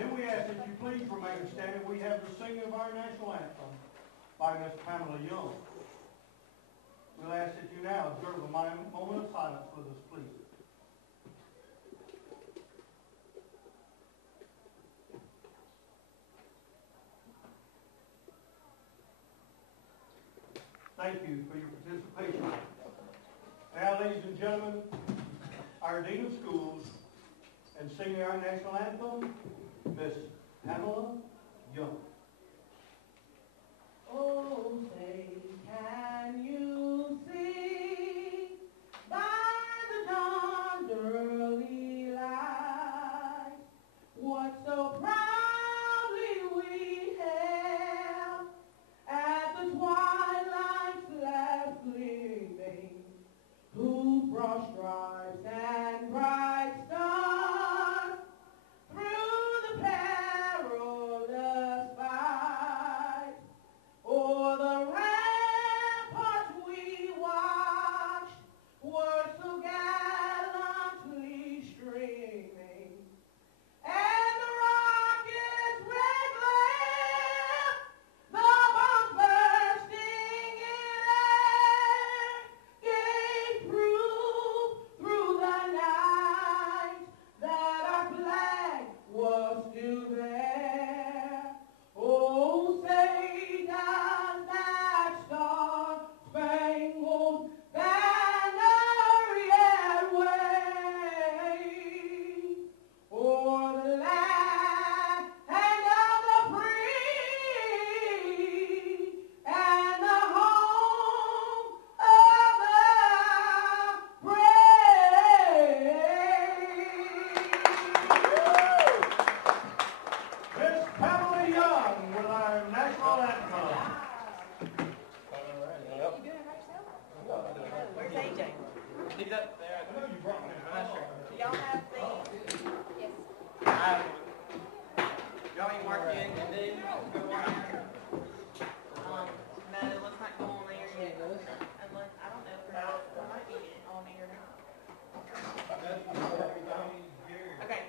Then we ask that you please remain standing. We have the singing of our national anthem by Miss Pamela Young. We'll ask that you now observe a moment of silence with us, please. Thank you for your participation. Now, ladies and gentlemen, our Dean of Schools and singing our national anthem, Miss Pamela Young. Oh, say, can you see by the dawn's early light what so proudly we hailed at the twilight's last gleaming, whose broad stripes and bright stars through the perilous fight o'er the ramparts we watched were so gallantly streaming, and the rocket's red glare, the bombs bursting in air, gave proof through the night that our flag was still there. Oh, say does that star-spangled banner yet wave o'er the land of the free and the home of the brave? Miss Pamela Young with our national anthem. You doing it yourself? Where's AJ? He's up there. I know you brought me. I'm not sure. Do y'all have these? Yes. I have one. Y'all ain't marking and then go on. No, let's not go on there yet. Unless, I don't know if there might be on there or not. Okay.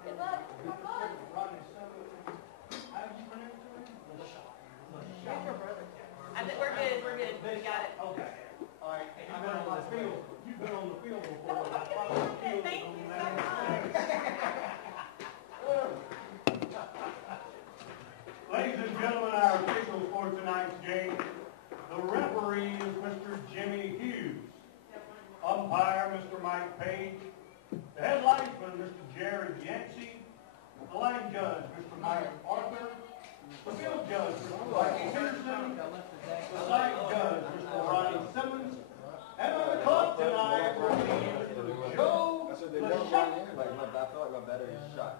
Good luck. How do you pronounce it? Where's your brother? I think we're good. We're good. We got it. Okay. All right. You've been on the field. You've been on the field before. I followed the field Thank on you that. Ladies and gentlemen, our officials for tonight's game. The referee is Mr. Jimmy Hughes. Umpire, Mr. Mike Page. The head linesman, Mr. Jared Yancey. The line judge, Mr. Mike Arthur. The field judge, Mr. Michael Peterson. The site judge, Mr. Ronnie Simmons. And on the clock tonight, we're seeing Mr. Joe I said they never Lachette. run in. Like I feel like my battery is shot.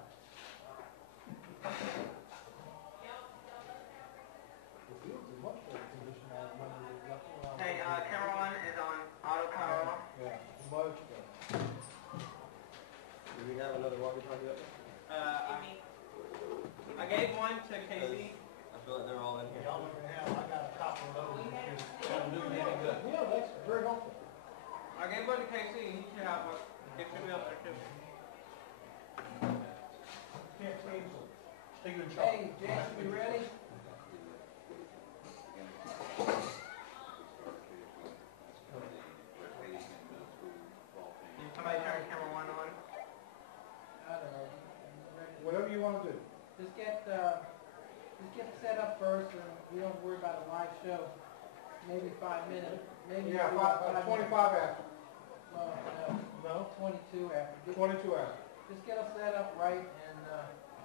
Hey, camera one is on auto power off. Do we have another walkie-talkie up there? I gave one to Casey. I feel like they're all in here. Y'all never have, I got a couple of those. Doesn't do me any good. Yeah, that's very helpful. I gave one to Casey and he should have one. It should be up there too. Can't cancel. Stay in charge. Hey, Jason, we ready? Somebody turn camera one on. I don't know. Whatever you want to do. Just get set up first, and we don't worry about a live show. Maybe 5 minutes. Maybe Yeah, do about 25 after. No, No? 22 after. 22 after. Just get us set up right and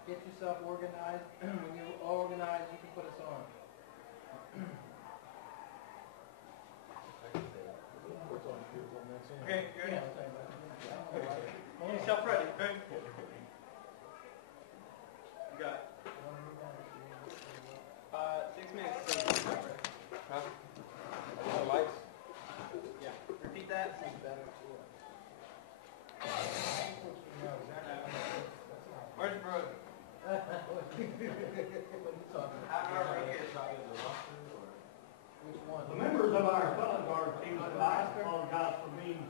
get yourself organized. When you're all organized, you can put us on. Okay, you ready? Yeah. Get yourself ready. Okay? You got it. 6 minutes. Huh? The lights? Yeah. Repeat that. Where's your brother? Which one? The members of our color guard team tonight apologize for being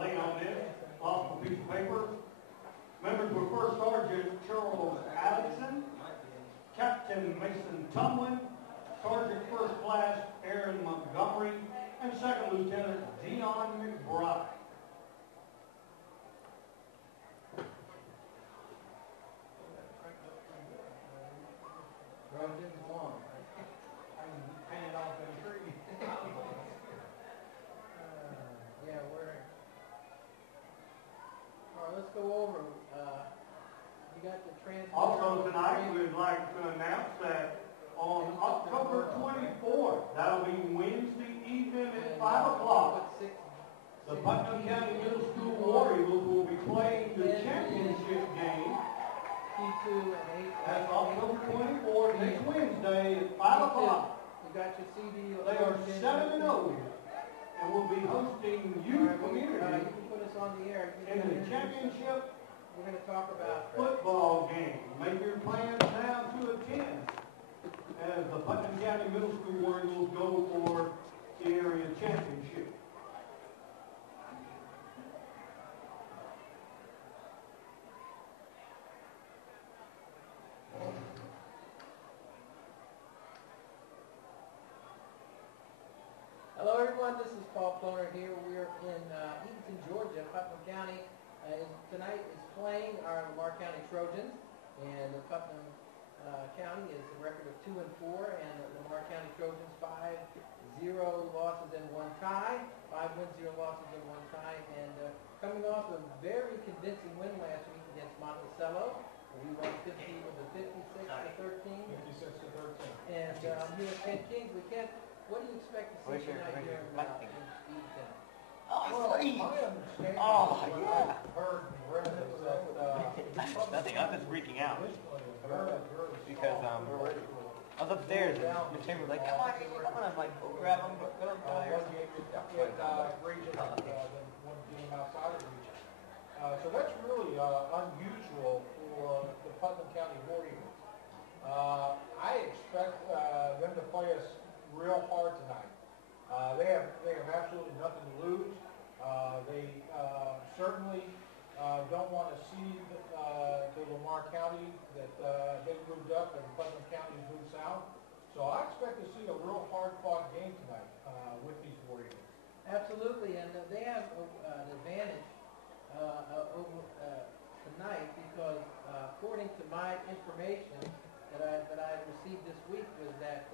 late on this, off a piece of paper. Members for First Sergeant Charles Allison, Captain Mason Tumlin, Sergeant First Class Aaron Montgomery, and Second Lieutenant Dion McBride. Trojans won. Hanging off the tree. Yeah, all right, let's go over, you got the transfer. Also tonight, we would like to announce that on October 24th, that'll be Wednesday evening at 5 o'clock, the Putnam County Middle School War Eagles will be playing the championship game. P2 and 8. That's October 24th, next Wednesday at 5 o'clock. You got your CD. They are 7-0 and will be hosting youth community You can put us on the air. in the championship We're going to talk about football game. Make your plans now to attend as the Putnam County Middle School War Eagles go for the area championship. Hello everyone, this is Paul Ploner here. We're in Eatonton, Georgia. Putnam County tonight is playing our Lamar County Trojans, and the Putnam County is a record of 2-4, and the Lamar County Trojans 5-0 losses and 1 tie, 5 wins, 0 losses and 1 tie, and coming off a very convincing win last week against Monticello. We won 56-13. 56-13. And here at Kent Kingsley, Kent, what do you expect to see tonight here in Eatonton? Well, my understanding of what I've heard and read is that Nothing, I'm just freaking out. Because, I was upstairs and Miss Chamber was like, come on, I'm like, oh, grab them, go one tired. game in region than one game outside of region. So that's really unusual for the Putnam County War Eagles. I expect them to play us real hard tonight. They have absolutely nothing to lose. They certainly don't want to see the Lamar County that they moved up and Putnam County moved south. So I expect to see a real hard-fought game tonight with these War Eagles. Absolutely, and they have an advantage over tonight because according to my information that I received this week was that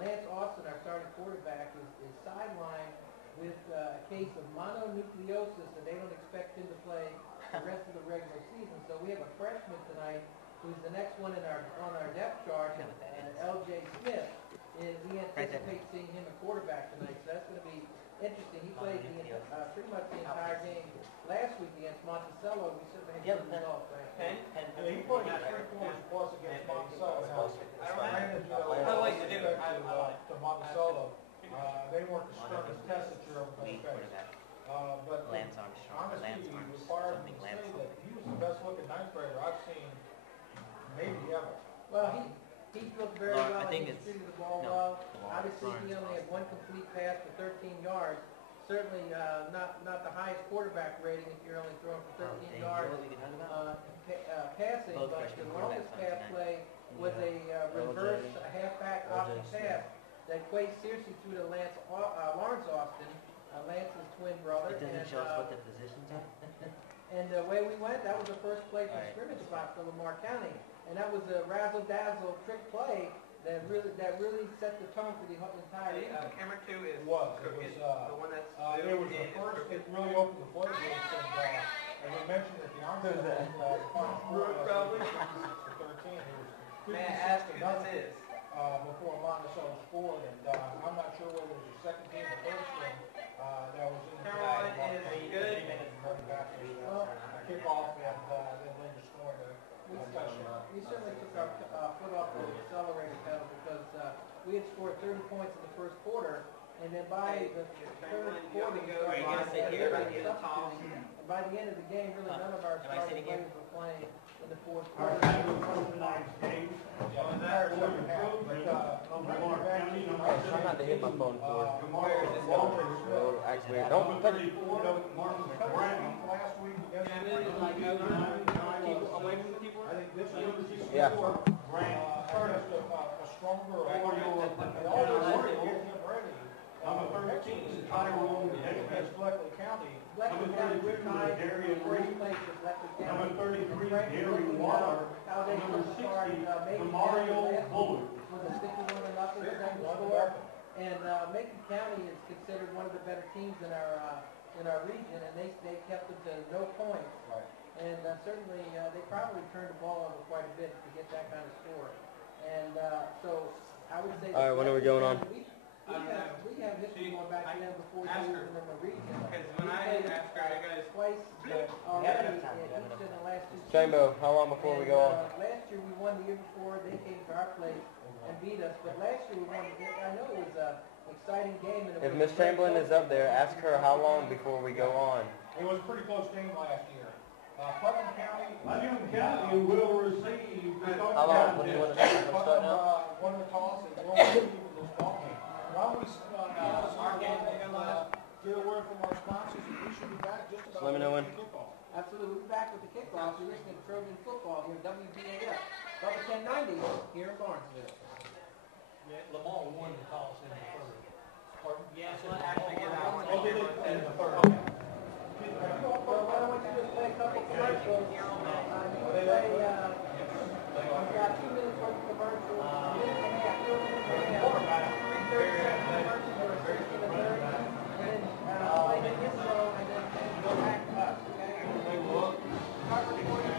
Lance Austin, our starting quarterback, is sidelined with a case of mononucleosis, and they don't expect him to play the rest of the regular season. So we have a freshman tonight who's the next one on our depth chart, L.J. Smith. We anticipate seeing him at quarterback tonight, so that's going to be interesting. He played pretty much the entire game last week against Monticello. We certainly had good results, right? He played 3 points plus against Monticello. Oh, wait, you do. To Monticello. They weren't the sternest test that you're ever going to face. But Lance Armstrong, honestly, Lance he Armstrong, required me something to Lance say that he was the best looking ninth grader I've seen maybe ever. Well, he looked very Lar- well. I think He it's- distributed the ball no, well. Lar- Obviously, he Lawrence. only had 1 complete pass for 13 yards. Certainly not the highest quarterback rating if you're only throwing for 13 yards passing, Both but freshman the longest quarterbacks pass on play was a reverse halfback option pass that Quay Searcy threw to Lawrence Austin, Lance's twin brother. It doesn't and, show us what the positions are? And the way we went, that was the first play from All right. scrimmage spot for Lamar County. And that was a razzle-dazzle trick play that really set the tone for the entire evening. Camera 2 is It was crooked. the one that's it was the first that really opened the floodgates, and we mentioned that the onset of the final score was Probably. 56-13. It was May I ask who 56-0 this is? before Monticello scored, and I'm not sure whether it was the second team or third string that was in the Caroline is good. running back and kickoff, and then the scoring touchdown. We certainly took our foot off the accelerator pedal because we had scored 30 points in the first quarter, and then by the third quarter, we Are you gonna sit here or are you gonna talk? and by the end of the game, really none of our Am I starting sitting here? players were playing. The in the fourth Our quarter. title for tonight's game. Yeah, entire second half. But, Lamar County, number Try not to hit my phone cord. Lamar Walters, It'll act weird. number Don't touch it. 34, Martin Brown. last week against Keep away from the keyboard. I think this year he's Yeah. against a stronger Warrior. They always worry to get him ready. Number 13, Tyrone Davis. Against Bleckley County. Bleckley County, we're tied in first place with Bleckley County. Number 33, Frank, Gary looking Waller. how they Number can start, 60, Macon Mario County Bullard. with a 61-0 second score. And Macon County is considered one of the better teams in our region, and they kept them to no points. Right. And certainly, they probably turned the ball over quite a bit to get that kind of score. And so I would say. All right, when are we going on? We have history going back to them before they were in the region. Because when I asked her, I got Twice already in each of the last two seasons. Chambo, how long before we go on? Last year we won, the year before they came to our place and beat us. But last year we won. I know it was an exciting game. And it If was Miss a great Chamberlain is up there, ask her how long before we go on. It was a pretty close game last year. Putnam County. Putnam County will receive. How long? When do you want to start? Want to start now? Won the toss and will receive this ball game. Why don't we get a word from our sponsors, and we should be back just about. Let me know when. Kickoff. Absolutely. We'll be back with the kickoff. You're listening to Trojan Football here, WBAF, Double 1090 here in Barnesville. Lamar won the toss in the third. Yes, let's actually get out. Oh, did it? In the third. Well, why don't we just play a couple commercials? You would play, we've got 2 minutes worth of commercials. A minute and a half, 2 minutes and a half. 30-second commercials or a 60 to 30. And then play the intro and then go back to us, okay? Start recording.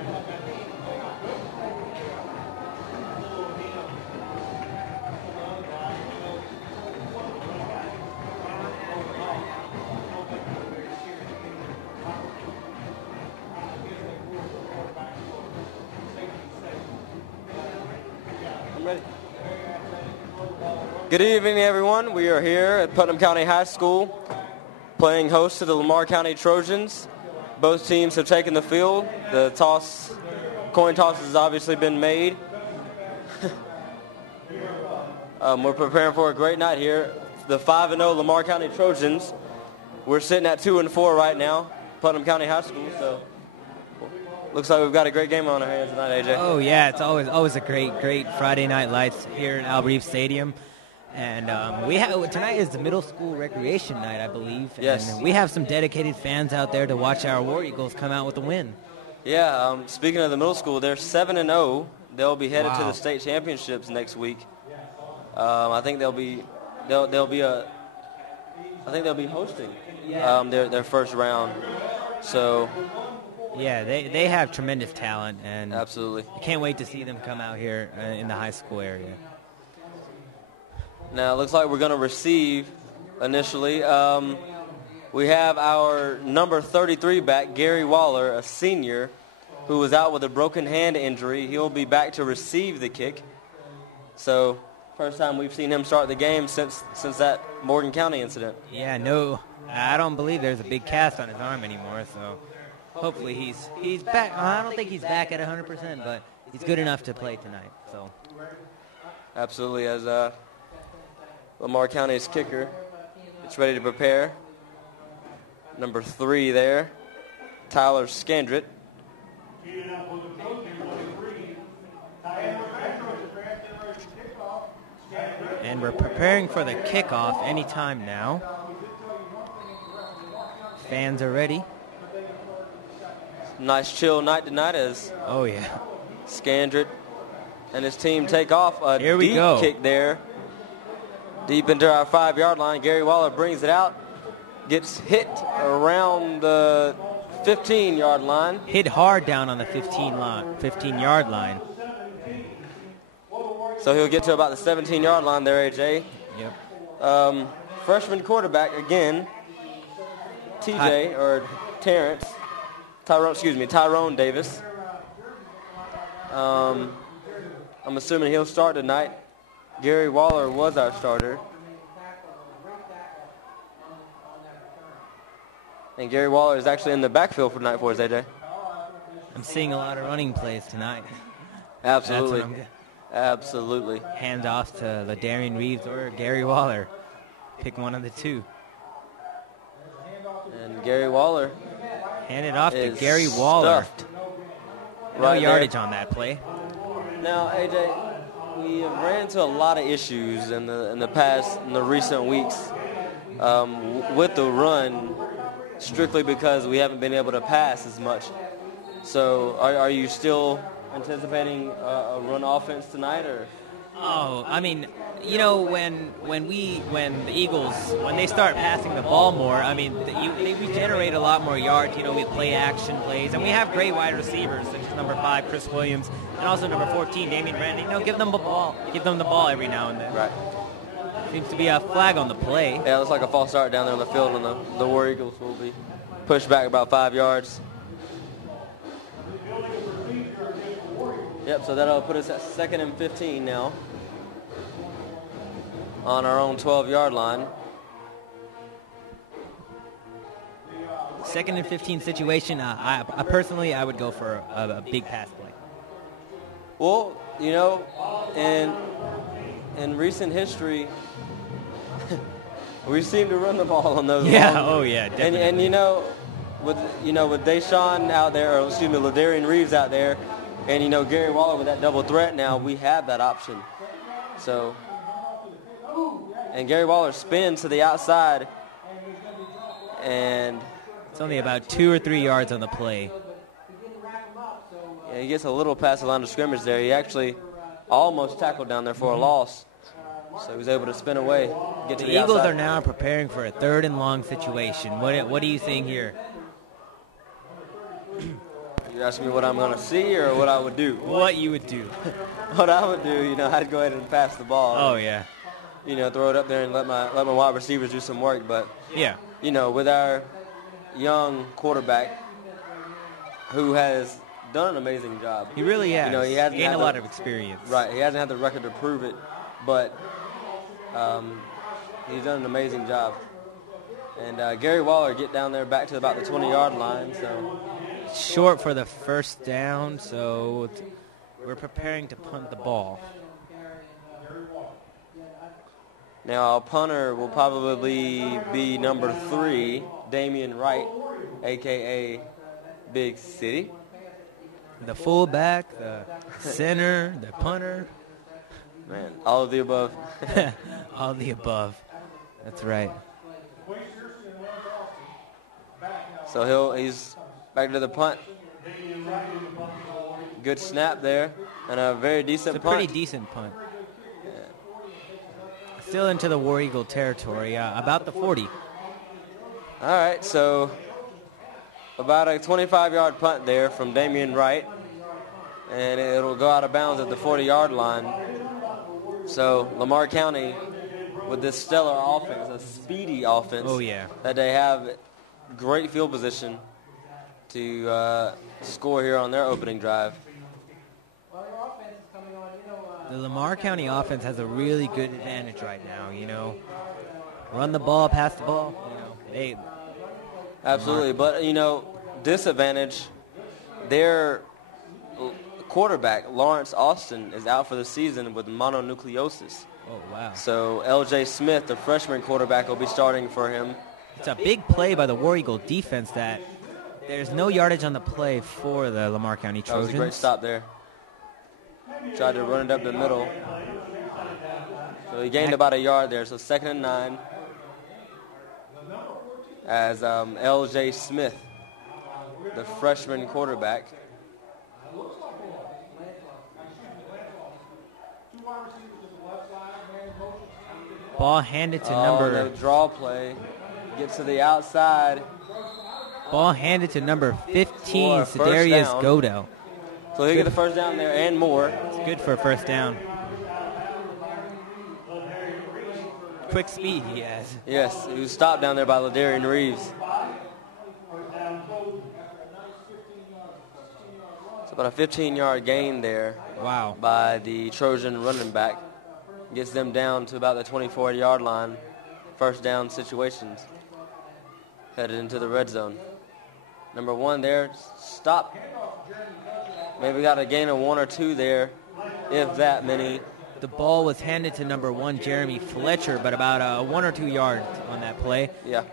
I'm ready. Good evening, everyone. We are here at Putnam County High School playing host to the Lamar County Trojans. Both teams have taken the field. The coin toss has obviously been made. We're preparing for a great night here. The 5-0 Lamar County Trojans. We're sitting at 2-4 right now, Putnam County High School. So looks like we've got a great game on our hands tonight, AJ. Oh yeah, it's always a great Friday night lights here in Al Reef Stadium. And tonight is the middle school recreation night, I believe. Yes. And we have some dedicated fans out there to watch our War Eagles come out with a win. Yeah. Speaking of the middle school, they're 7-0. They'll be headed to Wow. the state championships next week. I think they'll be hosting their first round. So Yeah, they have tremendous talent, and absolutely. I can't wait to see them come out here in the high school area. Now it looks like we're going to receive initially. We have our number 33 back, Gary Waller, a senior, who was out with a broken hand injury. He'll be back to receive the kick. So first time we've seen him start the game since that Morgan County incident. Yeah, no, I don't believe there's a big cast on his arm anymore, so hopefully he's back. I don't think he's back at 100%, but he's good enough to play tonight. So Absolutely, as Lamar County's kicker gets ready to prepare. Number 3 there, Tyler Scandrett. Teeing up with the Trojan, 23, and we're preparing for the kickoff anytime now. Fans are ready. Nice chill night tonight as Oh yeah. Scandrett and his team take off. A Here we deep go. kick there. Deep into our 5-yard line. Gary Waller brings it out. Gets hit around the 15-yard line. Hit hard down on the 15-yard line. So he'll get to about the 17-yard line there, AJ. Yep. Freshman quarterback again, TJ, or Terrence. Tyrone Davis. I'm assuming he'll start tonight. Gary Waller was our starter. And Gary Waller is actually in the backfield for tonight for us, AJ. I'm seeing a lot of running plays tonight. Absolutely. That's what I'm Absolutely. hand off to Ladarian Reeves or Gary Waller. Pick one of the two. And Gary Waller Hand it off to is Gary Waller. stuffed No right yardage there. on that play. Now, AJ, we have ran into a lot of issues in the recent weeks with the run, strictly because we haven't been able to pass as much. So, are you still anticipating a run offense tonight, or? Oh, I mean, you know, when the Eagles, when they start passing the ball more, I mean, we generate a lot more yards, you know, with play action plays. And we have great wide receivers, such as number 5, Chris Williams, and also number 14, Damian Brandon. You know, give them the ball every now and then. Right. Seems to be a flag on the play. Yeah, it looks like a false start down there on the field, and the War Eagles will be pushed back about 5 yards. Yep, so that'll put us at 2nd and 15 now on our own 12-yard line. 2nd and 15 situation, I personally, I would go for a big pass play. Well, you know, in recent history, we seem to run the ball on those. Yeah, long, oh yeah, definitely. And with Deshaun out there, or excuse me, Ladarian Reeves out there, and Gary Waller with that double threat now, we have that option. So, and Gary Waller spins to the outside, and it's only about 2 or 3 yards on the play. Yeah, he gets a little past the line of scrimmage there. He actually almost tackled down there for a loss. So he was able to spin away, get to the Eagles outside. are now preparing for a 3rd and long situation. What are you seeing here? You asking me what I'm going to see or what I would do? What you would do? What I would do, I'd go ahead and pass the ball. Oh yeah. Throw it up there and let my wide receivers do some work. But Yeah. With our young quarterback who has done an amazing job. He really has. He hasn't gained had a lot of experience. Right. He hasn't had the record to prove it, but he's done an amazing job. And Gary Waller get down there back to about the 20-yard line. So Short for the first down, so we're preparing to punt the ball. now our punter will probably be number 3, Damian Wright, a.k.a. Big City. The fullback, the center, the punter. Man, all of the above. All the above. That's right. So he's back to the punt. Good snap there, and a very decent It's a punt. pretty decent punt. Still into the War Eagle territory, about the 40. All right, so about a 25-yard punt there from Damian Wright, and it'll go out of bounds at the 40-yard line. So Lamar County, with this stellar offense, a speedy offense, Oh, yeah. that they have great field position to score here on their opening drive. The Lamar County offense has a really good advantage right now, Run the ball, pass the ball. They Absolutely, but disadvantage, their quarterback Lawrence Austin is out for the season with mononucleosis. Oh, wow. So L.J. Smith, the freshman quarterback, will be starting for him. It's a big play by the War Eagle defense that there's no yardage on the play for the Lamar County That Trojans. was a great stop there. Tried to run it up the middle. So he gained about a yard there. So 2nd and 9 as L.J. Smith, the freshman quarterback. Ball handed to The draw play. Gets to the outside. Ball handed to number 15, For a first Sedarius down. Godell. So he'll get the first down there and more. It's good for a first down. Quick speed he has. Yes, he was stopped down there by Ladarian Reeves. It's about a 15-yard gain there. Wow. By the Trojan running back. Gets them down to about the 24-yard line. First down situations. Headed into the red zone. Number 1 there, stop. Maybe got a gain of 1 or 2 there, if that many. The ball was handed to number 1, Jeremy Fletcher, but about 1 or 2 yards on that play. Yeah.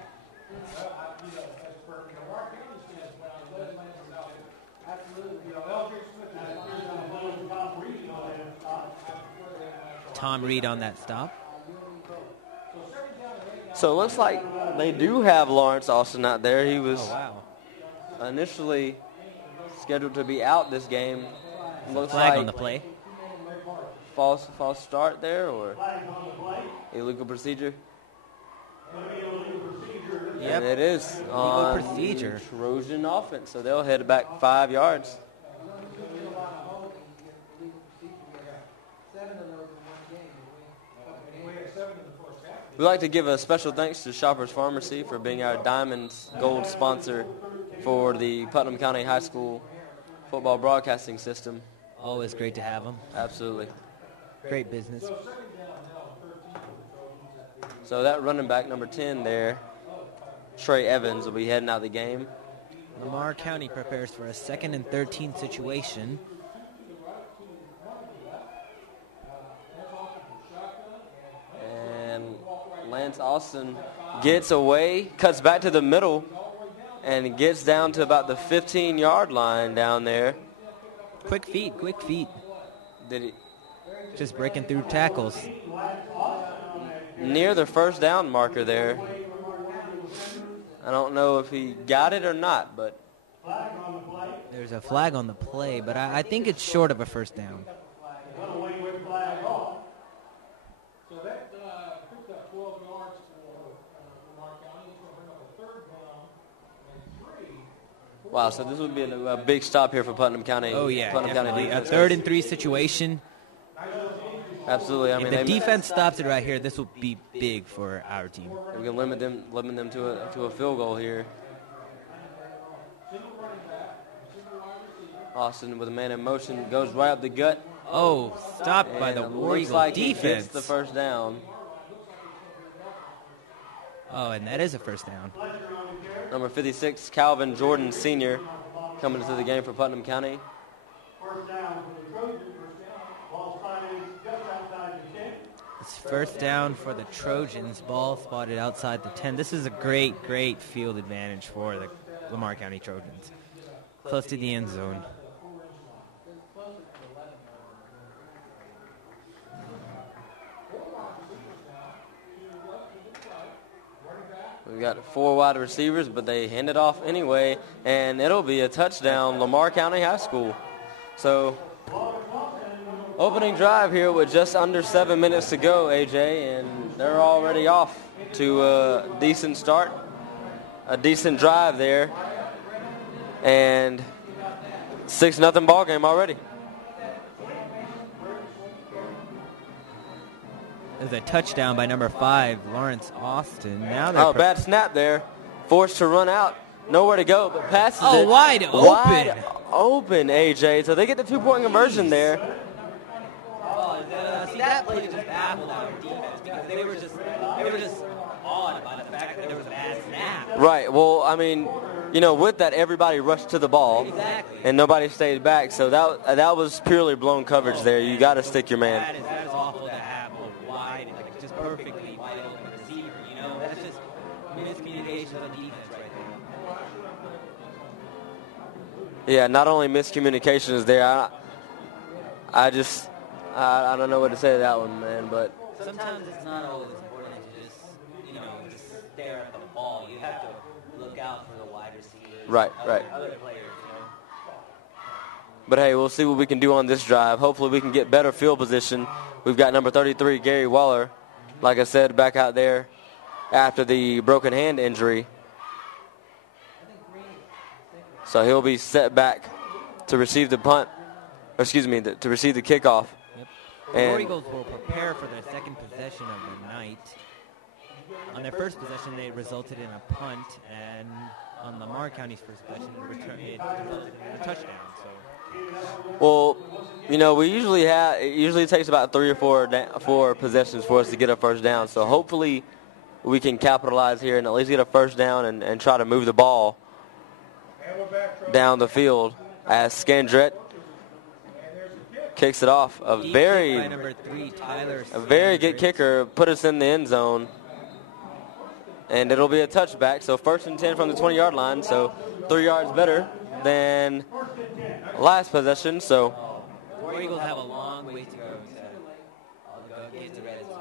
Tom Reed on that stop. So it looks like they do have Lawrence Austin out there. He was initially scheduled to be out this game. Looks Flag like on the play. false start there, or illegal procedure. Yep. And it is Illegal on procedure. the Trojan offense, so they'll head back 5 yards. We'd like to give a special thanks to Shoppers Pharmacy for being our Diamonds Gold sponsor for the Putnam County High School football broadcasting system. Always great to have them. Absolutely. Great business. So that running back, number 10 there, Trey Evans, will be heading out of the game. Lamar County prepares for a 2nd and 13 situation. And Lance Austin gets away, cuts back to the middle, and gets down to about the 15-yard line down there. Quick feet. Did he? Just breaking through tackles. Near the first down marker there. I don't know if he got it or not, but There's a flag on the play, but I think it's short of a first down. So that picked up 12 yards for Lamar County. It's going to bring up a 3rd down and 3. wow, so this would be a big stop here for Putnam County. Oh, yeah, Putnam definitely. County A defense. 3rd and 3 situation. Absolutely. I If mean, the defense stops it right here, this will be big for our team. we can limit them to a field goal here. Austin with a man in motion goes right up the gut. Oh, stopped by And the it War looks Eagle like he defense. gets the first down. Oh, and that is a first down. Number 56, Calvin Jordan Sr., coming into the game for Putnam County. First down for the Trojans. Ball spotted just outside the 10. It's first down for the Trojans. Ball spotted outside the 10. This is a great field advantage for the Lamar County Trojans. Close to the end zone. We've got 4 wide receivers, but they hand it off anyway, and it'll be a touchdown, Lamar County High School. So, opening drive here with just under 7 minutes to go, AJ, and they're already off to a decent start, a decent drive there, and 6-0 ball game already. There's a touchdown by number 5, Lawrence Austin. Now they're Bad snap there. Forced to run out. Nowhere to go, but passes it. Oh, wide open, AJ. So they get the 2-point conversion there. See, that play just baffled our defense because they were just awed by the fact that there was a bad snap. Right. Well, I mean, with that, everybody rushed to the ball. Exactly. And nobody stayed back. So that was purely blown coverage there. You got to stick your man. That is awful to have a wide, just perfectly wide open receiver. That's just miscommunication on defense right there. Yeah, not only miscommunication is there. I don't know what to say to that one, man. But Sometimes it's not always important to just stare at the ball. You have to look out for the wide receivers. Right. Other players, But hey, we'll see what we can do on this drive. Hopefully we can get better field position. We've got number 33, Gary Waller, like I said, back out there after the broken hand injury. So he'll be set back to receive the punt, to receive the kickoff. Yep. The War Eagles will prepare for their second possession of the night. On their first possession, they resulted in a punt, and on Lamar County's first possession, it resulted in a touchdown. Well, we it usually takes about 3 or 4 possessions for us to get a first down. So hopefully we can capitalize here and at least get a first down and try to move the ball. down the field as Scandrett kicks it off. Deep kick by number 3, Tyler A very good Scandrett. kicker, put us in the end zone. And it'll be a touchback. So 1st and 10 from the 20-yard line. So 3 yards better than last possession. So War Eagles have a long way to go to get to the red zone.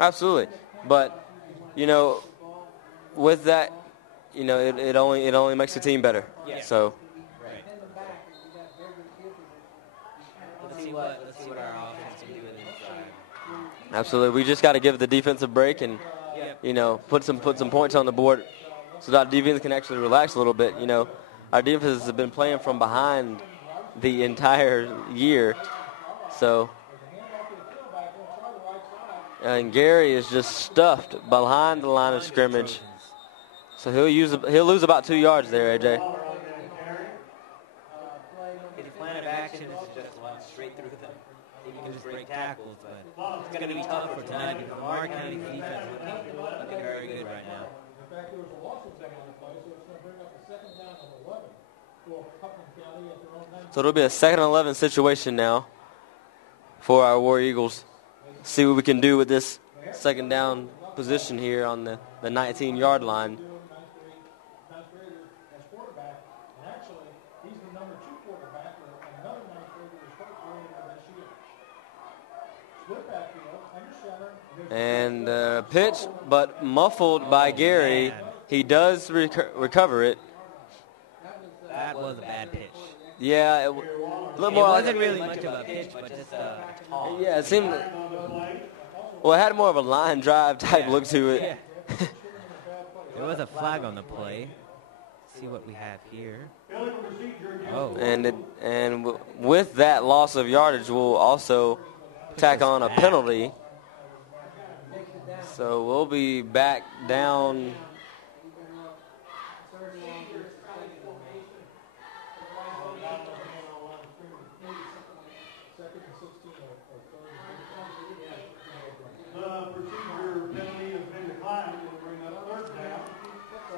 absolutely. But, you know, with that, you know, it only makes the team better. Yeah. So Right. Let's see what our offense can do with inside. absolutely. We just got to give the defense a break and, you know, put some points on the board so that defense can actually relax a little bit. You know, our defense has been playing from behind the entire year. So, and Gary is just stuffed behind the line of scrimmage. So he'll lose about 2 yards there, AJ. His plan of action is to just run straight through them. He can just break tackles, but it's going to be tough for tonight because Lamar County's defense is looking very good right now. In fact, there was a loss of them on the play, so it's going to bring up a 2nd down and 11 for Putnam County at their own 19. So it'll be a 2nd and 11 situation now for our War Eagles. See what we can do with this 2nd down position here on the 19-yard line. Ninth grader as quarterback, and actually, he's the number 2 quarterback, and another ninth grader is hurt earlier this year. Split backfield, under center. And pitch, but muffled by Gary. He does recover it. That was a bad pitch. Yeah, a little It more like wasn't really much of a pitch, but just a toss. yeah, it seemed. Well, it had more of a line drive type look to it. Yeah. There was a flag on the play. See what we have here. Oh, And with that loss of yardage, we'll also tack on a penalty. So we'll be back down.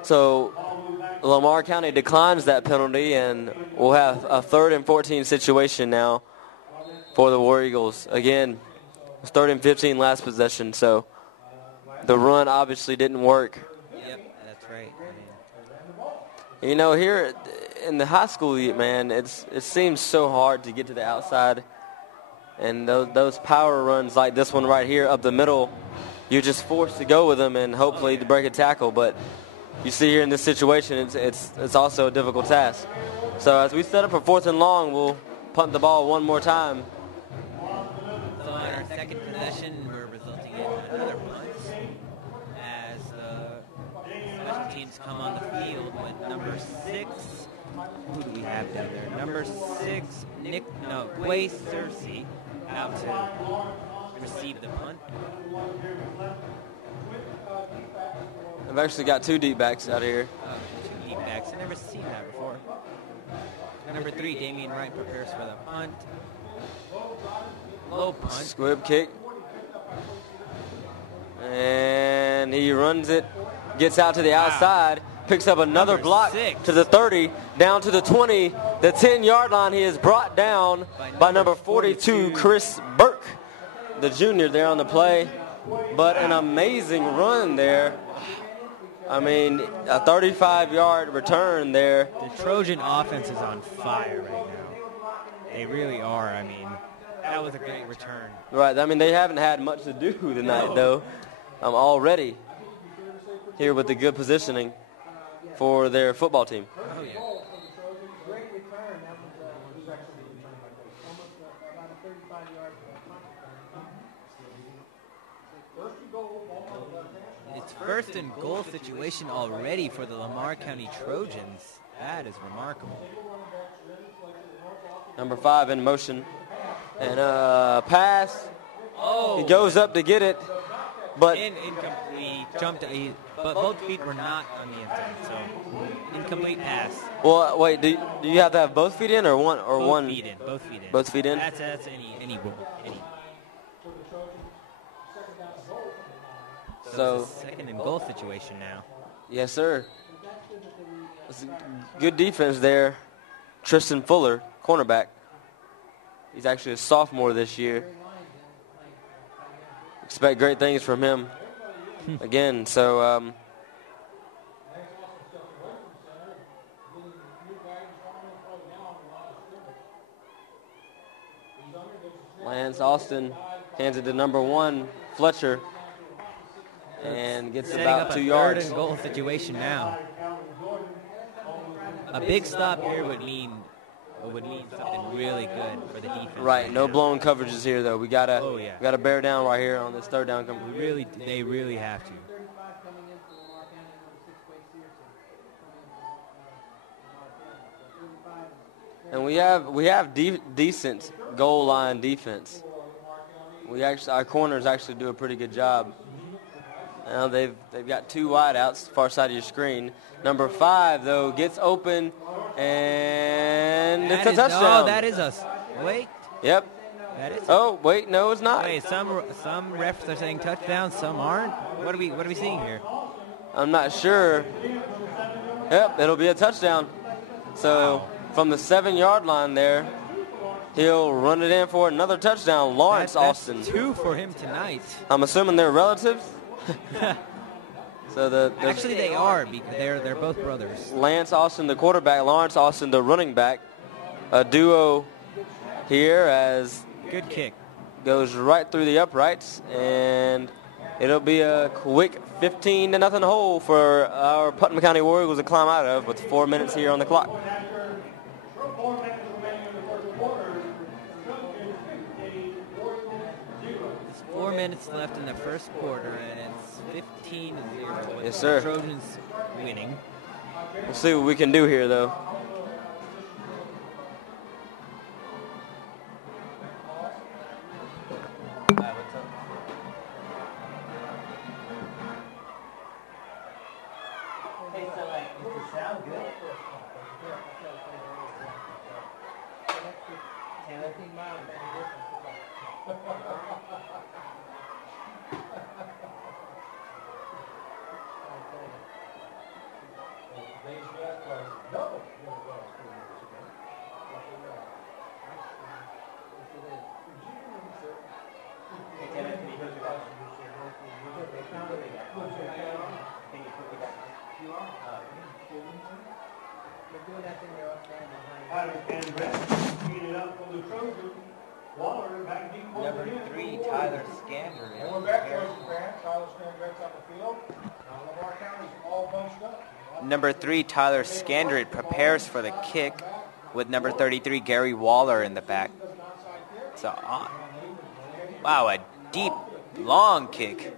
So Lamar County declines that penalty, and we'll have a 3rd and 14 situation now for the War Eagles. Again, it's 3rd and 15 last possession, so the run obviously didn't work. yep, that's right. You know, here in the high school, man, it seems so hard to get to the outside. And those power runs like this one right here up the middle, you're just forced to go with them and hopefully to break a tackle. But you see here in this situation, it's also a difficult task. So as we set up for 4th and long, we'll punt the ball one more time. So on our 2nd possession, we're resulting in another punt as special teams come on the field with number 6. Who do we have down there? Number 6, Quay Cersei out to receive the punt. I've actually got 2 deep backs out here. 2 deep backs. I've never seen that before. Number 3, Damian Wright prepares for the punt. Low punt. Squib kick. And he runs it, gets out to the outside, picks up another Number block 6. to the 30, down to the 20, the 10-yard line. He is brought down by number 42, Chris Burke, the junior there on the play. But an amazing run there. I mean, a 35-yard return there. The Trojan offense is on fire right now. They really are. I mean, that was a great return. Right. I mean, they haven't had much to do tonight, though, already here with the good positioning for their football team. Oh, yeah. Great return. That was almost about a 35-yard It's 1st and goal situation already for the Lamar County Trojans. That is remarkable. Number 5 in motion. And pass. Oh, He goes up to get it, but incomplete. But both feet were not on the inside, so incomplete pass. well, wait. Do you have to have both feet in or one or Both one? feet in. Both feet in. Both feet in? That's any rule. Any. So It's a 2nd and goal situation now. yes, sir. Good defense there. Tristan Fuller, cornerback. He's actually a sophomore this year. Expect great things from him again. So Lance Austin hands it to number 1, Fletcher, and gets Setting about up 2 a yards. third and goal situation now. A big stop here would mean something really good for the defense. Right, no blown coverages here though. We gotta bear down right here on this third down. They really have to. And we have decent goal line defense. Our corners actually do a pretty good job. Now they've got 2 wideouts, far side of your screen. Number 5 though gets open, and it's a touchdown. Oh, that is us. Wait. Yep. That is. Oh, wait, no, it's not. Wait, some refs are saying touchdown, some aren't. What are we seeing here? I'm not sure. Yep, it'll be a touchdown. So from the 7-yard line there, he'll run it in for another touchdown. Lawrence Austin. 2 for him tonight. I'm assuming they're relatives. So actually they are, because they're both brothers. Lance Austin, the quarterback, Lawrence Austin, the running back. A duo here as good kick goes right through the uprights, and it'll be a quick 15-0 hole for our Putnam County War Eagles to climb out of with 4 minutes here on the clock. 4 minutes left in the first quarter, and it's 15-0. Yes, sir. The Trojans winning. We'll see what we can do here, though. Number 3, Tyler Scandrett. And we're back, boys and fans. Tyler Scandrett's on the field. Lamar County's all bunched up. Number 3, Tyler Scandrett prepares for the kick with number 33, Gary Waller in the back. So, wow, a deep, long kick.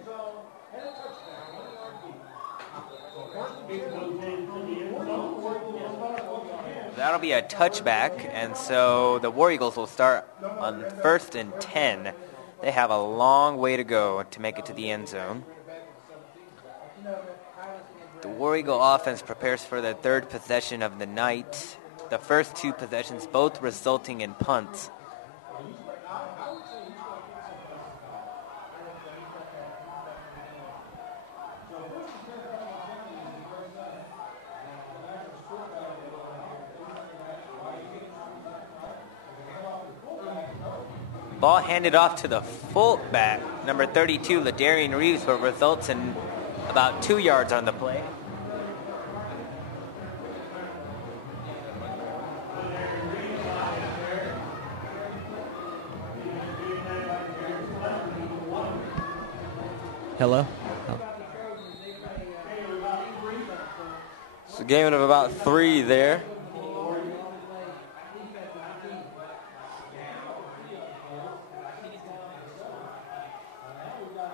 That'll be a touchback, and so the War Eagles will start on 1st and 10. They have a long way to go to make it to the end zone. The War Eagle offense prepares for their 3rd possession of the night. The first 2 possessions both resulting in punts. Ball handed off to the fullback, number 32, Ladarian Reeves, but results in about 2 yards on the play. Hello? It's a gain of about 3 there.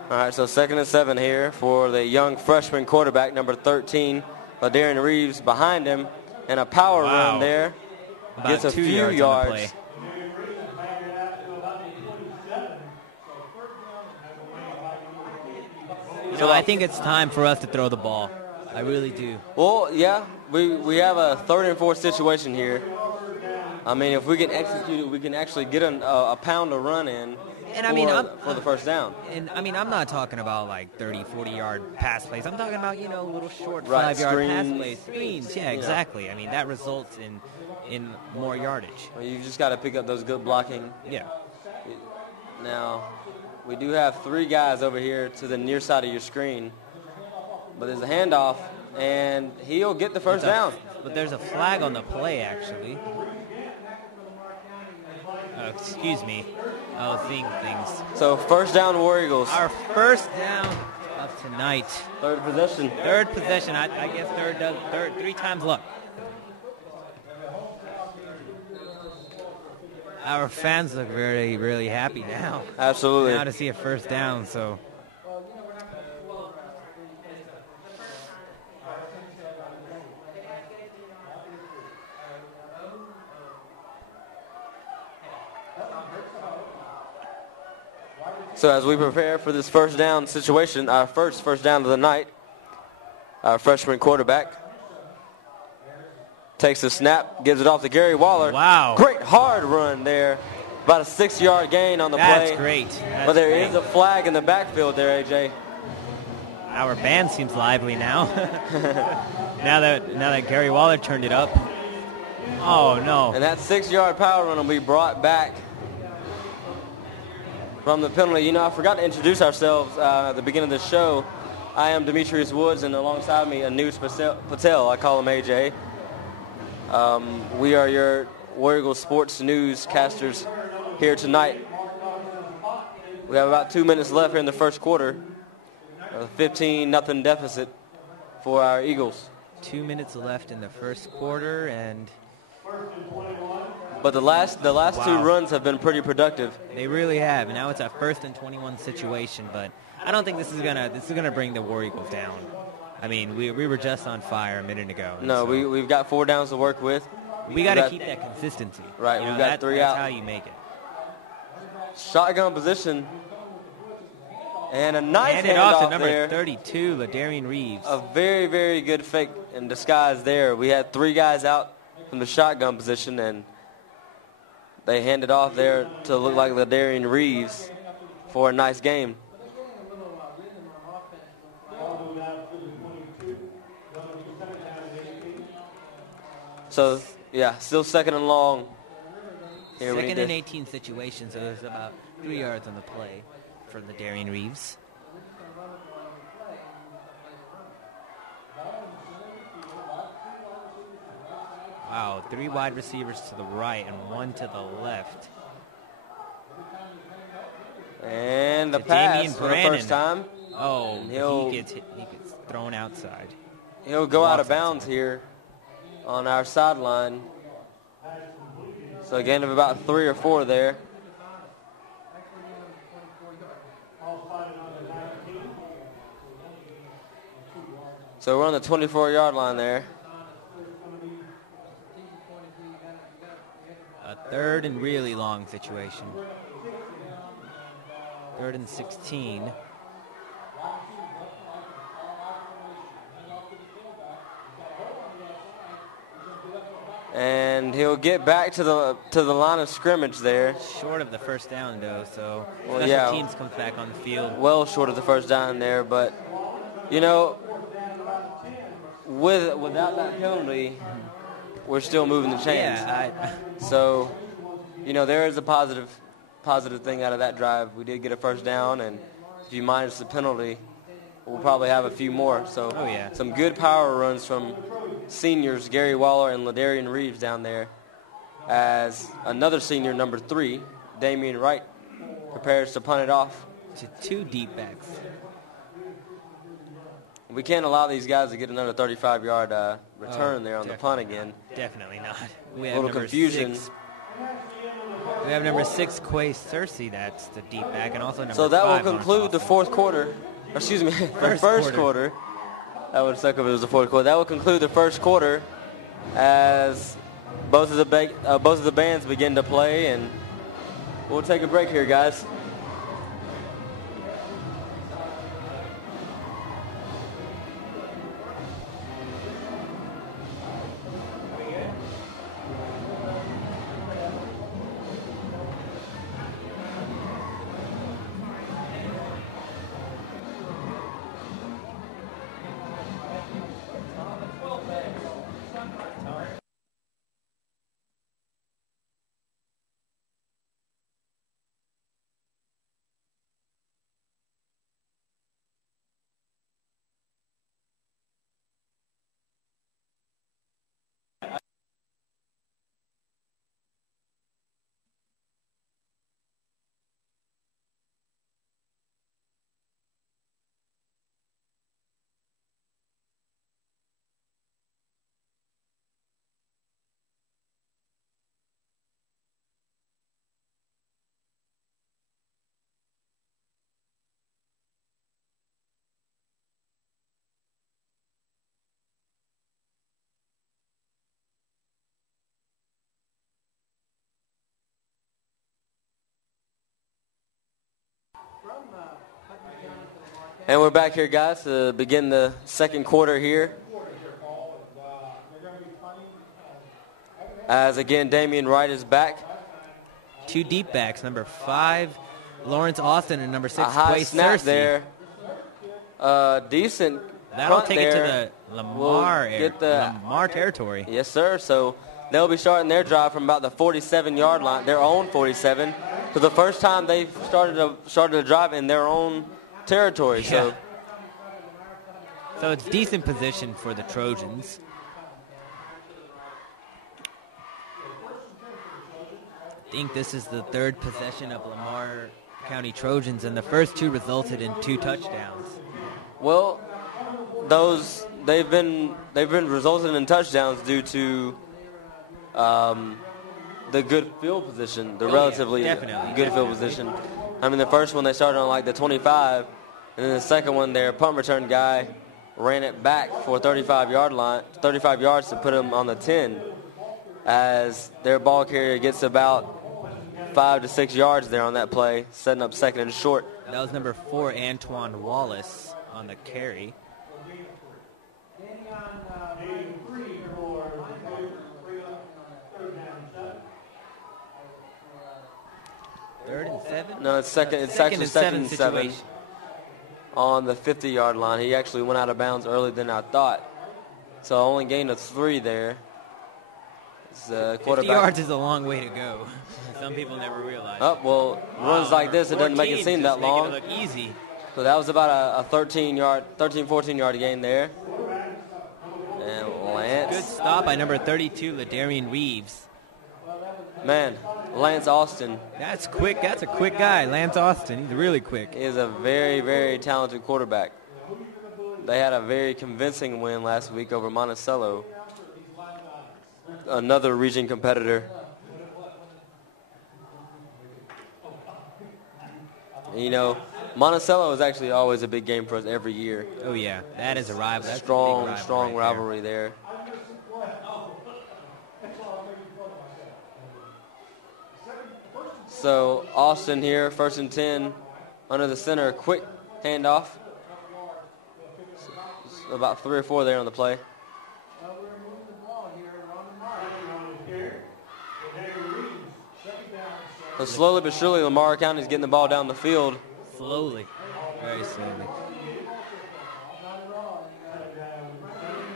All right, so 2nd and 7 here for the young freshman quarterback, number 13, Ladarian Reeves, behind him, and a power run there. About Gets a 2 few yards. yards. On the play. So I think it's time for us to throw the ball. I really do. Well, yeah, we have a 3rd and 4 situation here. I mean, if we can execute it, we can actually get a pound of run in And I mean, for the first down. And I mean, I'm not talking about like 30, 40-yard pass plays. I'm talking about, little short Right, 5-yard pass screens. plays. Screens, yeah, exactly. I mean, that results in more yardage. Well, you just got to pick up those good blocking. Yeah. Now, we do have 3 guys over here to the near side of your screen. But there's a handoff, and he'll get the first down. But there's a flag on the play, actually. Excuse me. I was seeing things. So first down, War Eagles. Our first down of tonight. Third possession. Third possession. I guess third 3 times luck. Our fans look very, really happy now. Absolutely. Now to see a first down, so. So as we prepare for this first down situation, our first down of the night, our freshman quarterback takes the snap, gives it off to Gary Waller. Wow. Great hard run there. About a 6-yard gain on the play. That's great. That's but there great. is a flag in the backfield there, AJ. Our band seems lively now. now that Gary Waller turned it up. Oh, no. And that 6-yard power run will be brought back from the penalty. I forgot to introduce ourselves at the beginning of the show. I am Demetrius Woods, and alongside me, Anuj Patel. I call him AJ. We are your War Eagle sports newscasters here tonight. We have about 2 minutes left here in the first quarter. A 15-0 deficit for our Eagles. 2 minutes left in the first quarter, and but the last 2 runs have been pretty productive. They really have. And now it's a 1st and 21 situation, but I don't think this is gonna bring the War Eagles down. I mean, we were just on fire a minute ago. No, so we've got 4 downs to work with. we got to keep that consistency. Right, we've got 3 that's out. how you make it. Shotgun position. And a nice Hand it off to handoff number there. 32, Ladarian Reeves. A very, very good fake in disguise there. We had 3 guys out from the shotgun position, and they handed off there to look like Ladarian Reeves for a nice game. So, yeah, still 2nd and long. Here we need 2nd to- and 18 situation, so there's about 3 yards on the play for Ladarian Reeves. Wow, 3 wide receivers to the right and 1 to the left. And the To pass Damian for the Brannon. first time. Oh, And he'll- he gets thrown outside. He'll go out of Walks bounds outside. here on our sideline. So a gain of about 3 or 4 there. So we're on the 24-yard line there. A 3rd and really long situation. 3rd and 16. And he'll get back to the line of scrimmage there. Short of the first down, though, so Well, special yeah. teams comes back on the field. Well short of the first down there, but without that penalty, we're still moving the chains. Yeah, So, there is a positive thing out of that drive. We did get a first down, and if you minus the penalty, we'll probably have a few more. So, Oh, yeah. some good power runs from seniors Gary Waller and Ladarian Reeves down there, as another senior, number 3, Damian Wright, prepares to punt it off. to 2 deep backs. We can't allow these guys to get another 35-yard return there on the punt definitely again. Definitely not. We A have little number confusion. 6. We have number 6, Quay Cersei, that's the deep back, and also number So that 5, will conclude the fourth quarter. Excuse me, the first quarter. That would suck if it was the fourth quarter. That will conclude the first quarter as both of the bands begin to play, and we'll take a break here, guys. And we're back here, guys, to begin the second quarter here. As, again, Damian Wright is back. 2 deep backs, number 5, Lawrence Austin, and number 6, A high Quay snap Cersei. there. Decent That'll punt take there. it to the Lamar, Lamar territory. Yes, sir. So they'll be starting their drive from about the 47-yard line, their own 47. For the first time, they've started a drive in their own territory. Yeah. So it's decent position for the Trojans. I think this is the 3rd possession of Lamar County Trojans, and the first 2 resulted in 2 touchdowns. Well, they've been resulting in touchdowns due to the good field position, the relatively good field position. I mean, the first one they started on like the 25, and then the second one, their punt return guy ran it back for 35 yards to put him on the 10, as their ball carrier gets about 5 to 6 yards there on that play, setting up second and short. That was number 4, Antoine Wallace, on the carry. Third and 7? No, it's actually second and 7 situation. on the 50-yard line. He actually went out of bounds earlier than I thought. So only gained a 3 there. 50 yards is a long way to go. Some people never realize. Oh, well, runs like this, it doesn't make it seem that long. It look easy. So that was about a 13, 14-yard gain there. And Lance. Good stop by number 32, Ladarian Reeves. Man, Lance Austin. That's quick. That's a quick guy, Lance Austin. He's really quick. He is a very, very talented quarterback. They had a very convincing win last week over Monticello, another region competitor. You know, Monticello is actually always a big game for us every year. Oh, yeah. That is a rival. That's Strong rivalry there. So Austin here, 1st and 10, under the center, quick handoff. About 3 or 4 there on the play. So slowly but surely, Lamar County's getting the ball down the field. Slowly, very slowly.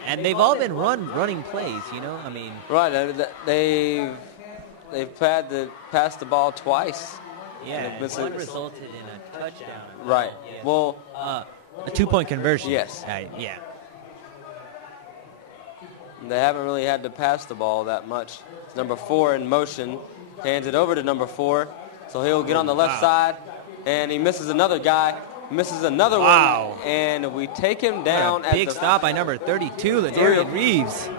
And they've all been running plays, you know. I mean, right? They've had to pass the ball twice. Yeah, one resulted in a touchdown. Right. Yeah. Well, a 2-point conversion. Yes. Yeah. They haven't really had to pass the ball that much. It's number 4 in motion. Hands it over to number 4. So he'll get on the left side. And he misses another guy. Misses another one. And we take him down at the big stop by number 32, Ladarian Reeves.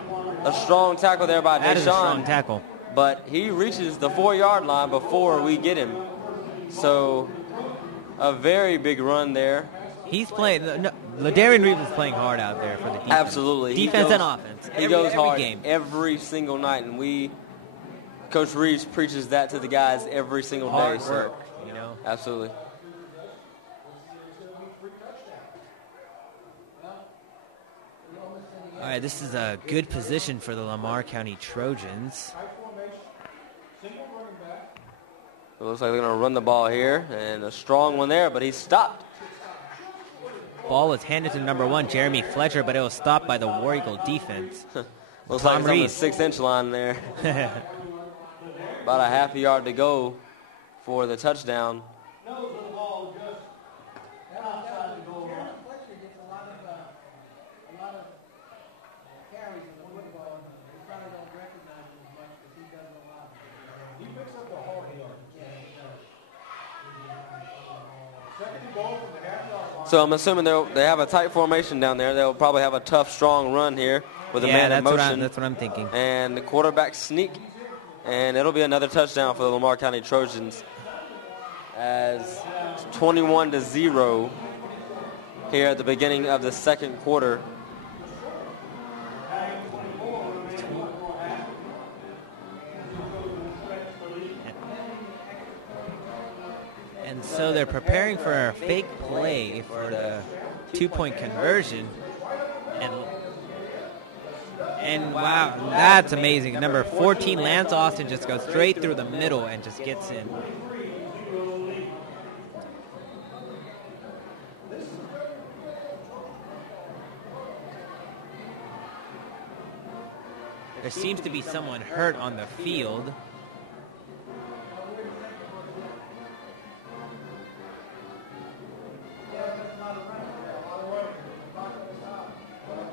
A strong tackle there by Deshaun. That is a strong tackle. But he reaches the 4-yard line before we get him. So a very big run there. He's playing. Ladarian Reeves is playing hard out there for the defense. Absolutely. Defense and offense. He goes hard game. every single night, and Coach Reeves preaches that to the guys every single day. Hard work, you know. Absolutely. All right, this is a good position for the Lamar County Trojans. It looks like they're going to run the ball here, and a strong one there, but he's stopped. Ball is handed to number 1, Jeremy Fletcher, but it was stopped by the War Eagle defense. Looks like it's on the 6-inch line there. About a half a yard to go for the touchdown. So I'm assuming they have a tight formation down there. They'll probably have a tough, strong run here with a man in motion. That's what I'm thinking. And the quarterback sneak. And it'll be another touchdown for the Lamar County Trojans as 21-0 here at the beginning of the second quarter. And so they're preparing for a fake play for two-point conversion. And wow, that's amazing. Number 14, Lance Austin, just goes straight through the middle and just gets in. There seems to be someone hurt on the field.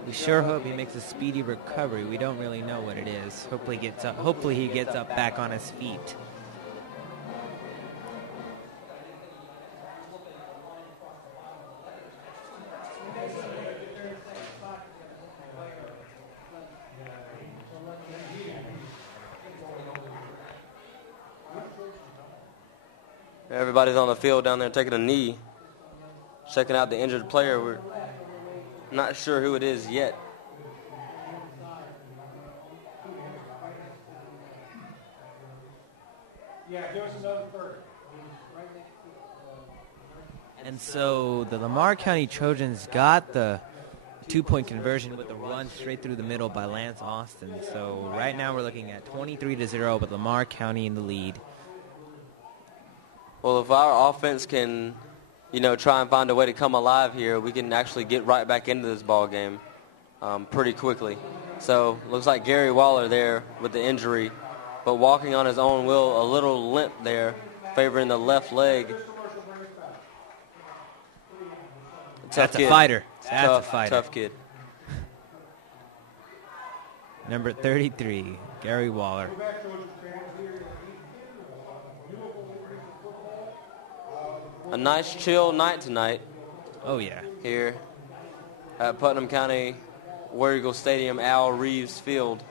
We sure hope he makes a speedy recovery. We don't really know what it is. Hopefully he gets up back on his feet. Everybody's on the field down there taking a knee, checking out the injured player. We're not sure who it is yet. Yeah, give us another third. And so the Lamar County Trojans got the two-point conversion with a run straight through the middle by Lance Austin. So right now we're looking at 23-0 with Lamar County in the lead. Well, if our offense can, try and find a way to come alive here, we can actually get right back into this ball game pretty quickly. So looks like Gary Waller there with the injury, but walking on his own will, a little limp there, favoring the left leg. That's a fighter. That's a fighter. Tough kid. Number 33, Gary Waller. A nice chill night tonight. Oh, yeah. Here at Putnam County War Eagle Stadium, Al Reeves Field.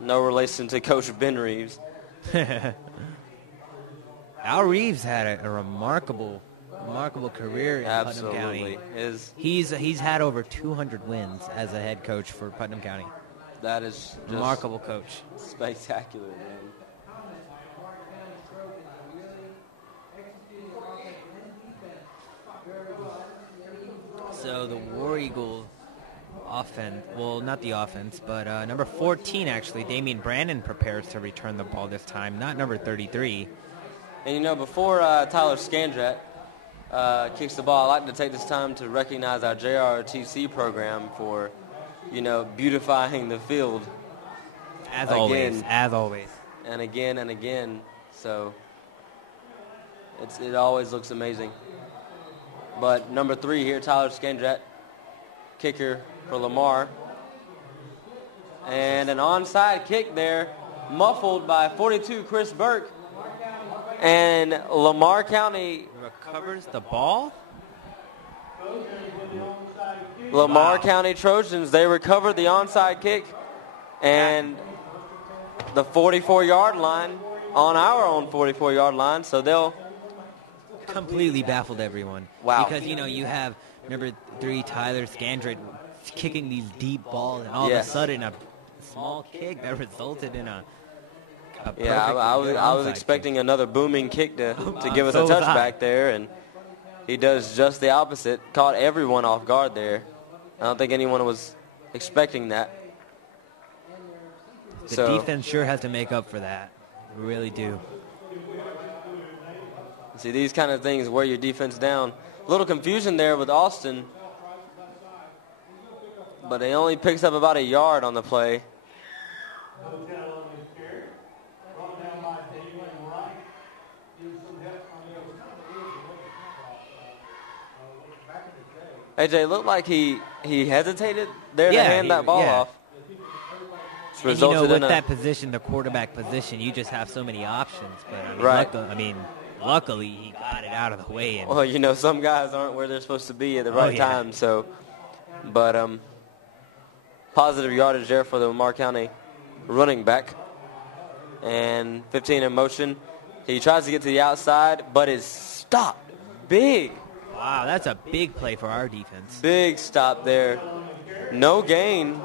No relation to Coach Ben Reeves. Al Reeves had a remarkable career in Putnam County. He's had over 200 wins as a head coach for Putnam County. That is just remarkable coach. Spectacular, man. So the War Eagle offense, well, not the offense, but number 14, actually, Damian Brandon prepares to return the ball this time, not number 33. And, before Tyler Scandrat kicks the ball, I'd like to take this time to recognize our JROTC program for, beautifying the field. As always. And again and again. So it always looks amazing. But number 3 here, Tyler Scandrat, kicker for Lamar. And an onside kick there, muffled by 42, Chris Burke. And Lamar County recovers the ball. Lamar County Trojans, they recovered the onside kick. And the 44-yard line, on our own 44-yard line, so they'll completely baffled everyone. Wow. Because, you have number 3, Tyler Scandrat, kicking these deep balls, and all of a sudden a small kick that resulted in a I was expecting another booming kick to give us a touchback there, and he does just the opposite. Caught everyone off guard there. I don't think anyone was expecting that. The defense sure has to make up for that. We really do. See, these kind of things wear your defense down. A little confusion there with Austin, but he only picks up about a yard on the play. AJ, it looked like he hesitated there to hand that ball off. And with that position, the quarterback position, you just have so many options. But luckily he got it out of the way. Well, some guys aren't where they're supposed to be at the right time. So, but positive yardage there for the Lamar County running back. And 15 in motion. He tries to get to the outside, but is stopped. Big. Wow, that's a big play for our defense. Big stop there. No gain.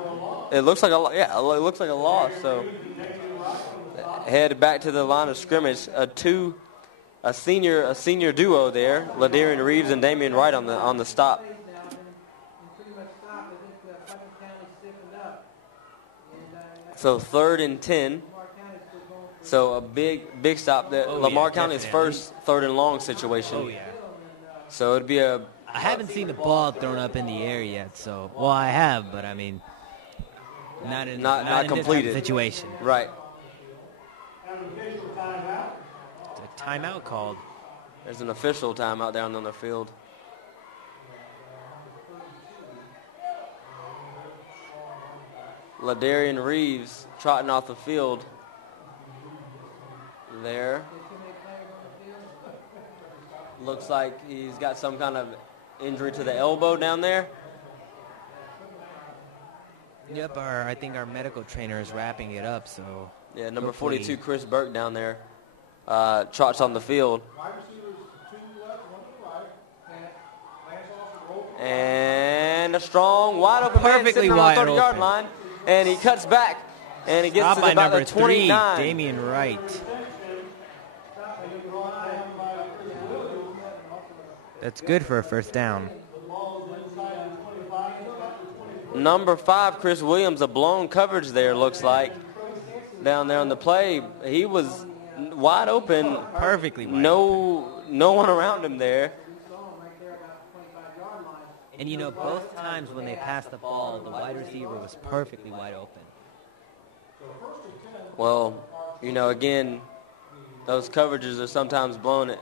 It looks like a loss. So head back to the line of scrimmage. A a senior duo there, Ladarian Reeves and Damian Wright on the stop. So 3rd and 10. So a big stop there. Oh, Lamar yeah, County's definitely. first 3rd and long situation. Oh, yeah. So it'd be I haven't seen the ball thrown up in the air yet, so well I have, but I mean, not in Not this type of completed. situation. right. It's a timeout called. There's an official timeout down on the field. Ladarian Reeves trotting off the field there. Looks like he's got some kind of injury to the elbow down there. Yep, I think our medical trainer is wrapping it up, so. Yeah, number hopefully- 42, Chris Burke down there, trots on the field. And a strong, wide open man Perfectly sitting on wide the 30-yard open. line. And he cuts back, and he gets Stopped to by about number the 29. 3, Damian Wright. That's good for a first down. Number 5, Chris Williams, a blown coverage there, looks like, down there on the play. He was wide open. Perfectly wide open. No one around him there. And you know, both times when they passed the ball, the wide receiver was perfectly wide open. Well, you know, again, those coverages are sometimes blown.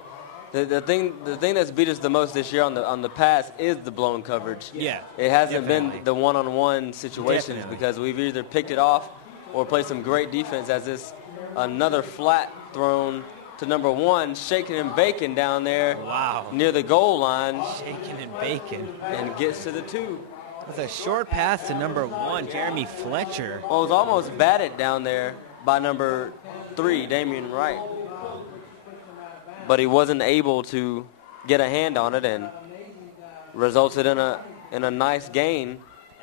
The thing that's beat us the most this year on the pass is the blown coverage. Yeah, It hasn't definitely. been the one-on-one situations Definitely. because we've either picked it off or played some great defense as this another flat thrown to number 1, shaking and baking down there Wow. near the goal line Shaking and bacon. and gets to the 2. That's a short pass to number 1, Jeremy Fletcher. Well, it was almost batted down there by number 3, Damian Wright. But he wasn't able to get a hand on it and resulted in a nice gain.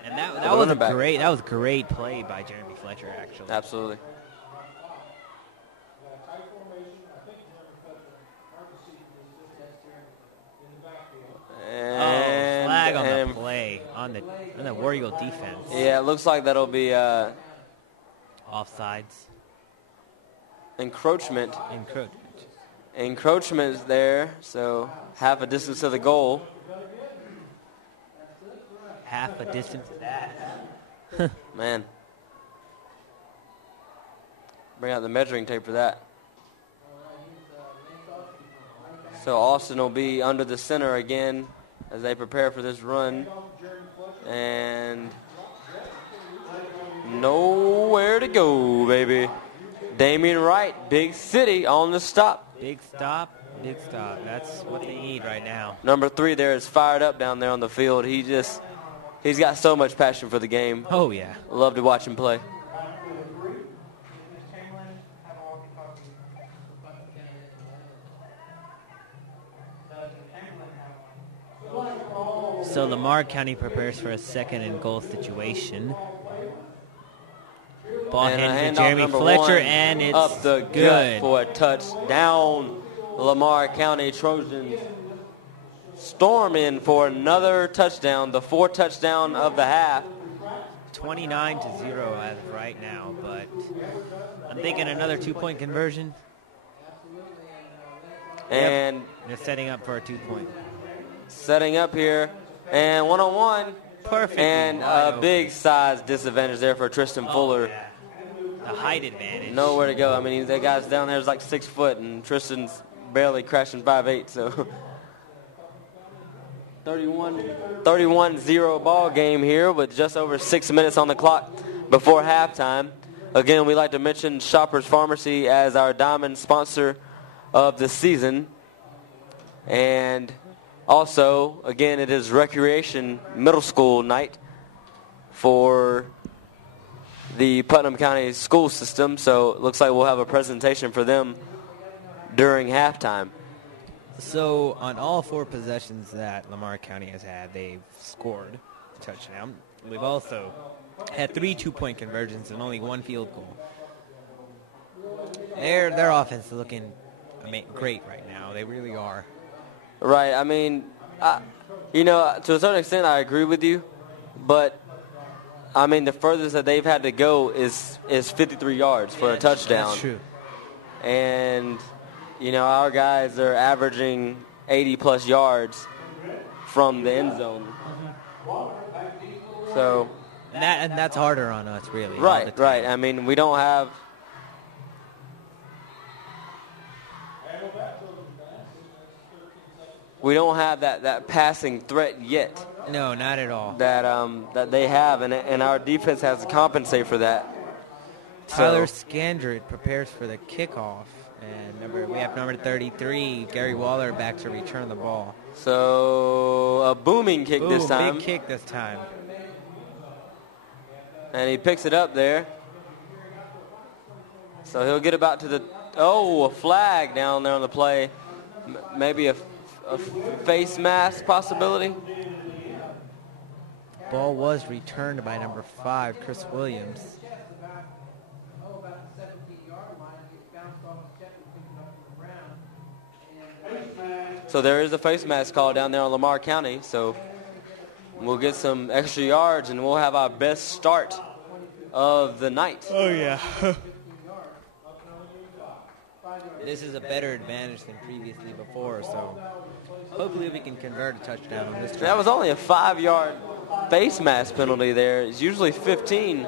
And that the was running back. that was great play by Jeremy Fletcher, actually. Absolutely. And, Flag on the and- play on the War Eagle defense. Yeah, it looks like that'll be Offsides. encroachment. Encroachment. Encroachment there, so half a distance to the goal. Half a distance to that. Man. Bring out the measuring tape for that. So Austin will be under the center again as they prepare for this run. And nowhere to go, baby. Damian Wright, Big City on the stop. Big stop. That's what they need right now. Number 3 there is fired up down there on the field. He's got so much passion for the game. Oh, yeah. Love to watch him play. So Lamar County prepares for a 2nd and goal situation. Ball And a handed handoff, to Jeremy number Fletcher, 1, and it's up the gut good. for a touchdown. Lamar County Trojans storm in for another touchdown, the 4th touchdown of the half. 29-0 as of right now, but I'm thinking another 2-point conversion. And They're setting up for a 2-point. setting up here, and one-on-one. Perfect. And a big size disadvantage there for Tristan Fuller. Yeah. The height advantage. Nowhere to go. I mean, that guy's down there is like 6 foot, and Tristan's barely crashing 5'8", so 31-0 ball game here with just over 6 minutes on the clock before halftime. Again, we'd like to mention Shoppers Pharmacy as our diamond sponsor of the season. And also, again, it is Recreation Middle School night for the Putnam County school system, so it looks like we'll have a presentation for them during halftime. So on all 4 possessions that Lamar County has had, they've scored a touchdown. We've also had 3 2-point conversions and only 1 field goal. Their offense is looking great right now. They really are. Right. I mean, to a certain extent, I agree with you, but I mean, the furthest that they've had to go is 53 yards for a touchdown. That's true. And our guys are averaging 80+ yards from the end zone. So. And that's harder on us, really. Right. Right. I mean, we don't have. We don't have that passing threat yet. No, not at all. That they have, and our defense has to compensate for that. Tyler Scandrett prepares for the kickoff, and we have number 33, Gary Waller, back to return the ball. So a booming kick this time. Big kick this time. And he picks it up there. So he'll get about to a flag down there on the play. Maybe a face mask possibility. Ball was returned by number 5, Chris Williams. So there is a face mask call down there on Lamar County. So we'll get some extra yards, and we'll have our best start of the night. Oh, yeah. This is a better advantage than previously before, so hopefully we can convert a touchdown on this drive. That was only a 5-yard face mask penalty there. It's usually 15.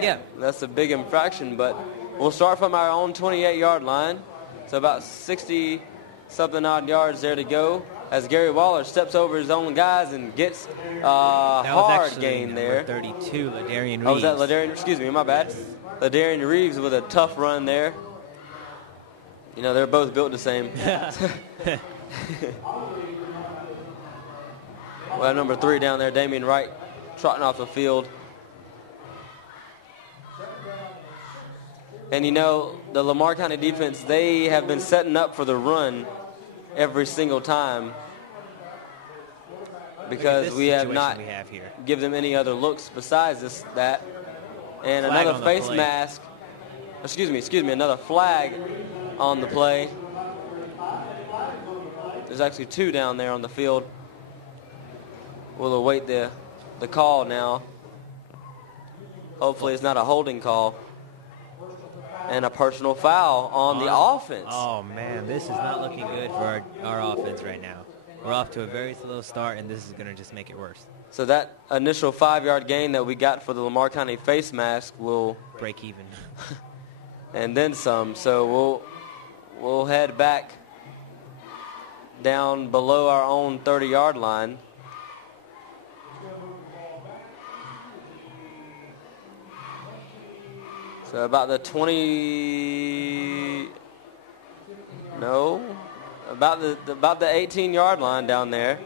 Yeah. That's a big infraction, but we'll start from our own 28-yard line. So about 60-something odd yards there to go as Gary Waller steps over his own guys and gets hard gain there. 32, Ladarian Reeves. Oh, was that Ladarian? Excuse me, my bad. Ladarian Reeves with a tough run there. They're both built the same. We'll have number 3 down there, Damian Wright, trotting off the field. And the Lamar County defense, they have been setting up for the run every single time because we have not give them any other looks besides that. And another face mask. Excuse me, another flag on the play. There's actually 2 down there on the field. We'll await the call now. Hopefully it's not a holding call. And a personal foul on the offense. Oh, man, this is not looking good for our offense right now. We're off to a very slow start, and this is going to just make it worse. So that initial 5-yard gain that we got for the Lamar County face mask will break even. And then some. So we'll head back down below our own 30-yard line. So about the 20, about the 18-yard line down there.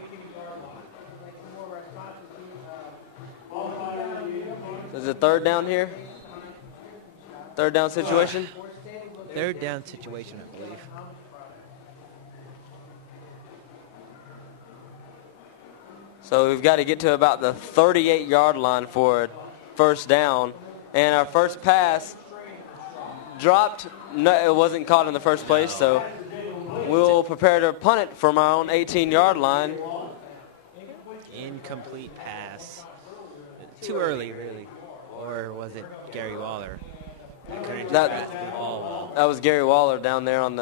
Is it third down here? Third down situation? Third down situation, I believe. So we've got to get to about the 38-yard line for a first down. And our first pass dropped. No, it wasn't caught in the first place, so we'll prepare to punt it from our own 18-yard line. Incomplete pass. Too early, really. Or was it Gary Waller? That was Gary Waller down there on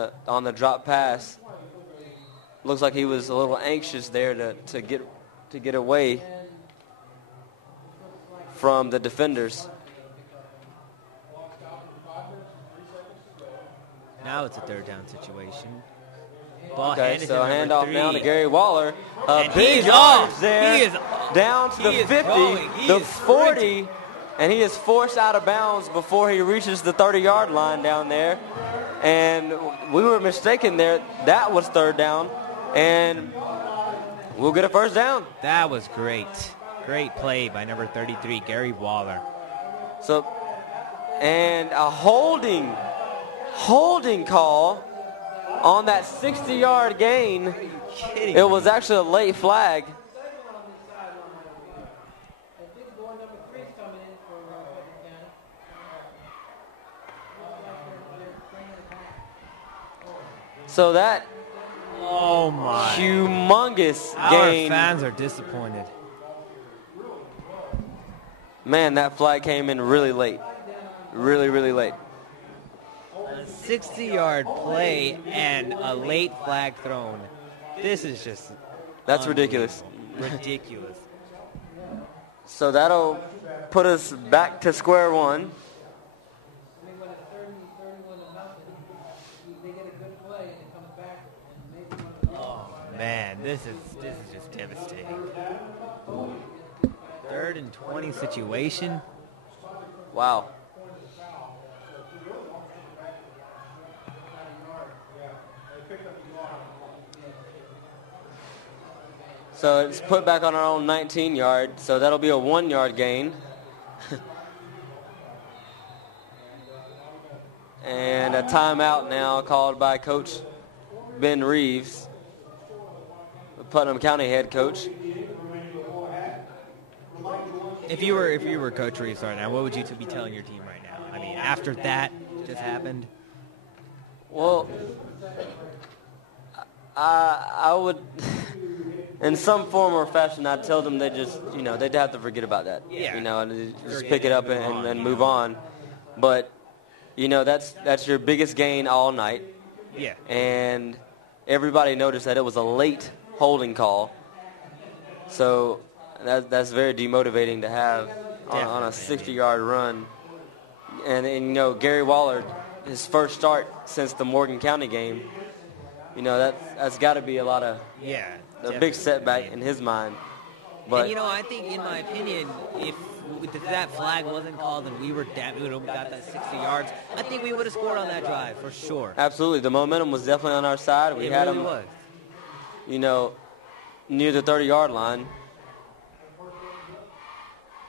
the drop pass. Looks like he was a little anxious there to get away from the defenders. Now it's a third down situation. Ball Okay, so handoff handoff now to Gary Waller. Big He yardage is there. Down to the 50, the 40, and he is forced out of bounds before he reaches the 30-yard line down there. And we were mistaken there. That was third down, and we'll get a first down. That was great. Great play by number 33, Gary Waller. So, and a holding call on that 60-yard gain. Are you kidding It me? was actually a late flag. So that Oh my! humongous Our gain. fans are disappointed. Man, that flag came in really late. Really, really late. A 60-yard play and a late flag thrown. This is just That's ridiculous. unbelievable. Ridiculous. So that'll put us back to square one. I mean, when it's 31 to nothing, they get a good play and it comes back and maybe one of the Man, this is just devastating. 3rd and 20 situation. Wow. So it's put back on our own 19-yard, so that'll be a 1-yard gain. And a timeout now called by Coach Ben Reeves, the Putnam County head coach. If you were Coach Reeves right now, what would you be telling your team right now? I mean, after that just happened. Well, I would, in some form or fashion, I'd tell them they just, they'd have to forget about that. Yeah. And just pick it up and move on. But, that's your biggest gain all night. Yeah. And everybody noticed that it was a late holding call. So that's very demotivating to have on a 60-yard run. And Gary Waller, his first start since the Morgan County game, that's got to be a lot of a big setback in his mind. But And I think, in my opinion, if that flag wasn't called and we would have got that 60 yards, I think we would have scored on that drive for sure. Absolutely, the momentum was definitely on our side. We had really them, was. Near the 30-yard line.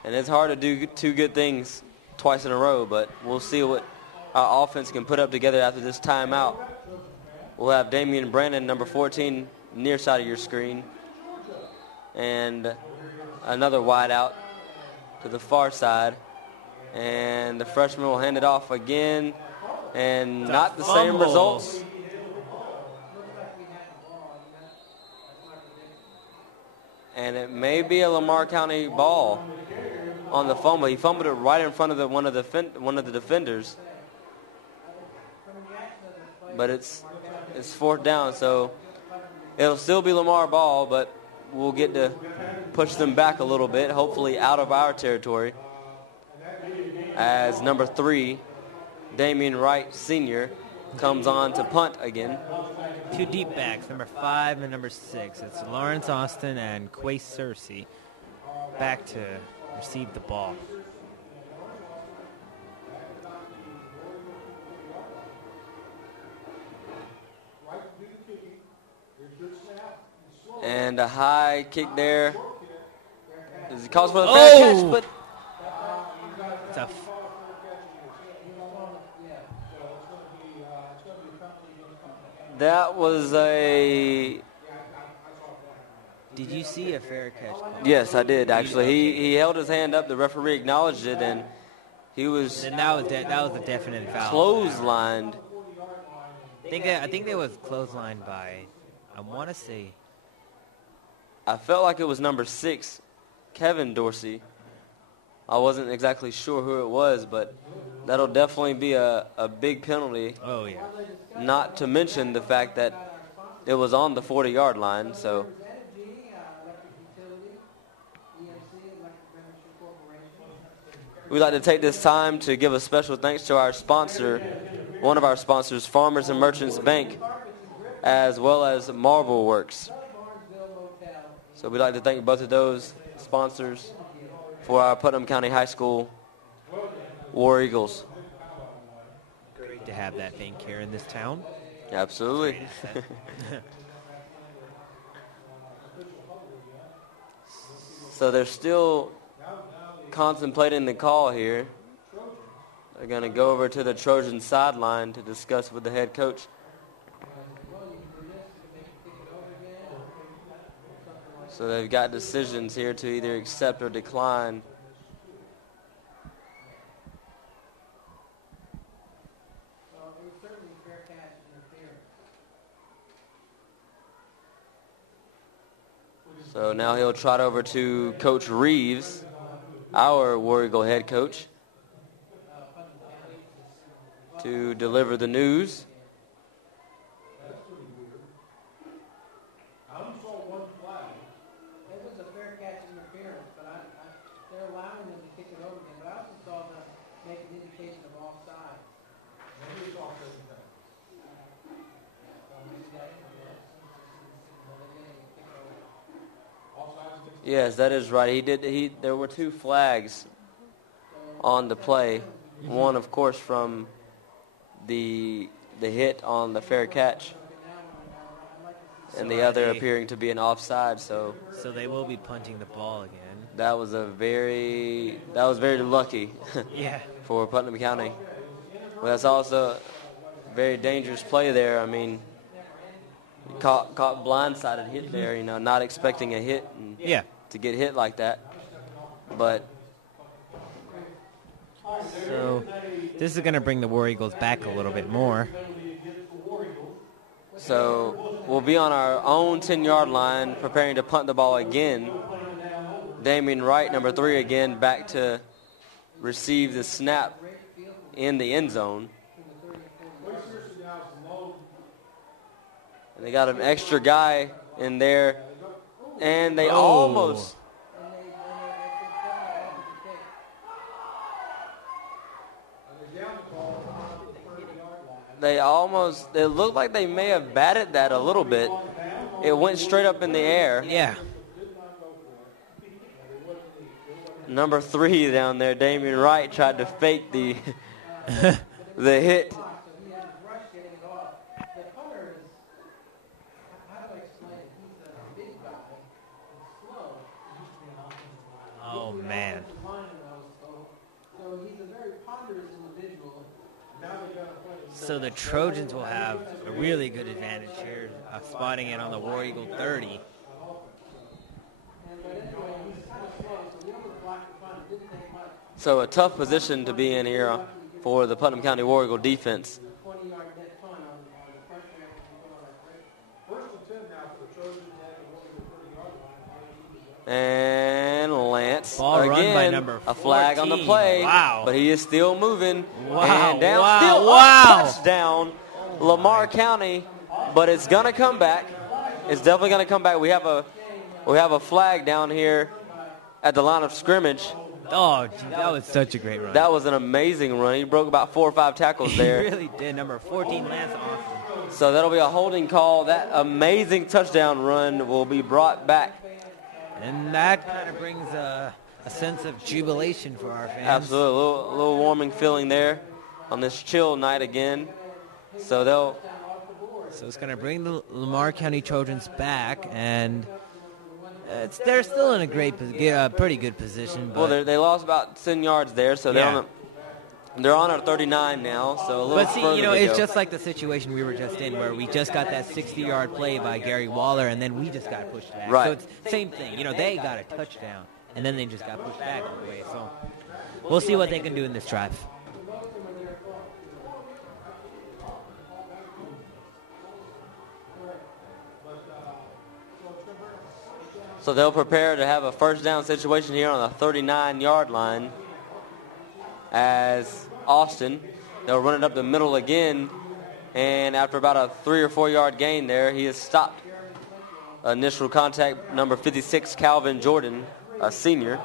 And it's hard to do two good things twice in a row, but we'll see what our offense can put up together after this timeout. We'll have Damian Brandon, number 14, near side of your screen. And another wide out to the far side. And the freshman will hand it off again. And not the same fumble. results. And it may be a Lamar County ball on the fumble. He fumbled it right in front of one of the defenders. But it's 4th down, so it'll still be Lamar ball, but we'll get to push them back a little bit, hopefully out of our territory. As number 3, Damian Wright, senior, comes on to punt again. 2 deep backs, number 5 and number 6. It's Lawrence Austin and Quay Cersei back to receive the ball. And a high kick there. He calls for the fair catch, but it's a that was a... Did you see a fair catch call? Yes, I did, actually. He held his hand up. The referee acknowledged it, and he was Then that was a definite foul. clotheslined. I think they was clotheslined by, I want to say, I felt like it was number 6, Kevin Dorsey. I wasn't exactly sure who it was, but that'll definitely be a big penalty. oh yeah. Not to mention the fact that it was on the 40-yard line. So we'd like to take this time to give a special thanks to our sponsor, one of our sponsors, Farmers and Merchants Bank, as well as Marble Works. So we'd like to thank both of those sponsors for our Putnam County High School War Eagles. Great to have that bank here in this town. Absolutely. So they're still contemplating the call here. They're going to go over to the Trojan sideline to discuss with the head coach. So they've got decisions here to either accept or decline. So now he'll trot over to Coach Reeves, our War Eagle head coach, to deliver the news. I only saw one flag. It was a fair catch interference, but they're allowing them to kick it over again. But I also saw them make an indication of offside. Maybe it's off everything. Yes, that is right. There were 2 flags on the play. One, of course, from the hit on the fair catch, and the other appearing to be an offside. So they will be punting the ball again. that was very lucky Yeah. for Putnam County. But that's also a very dangerous play there. I mean, caught blindsided hit there. Not expecting a hit. And Yeah. to get hit like that. But So this is going to bring the War Eagles back a little bit more. so we'll be on our own 10-yard line preparing to punt the ball again. Damien Wright, number 3, again back to receive the snap in the end zone. And they got an extra guy in there, and they almost... It looked like they may have batted that a little bit. It went straight up in the air. Yeah. Number 3 down there, Damien Wright, tried to fake the the hit. Oh, man. So the Trojans will have a really good advantage here, spotting it on the War Eagle 30. So a tough position to be in here for the Putnam County War Eagle defense. And Lance, Ball run by again, number a flag on the 14. play. Wow. But he is still moving. Wow, And down, wow, still wow. up, touchdown, Lamar County. But it's going to come back. It's definitely going to come back. We have a flag down here at the line of scrimmage. Oh, gee, that was such a great run. That was an amazing run. He broke about 4 or 5 tackles He there. really did. Number 14, Lance Austin. So that'll be a holding call. That amazing touchdown run will be brought back. And that kind of brings a sense of jubilation for our fans. Absolutely. A little warming feeling there on this chill night again. So it's going to bring the Lamar County Trojans back, and they're still in a pretty good position. But they lost about 10 yards there, so they're on our 39 now, so a little But see, further to it's go. just like the situation we were just in, where we just got that 60-yard play by Gary Waller, and then we just got pushed back. Right. So it's the same thing. They got a touchdown, and then they just got pushed back all the way. So we'll see what they can do in this drive. So they'll prepare to have a first down situation here on the 39-yard line as Austin. They'll run it up the middle again, and after about a 3 or 4 yard gain there, he is stopped. Initial contact, number 56, Calvin Jordan, a senior.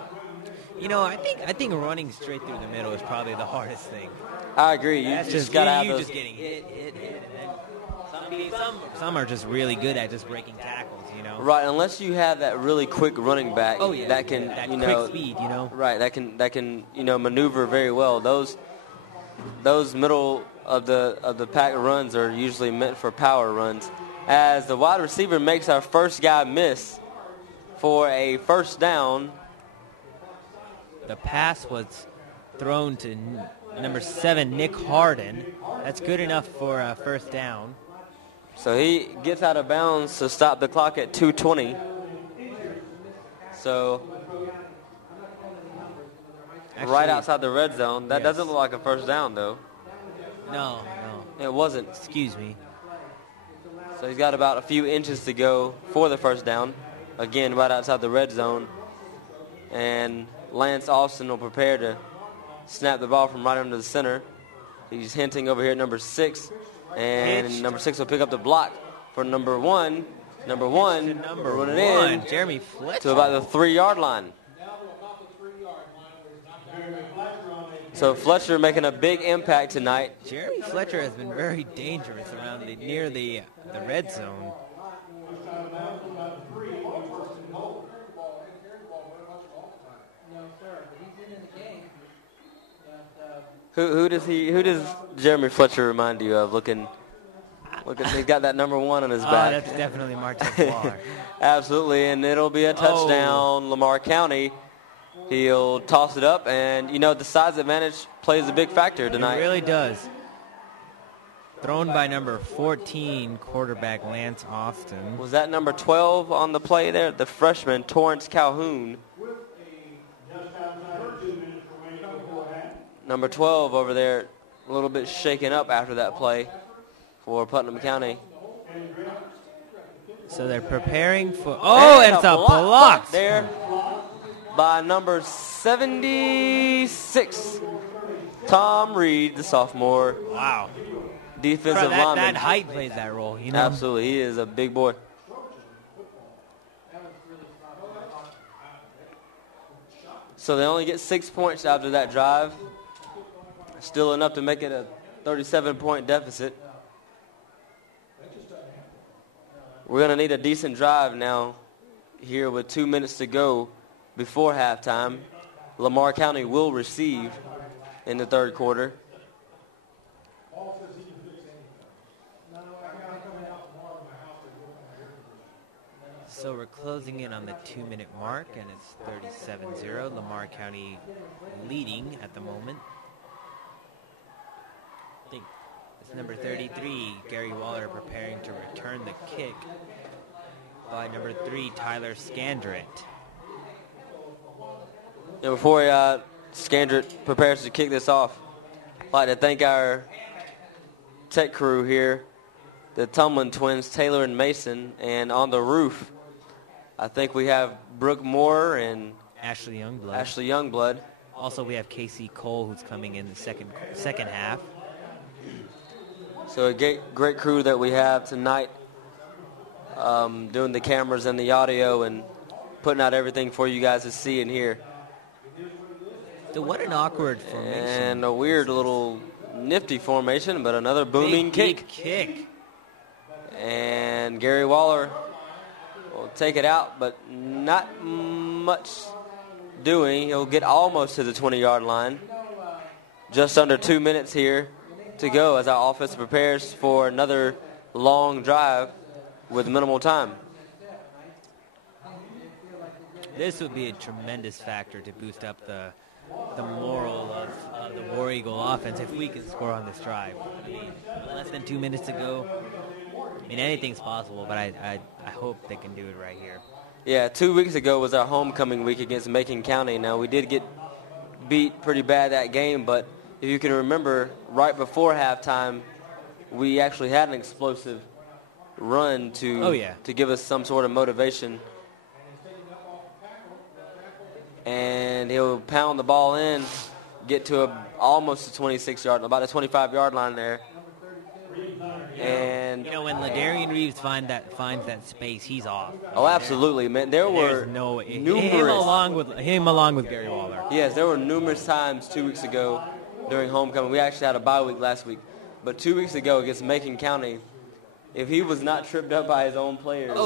I think running straight through the middle is probably the hardest thing. I agree. You That's just got to have you those. just getting hit, and then some are just really good at just breaking tackles. Right, unless you have that really quick running back that can, that quick speed, Right, that can maneuver very well. Those middle of the pack runs are usually meant for power runs. As the wide receiver makes our first guy miss for a first down. The pass was thrown to number 7, Nick Harden. That's good enough for a first down. So he gets out of bounds to stop the clock at 2:20. So right outside the red zone. That doesn't look like a first down, though. No. It wasn't. Excuse me. So he's got about a few inches to go for the first down. again, right outside the red zone. And Lance Austin will prepare to snap the ball from right under the center. He's hinting over here at number 6. And Pitched. number 6 will pick up the block for number 1. Number 1 Number running 1, in Jeremy Fletcher. to about the 3-yard line. So Fletcher making a big impact tonight. Jeremy Fletcher has been very dangerous around near the red zone. No, sir, but he's in the game. Who does Jeremy Fletcher remind you of? Looking, he's got that number 1 on his back. That's definitely Martez Waller. Absolutely, and it'll be a touchdown, Lamar County. He'll toss it up, and the size advantage plays a big factor tonight. It really does. Thrown by number 14, quarterback Lance Austin. Was that number 12 on the play there? The freshman, Torrance Calhoun. Number 12 over there, a little bit shaken up after that play for Putnam County. So they're preparing for... Oh, and it's a block there by number 76, Tom Reed, the sophomore. Wow. Defensive lineman. That height plays that role, Absolutely, he is a big boy. So they only get 6 points after that drive. Still enough to make it a 37-point deficit. We're going to need a decent drive now here with 2 minutes to go before halftime. Lamar County will receive in the third quarter. So we're closing in on the 2-minute mark, and it's 37-0. Lamar County leading at the moment. I think it's number 33, Gary Waller, preparing to return the kick by number 3, Tyler Scandrett. And before Scandrett prepares to kick this off, I'd like to thank our tech crew here, the Tumlin twins, Taylor and Mason, and on the roof, I think we have Brooke Moore and Ashley Youngblood. Also, we have Casey Cole, who's coming in the second half. So a great crew that we have tonight, doing the cameras and the audio and putting out everything for you guys to see and hear. So what an awkward formation. And a weird little nifty formation, but another booming big kick. And Gary Waller will take it out, but not much doing. He'll get almost to the 20-yard line. Just under 2 minutes here to go as our offense prepares for another long drive with minimal time. This would be a tremendous factor to boost up the moral of the War Eagle offense if we can score on this drive. I mean, less than 2 minutes to go. I mean, anything's possible, but I hope they can do it right here. Yeah, 2 weeks ago was our homecoming week against Macon County. Now, we did get beat pretty bad that game, but if you can remember, right before halftime, we actually had an explosive run to give us some sort of motivation. And he'll pound the ball in, get to almost the 26-yard, about the 25-yard line there. And when Ladarian Reeves finds that space, he's off. Oh, absolutely, man. There were numerous him along with Gary Waller. Yes, there were numerous times 2 weeks ago during homecoming. We actually had a bye week last week, but 2 weeks ago against Macon County, if he was not tripped up by his own players,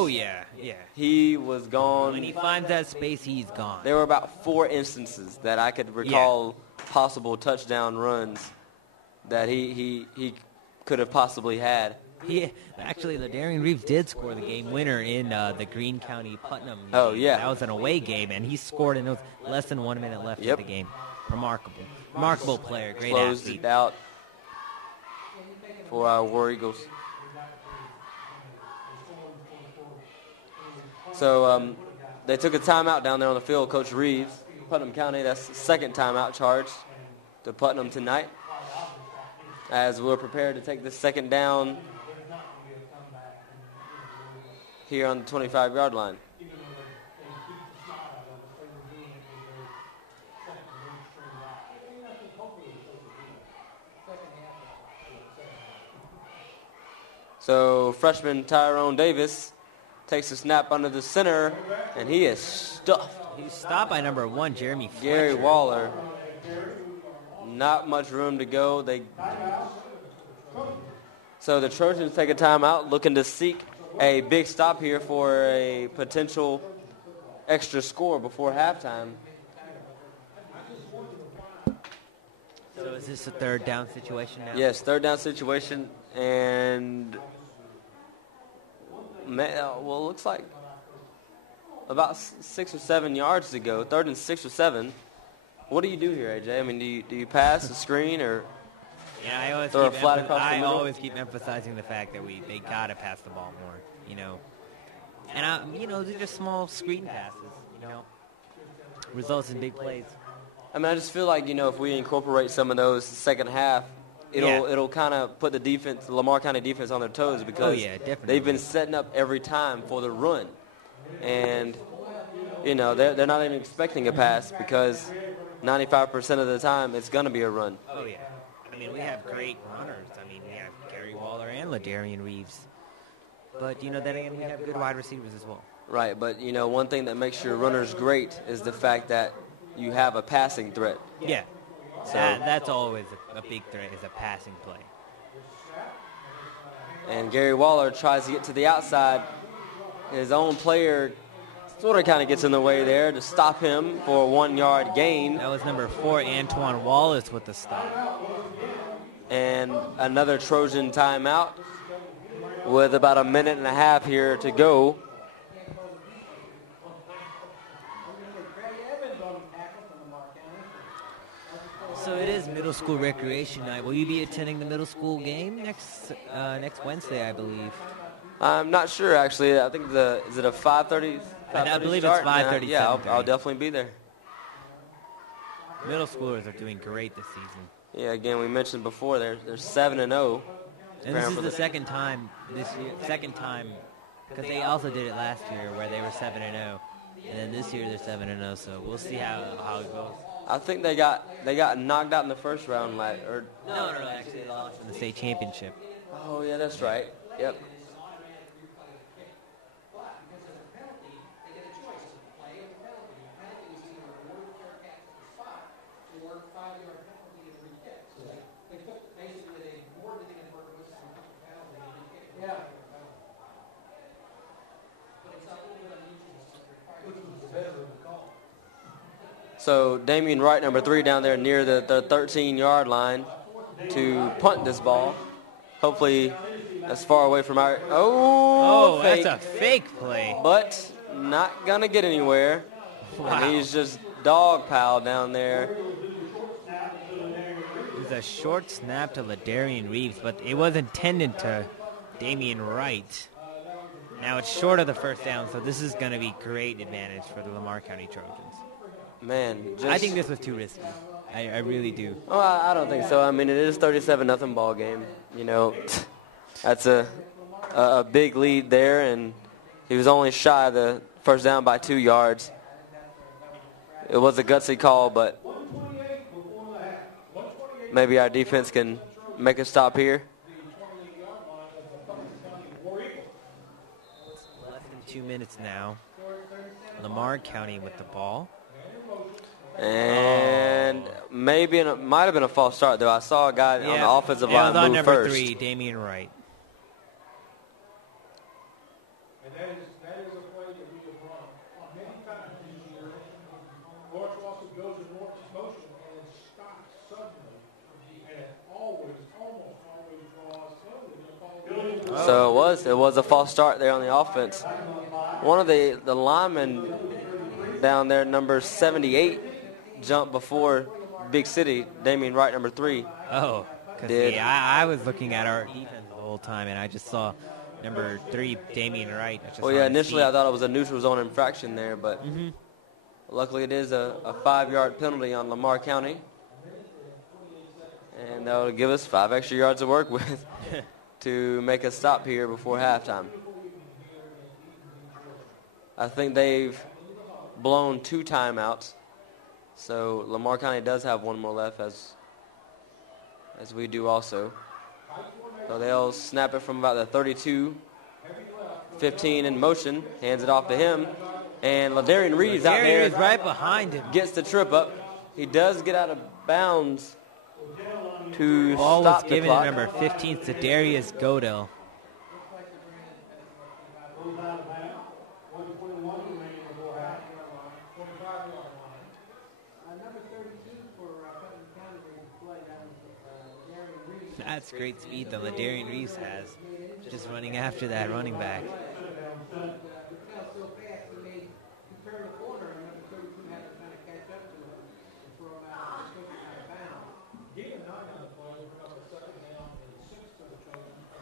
he was gone. When he finds that space, he's gone. There were about 4 instances that I could recall possible touchdown runs that he could have possibly had. Yeah, actually, Ladarian Reeves did score the game winner in the Greene County Putnam game. Oh, yeah. That was an away game, and he scored, and it was less than 1 minute left of the game. Remarkable player, great Closed athlete. it out for our War Eagles. So they took a timeout down there on the field. Coach Reeves, Putnam County, that's the second timeout charged to Putnam tonight, as we're prepared to take the second down here on the 25-yard line. So freshman Tyrone Davis takes a snap under the center, and he is stuffed. He's stopped by number 1, Jeremy Fletcher. Gary Waller. Not much room to go. So the Trojans take a timeout, looking to seek a big stop here for a potential extra score before halftime. So is this a third down situation now? Yes, third down situation, and well, it looks like about 6 or 7 yards to go. Third and 6 or 7. What do you do here, AJ? I mean, do you pass a screen or Yeah, I always throw a keep flat across the I middle? always keep emphasizing the fact that they gotta pass the ball more, you know. And they're just small screen passes, you know, results in big plays. I mean, I just feel like, if we incorporate some of those second half, it'll kind of put the Lamar County defense on their toes because definitely. they've been setting up every time for the run. And, they're not even expecting a pass because 95% of the time it's going to be a run. Oh, yeah. I mean, we have great runners. I mean, we have Gary Waller and Ladarian Reeves. But, then again, we have good wide receivers as well. Right, but, one thing that makes your runners great is the fact that you have a passing threat. Yeah. So That's always a big threat is a passing play. And Gary Waller tries to get to the outside. His own player sort of kind of gets in the way there to stop him for a 1-yard gain. That was number 4, Antoine Wallace with the stop. And another Trojan timeout with about a minute and a half here to go. So it is middle school recreation night. Will you be attending the middle school game next Wednesday, I believe? I'm not sure, actually. I think is it a 5:30? I believe start? it's 5:30. Yeah, I'll definitely be there. Middle schoolers are doing great this season. Yeah, again, we mentioned before they're 7-0. And this is the second time this year. Because they also did it last year where they were 7-0, and then this year they're 7-0. So we'll see how it goes. I think they got knocked out in the first round, No, actually they lost in the state championship. Oh yeah, that's right. Yep. So Damian Wright, number 3, down there near the 13-yard line to punt this ball. Hopefully that's far away from our... Oh, fake. that's a fake play. But not going to get anywhere. Wow. And he's just dog-piled down there. It was a short snap to Ladarian Reeves, but it was intended to Damian Wright. Now it's short of the first down, so this is going to be great advantage for the Lamar County Trojans. Man, I think this was too risky. I really do. Oh, I don't think so. I mean, it is 37-0 ball game. That's a big lead there, and he was only shy of the first down by 2 yards. It was a gutsy call, but maybe our defense can make a stop here. Less than 2 minutes now. Lamar County with the ball. And maybe it might have been a false start, though. I saw a guy on the offensive line it was on move number first. 3, Damian Wright. And that is a play that we have run many times this year. Lawrence Lawson goes in motion and then stops suddenly. And it almost always draws. So it was a false start there on the offense. One of the linemen down there, number 78, jumped before Big City, Damian Wright, number 3. Oh, because I was looking at our defense the whole time, and I just saw number 3, Damian Wright. Well, yeah, initially I thought it was a neutral zone infraction there, but luckily it is a 5-yard penalty on Lamar County. And that will give us 5 extra yards to work with to make a stop here before halftime. I think they've blown 2 timeouts. So Lamar County does have one more left, as we do also. So they'll snap it from about the 32. 15 in motion, hands it off to him. And Ladarian Reeves out there is right behind him. gets the trip up. He does get out of bounds to Ball stop was the given to clock. number 15, to Darius Godel. Number 32 for Putnam County where he played, that was Ladarian Reeves. That's great speed that Ladarian Reeves has, just running after that running back. He fell so fast he turned the corner and number 32 had to kind of catch up to him and throw him out of bounds.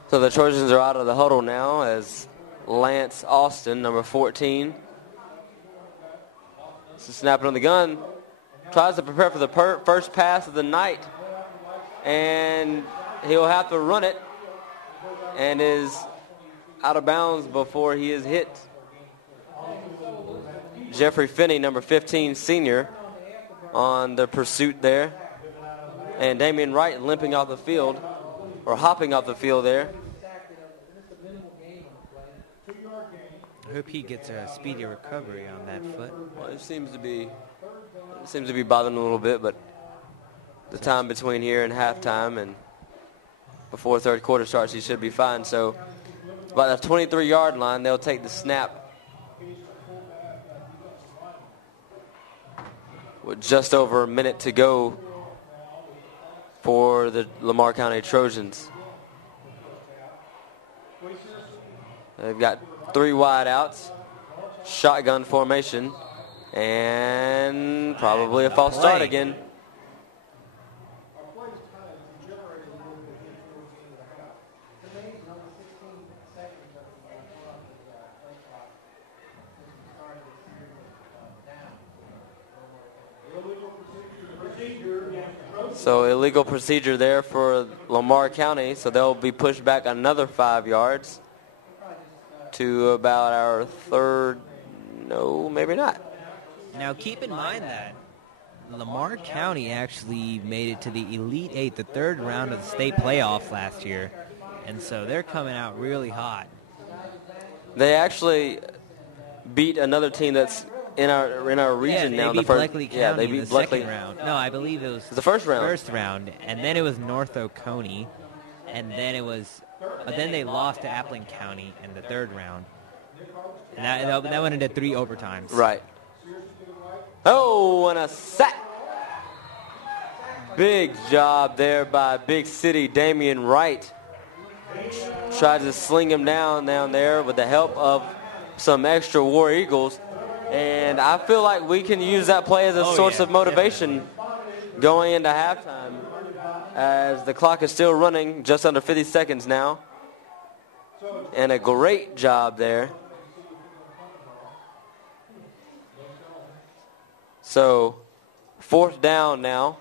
So the Trojans are out of the huddle now as Lance Austin, number 14, is snapping on the gun. Tries to prepare for the first pass of the night. And he'll have to run it. And is out of bounds before he is hit. Jeffrey Finney, number 15, senior, on the pursuit there. And Damian Wright limping off the field, or hopping off the field there. I hope he gets a speedy recovery on that foot. Well, it seems to be bothering him a little bit, but the time between here and halftime and before third quarter starts, he should be fine. So about the 23-yard line, they'll take the snap with just over a minute to go for the Lamar County Trojans. They've got 3 wideouts, shotgun formation, and probably a false start again. So illegal procedure there for Lamar County, so they'll be pushed back another 5 yards to about our third, no, maybe not. Now keep in mind that Lamar County actually made it to the Elite Eight, the third round of the state playoffs last year, and so they're coming out really hot. They actually beat another team that's in our region now. They beat Bleckley County they beat the Bleckley. second round. No, I believe it was The first round. First round, and then it was North Oconee, and then it was, then they lost to Appling County in the third round. And that went into 3 overtimes. Right. Oh, and a sack. Big job there by Big City Damian Wright. Tried to sling him down there with the help of some extra War Eagles. And I feel like we can use that play as a source of motivation going into halftime, as the clock is still running, just under 50 seconds now. And a great job there. So, 4th down now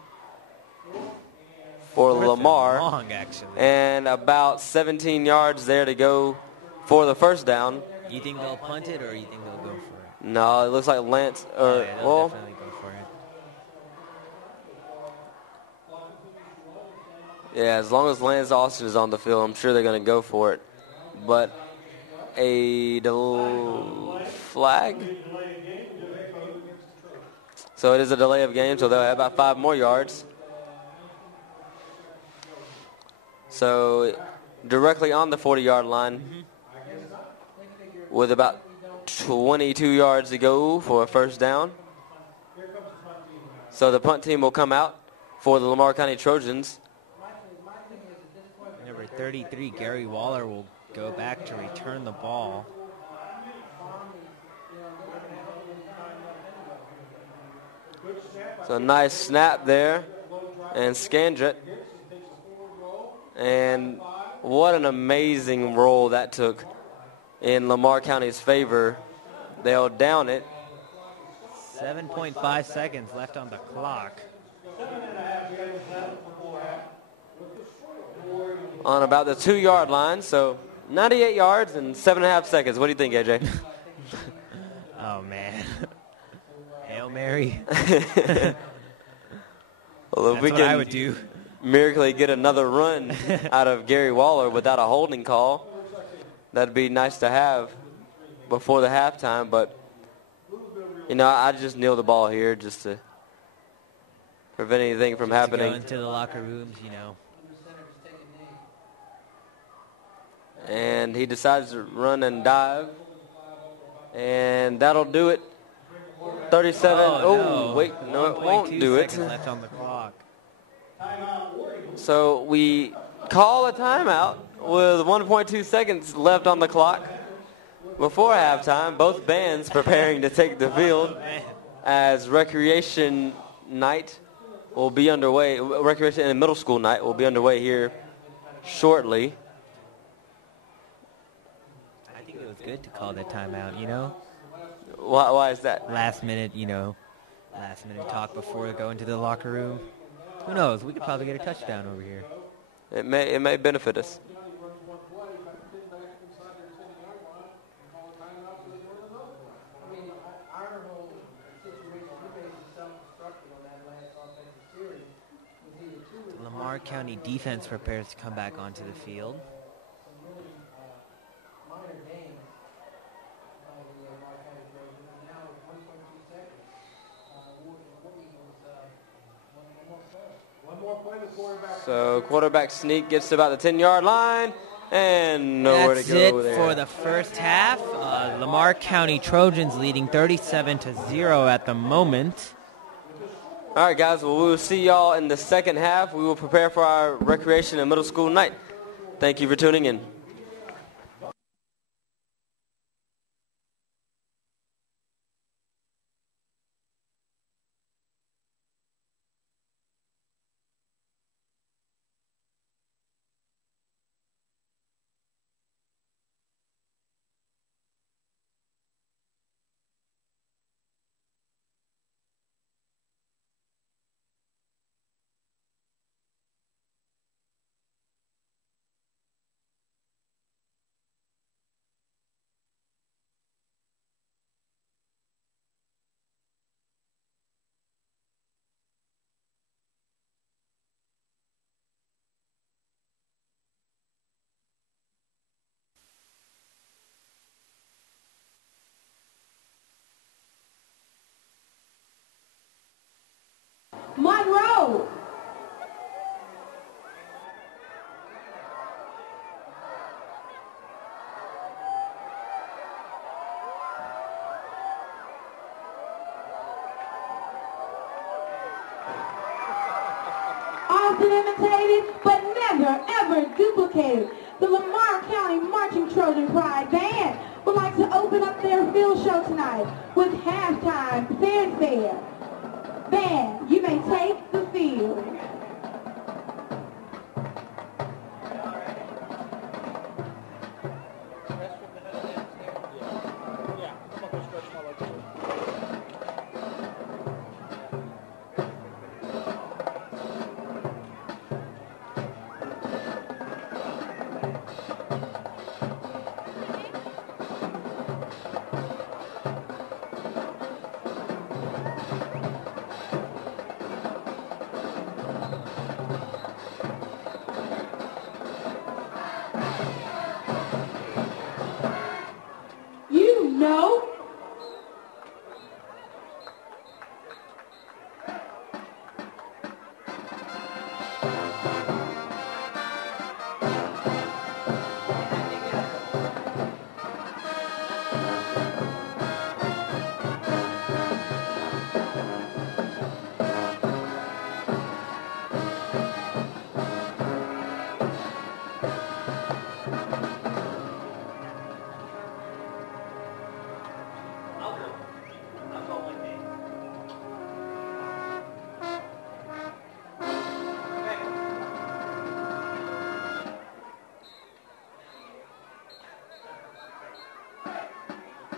for Lamar. Long, actually. And about 17 yards there to go for the first down. You think they'll punt it, or you think they'll go for it? No, it looks like Lance, They'll definitely go for it. yeah, as long as Lance Austin is on the field, I'm sure they're going to go for it. But a flag? So it is a delay of game, so they'll have about 5 more yards. So directly on the 40-yard line with about 22 yards to go for a first down. So the punt team will come out for the Lamar County Trojans. Number 33, Gary Waller, will go back to return the ball. So nice snap there, and Scandrett. And what an amazing roll that took in Lamar County's favor. They'll down it. 7.5 seconds left on the clock. On about the 2-yard line, so 98 yards and 7.5 seconds. What do you think, AJ? Oh, man. Hail Mary. Well, That's what I would do. miraculously get another run out of Gary Waller without a holding call. That'd be nice to have before the halftime, but, you know, I just kneel the ball here just to prevent anything from happening. To go into the locker rooms, you know. And he decides to run and dive. And that'll do it. 37. No. Wait, no, it won't 1.2 do it. seconds left on the clock. So we call a timeout with 1.2 seconds left on the clock before halftime. Both bands preparing to take the field as recreation night will be underway. Recreation and middle school night will be underway here shortly. I think it was good to call that timeout, you know? Why is that? Last minute talk before going to the locker room. Who knows? We could probably get a touchdown over here. It may benefit us. The Lamar County defense prepares to come back onto the field. So quarterback sneak gets to about the 10-yard line and nowhere to go there. That's it for the first half. Lamar County Trojans leading 37-0 at the moment. All right, guys. Well, we will see y'all in the second half. We will prepare for our recreation and middle school night. Thank you for tuning in. Monroe. Often imitated, but never, ever duplicated. The Lamar County Marching Trojan Pride Band would like to open up their field show tonight with halftime fanfare. Band, you may take the field. You know.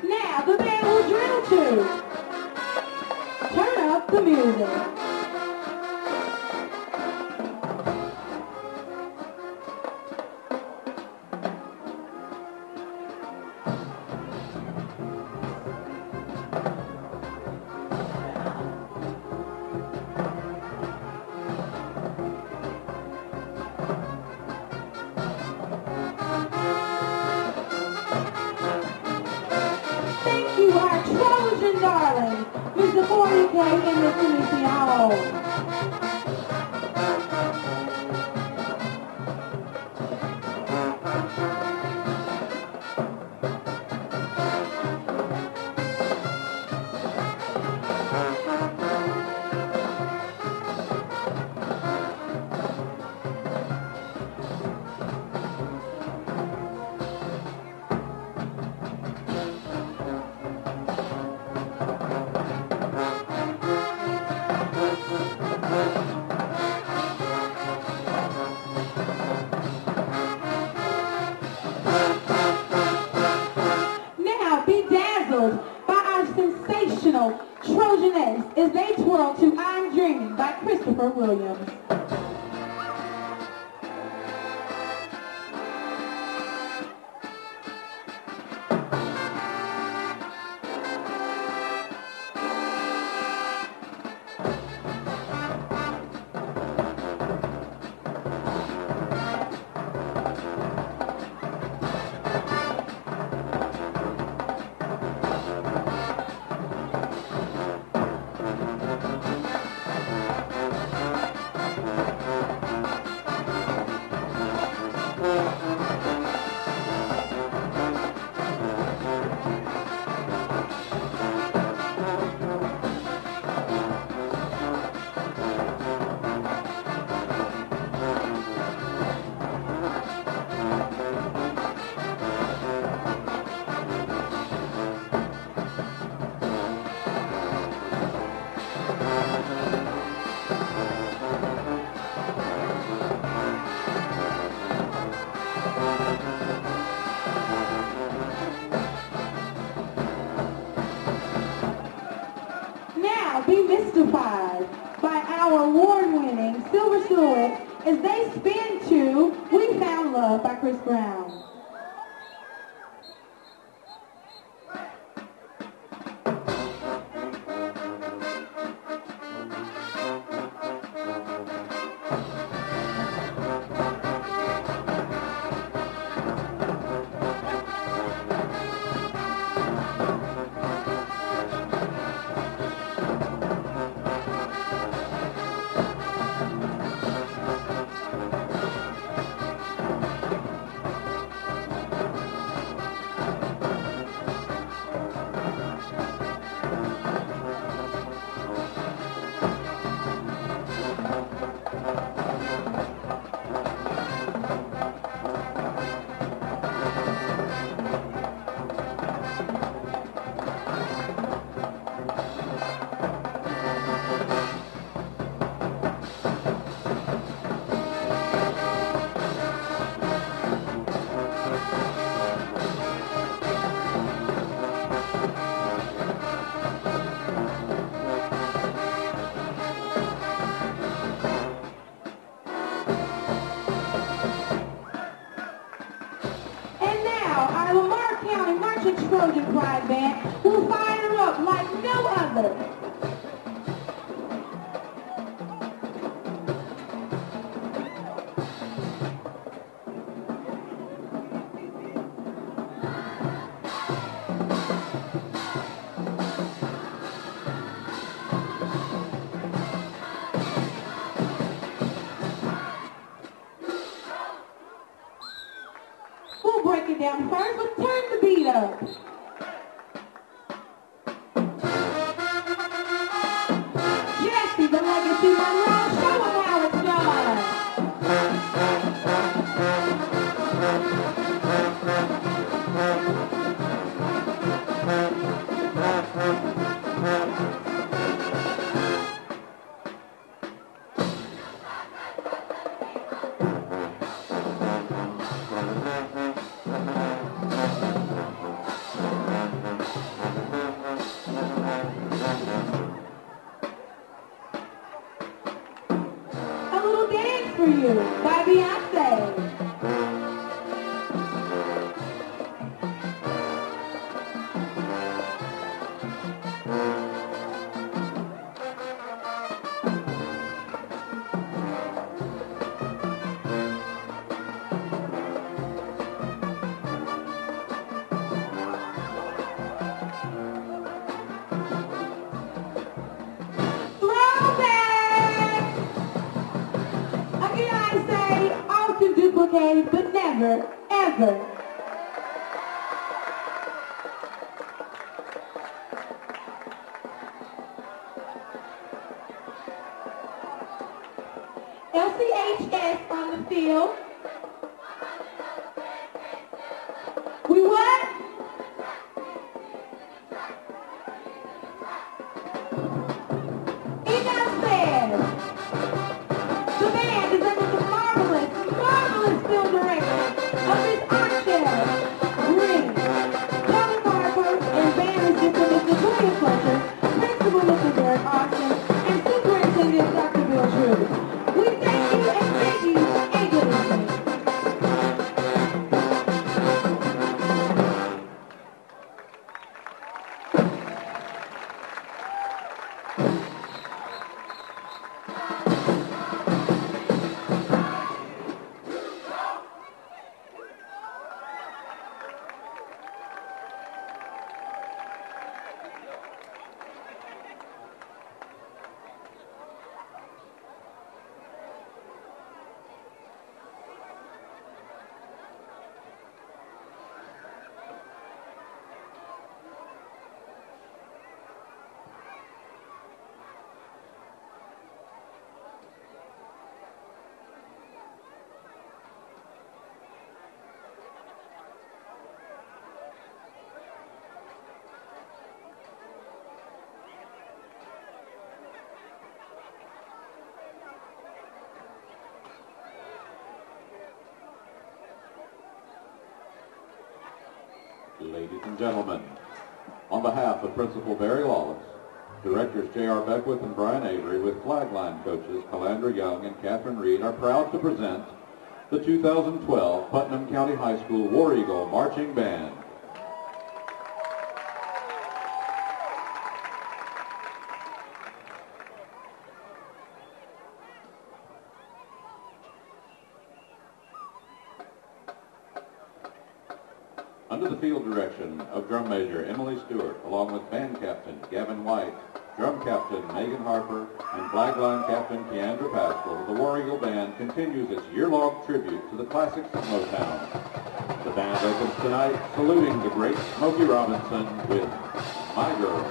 Now the band will drill to. Turn up the music. underway in the semifinals. Now bedazzled by our sensational Trojaness as they twirl to I'm Dreaming by Christopher Williams. Now be mystified by our award-winning Silver Silhouette as they spin to We Found Love by Chris Brown. Our Lamar County Marching Trojan Pride Band will fire up like no other. We'll break it down first, but turn the beat up. Jesse, the Legacy Monroe, show them how it's done. A Little Dance for You by Beyonce. duplicated, but never, ever. LCHS on the field. We what? Enough said. The band is under the marvelous, marvelous film direction of Miss Archer Green, Colin Harper, and band assistant Mr. William Fletcher, Principal Mr. Derek Austin, and Superintendent Dr. Bill True. We thank you and thank you and good evening. Ladies and gentlemen, on behalf of Principal Barry Lawless, Directors J.R. Beckwith and Brian Avery, with flagline coaches Calandra Young and Catherine Reed, are proud to present the 2012 Putnam County High School War Eagle Marching Band. Under the field direction of drum major Emily Stewart, along with band captain Gavin White, drum captain Megan Harper, and flagline captain Keandra Pascal, the War Eagle Band continues its year-long tribute to the classics of Motown. The band opens tonight saluting the great Smokey Robinson with My Girl.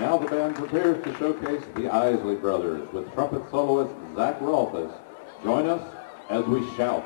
Now the band prepares to showcase the Isley Brothers with trumpet soloist Zach Rolfus. Join us as we shout.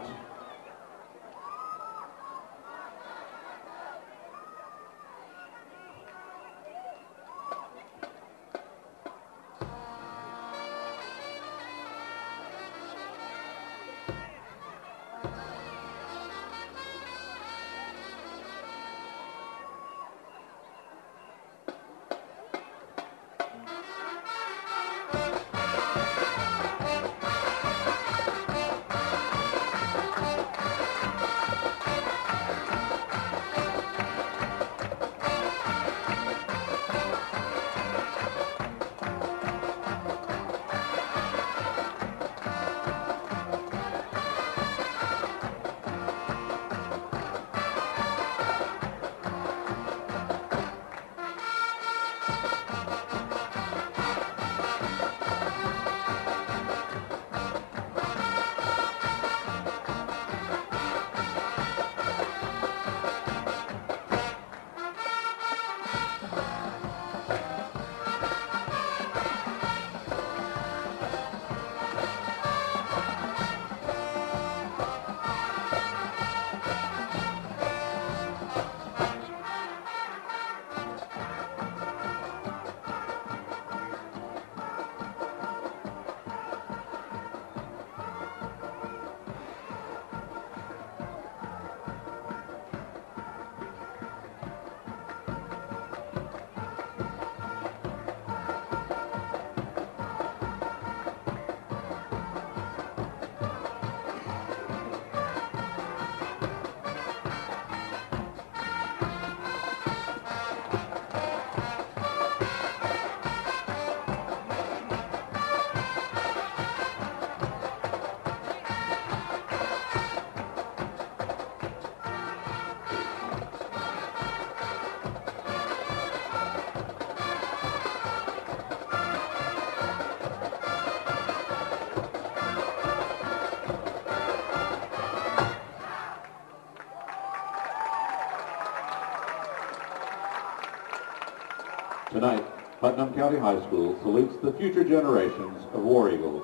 Tonight, Putnam County High School salutes the future generations of War Eagles.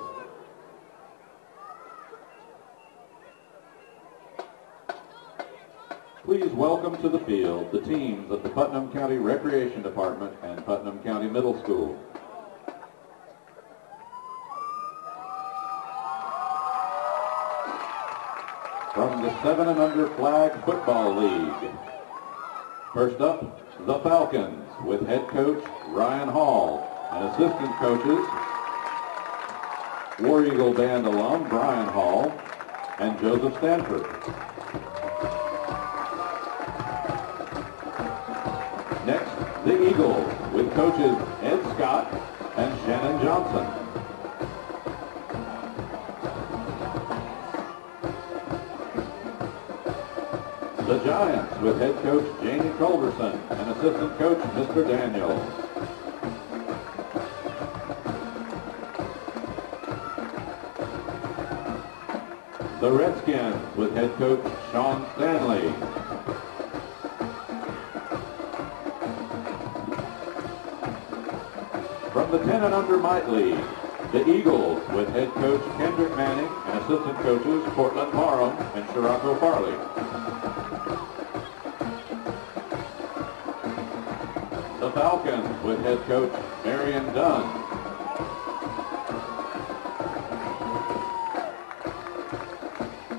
Please welcome to the field the teams of the Putnam County Recreation Department and Putnam County Middle School. From the 7 and Under Flag Football League. First up, the Falcons with head coach Ryan Hall and assistant coaches War Eagle Band alum Brian Hall and Joseph Stanford. Next, the Eagles with coaches Ed Scott and Shannon Johnson. The Giants with head coach Jamie Culberson and assistant coach Mr. Daniels. The Redskins with head coach Sean Stanley. From the 10 and Under Mite League, the Eagles with head coach Kendrick Manning and assistant coaches Cortland Parham and Shirako Farley. The Falcons with head coach Marion Dunn.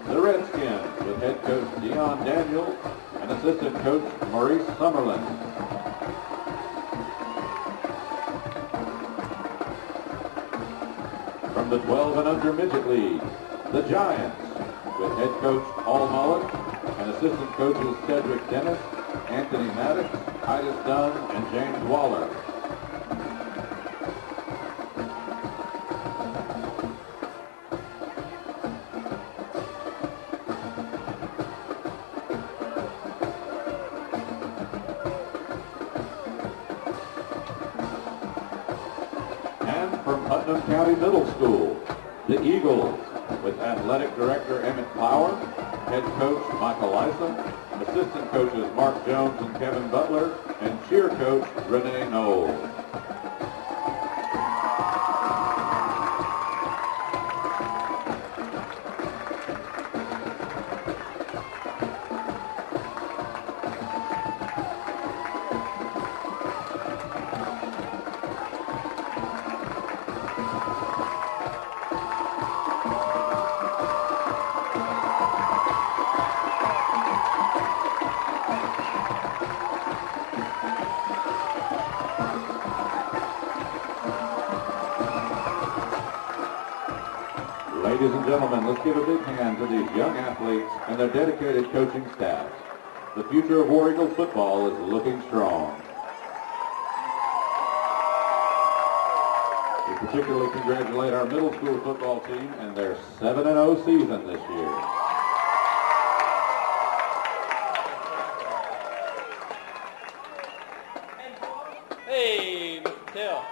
The Redskins with head coach Dion Daniels and assistant coach Maurice Summerlin. From the 12 and Under Midget League, the Giants with head coach Paul Mullet and assistant coaches Cedric Dennis, Anthony Maddox, Titus Dunn, and James Waller. And from Putnam County Middle School, the Eagles with athletic director Emmett Flower, head coach Michael Lysa, assistant coaches Mark Jones and Kevin Butler, and cheer coach Renee Knowles. Ladies and gentlemen, let's give a big hand to these young athletes and their dedicated coaching staff. The future of War Eagles football is looking strong. We particularly congratulate our middle school football team and their 7-0 season this year. Hey, Mr. Till.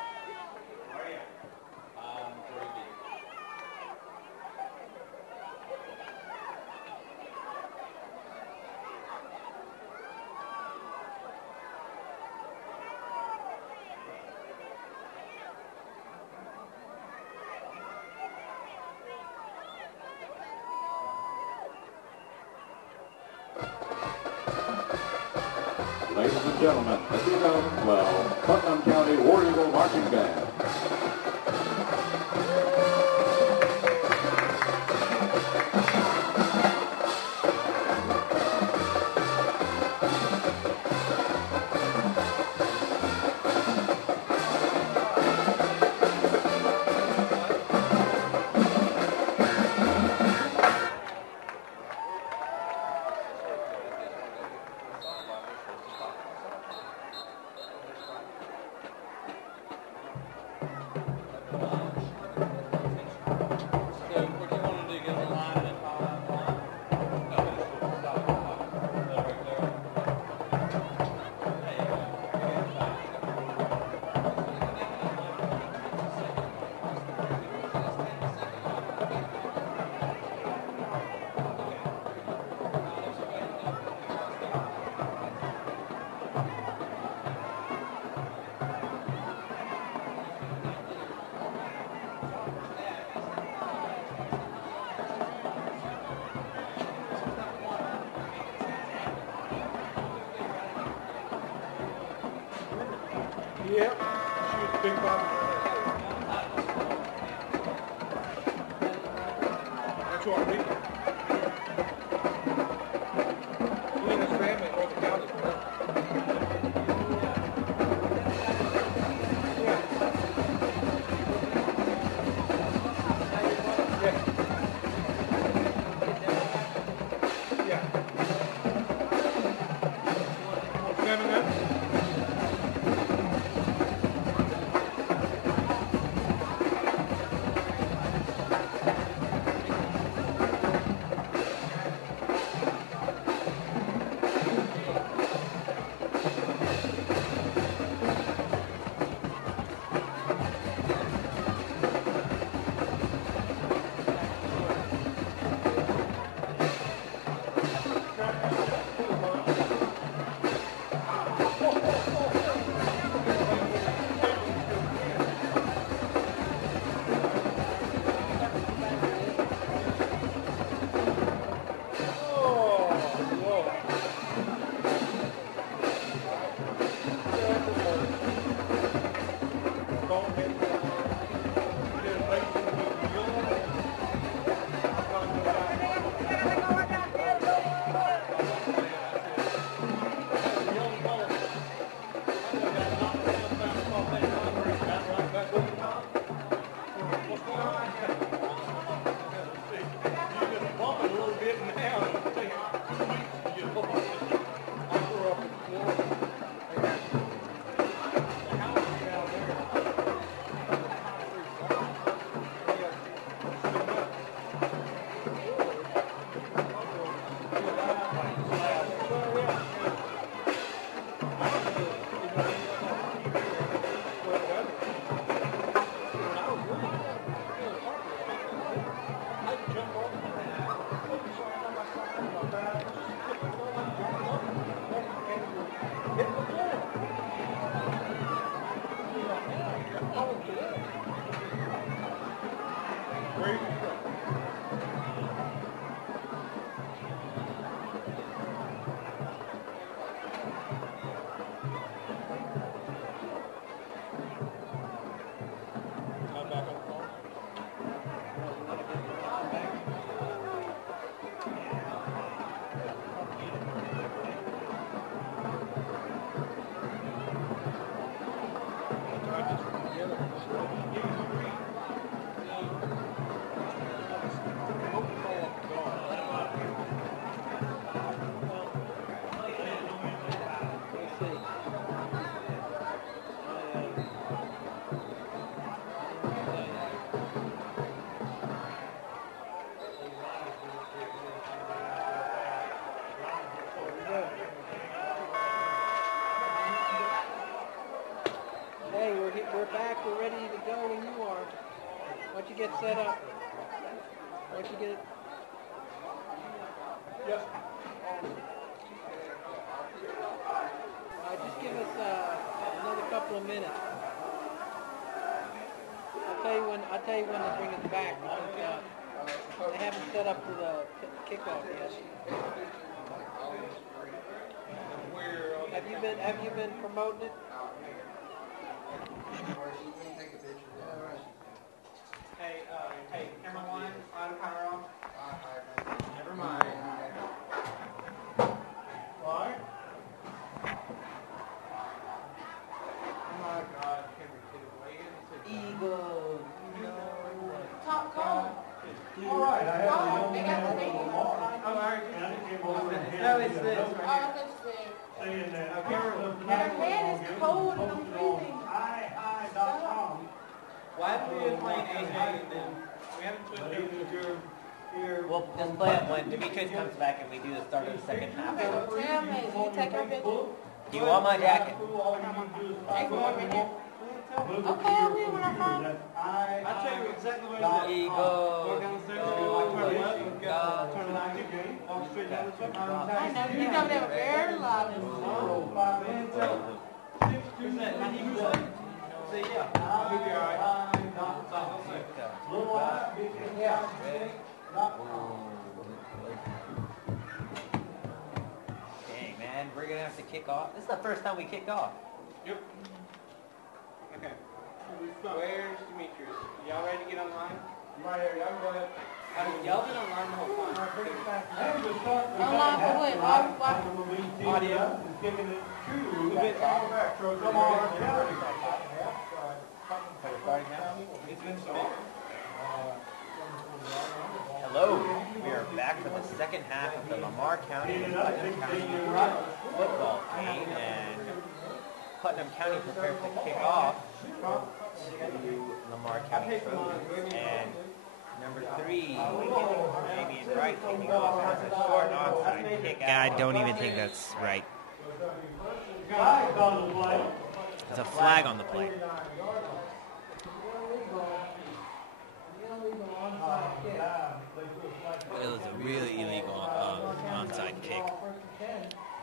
Ladies and gentlemen, the 2012 Putnam County War Eagle Marching Band. Yep. She was a big problem. That's what we do. He and his family in North County. We're back. We're ready to go when you are. Once you get set up. Once you get it. Yes. Just give us another couple of minutes. I'll tell you when to bring us back. Because, they haven't set up for the kickoff yet. Have you been promoting it? Hey, camera one, autopilot off. Never mind. Right? Oh my God, camera two, way Eagles. Top call. All right, I have a young They got man the from radio. Lamar. Oh, all right. And I came over and No, it's this Oh, right here. that's big. saying that Okay. Their head is cold and I'm freezing. hi.com. Why haven't we been playing AJ and then we haven't switched over to your We'll just play it when Demetrius comes back and we do the start of the second half. Tell me, you take our picture? Do you want my jacket? Take one over here. Okay, I'll be when I find it. I'll tell you exactly where it is. Eagles. Go down the stairs, turn left, and go turn left, walk straight down the street. I know, you know they were very loud. Who's that? My Hebrew son? Say yeah. We'll be all right. Dang, man, we're gonna have to kick off. This is the first time we kick off. Yep. Where's Demetrius? Y'all ready to get online? Right here, y'all go ahead. Y'all been online the whole time. Online for what? Audio. Kicking it to Lamar County. Hello. We are back for the second half of the Lamar County and Putnam County football game, and Putnam County prepares to kick off to Lamar County Trojans, and number 3, Damian Wright, kicking off as a short onside kick. I don't even think that's right. It's a flag on the play. It was a really illegal onside kick.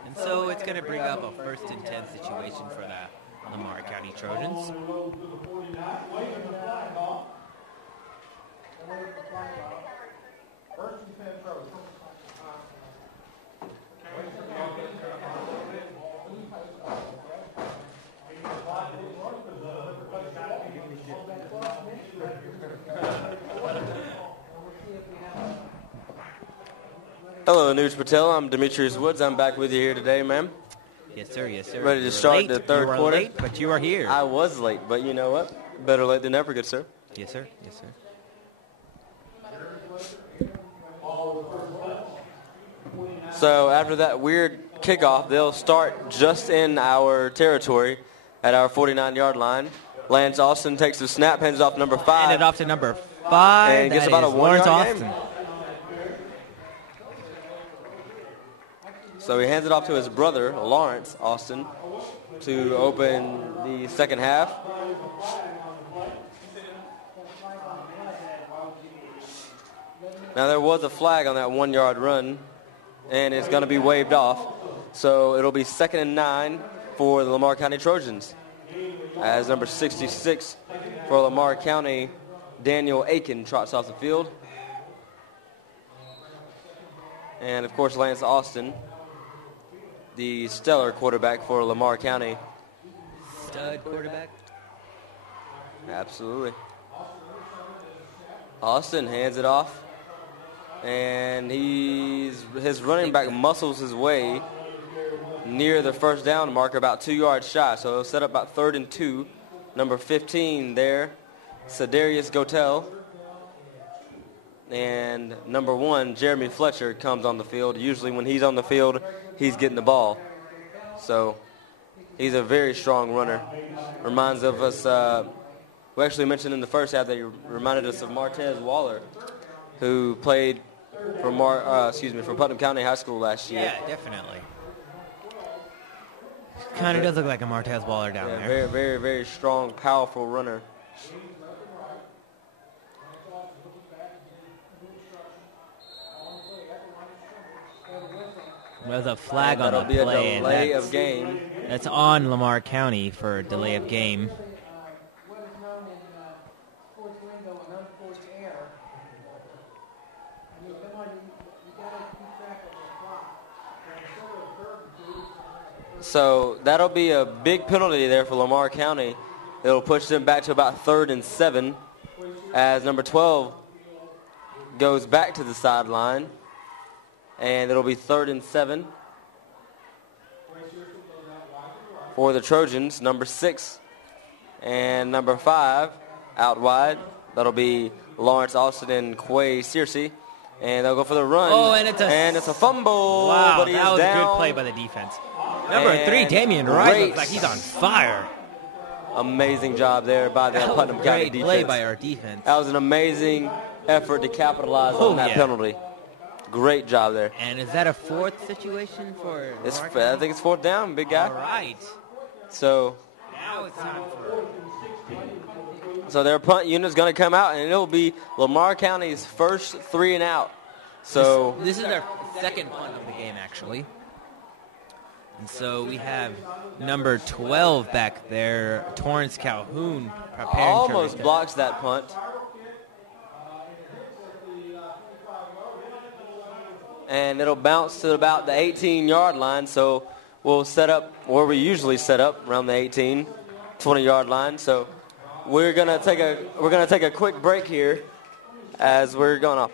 And so it's going to bring up a first and 10 situation for the Lamar County Trojans. Hello, Anuj Patel. I'm Demetrius Woods. I'm back with you here today, ma'am. Yes, sir. Yes, sir. Ready to You were start late. the third you were quarter? Late, but you are here. I was late, but you know what? Better late than never, good sir. Yes, sir. Yes, sir. So after that weird kickoff, they'll start just in our territory at our 49-yard line. Lance Austin takes the snap, hands it off to number 5. Hand it off to number 5. And gets That about a is Lawrence 1-yard Austin. gain. So he hands it off to his brother, Lawrence Austin, to open the second half. Now there was a flag on that 1-yard run, and it's going to be waved off. So it'll be 2nd and 9 for the Lamar County Trojans, as number 66 for Lamar County, Daniel Aiken, trots off the field. And, of course, Lance Austin, the stellar quarterback for Lamar County. Stud quarterback. Absolutely. Austin hands it off, and his running back muscles his way near the first down marker, about 2 yards shy. So he'll set up about 3rd and 2. Number 15 there, Cedarius Gotel. And number 1, Jeremy Fletcher, comes on the field. Usually when he's on the field, he's getting the ball. So he's a very strong runner. Reminds of us, we actually mentioned in the first half that he reminded us of Martez Waller, who played for Putnam County High School last year. Yeah, definitely. Kind of does look like a Martez Waller down there. Very, very, very strong, powerful runner. There's a flag on the That'll be a play. delay of game. That's on Lamar County for a delay of game. What is known in sports lingo an unforced error. I mean, come on, you got to keep track of the clock. So that'll be a big penalty there for Lamar County. It'll push them back to about 3rd and 7 as number 12 goes back to the sideline. And it'll be 3rd and 7 for the Trojans. Number 6 and number 5 out wide. That'll be Lawrence Austin and Quay Searcy. And they'll go for the run. Oh, and it's a fumble. Wow, but he that is was down. a good play by the defense. Number 3, Damian Wright, looks like he's on fire. Amazing job there by the Putnam County Great defense. play by our defense. That was an amazing effort to capitalize on that penalty. Great job there. And is that a 4th situation for Lamar County? I think it's 4th down, big guy. All right. So Now it's time for... So their punt unit's going to come out, and it'll be Lamar County's first 3 and out. So this is their second punt of the game, actually. And so we have number 12 back there, Torrance Calhoun, preparing almost to blocks that punt. And it'll bounce to about the 18-yard line, so we'll set up where we usually set up, around the 18, 20-yard line. So we're gonna take a quick break here as we're going off.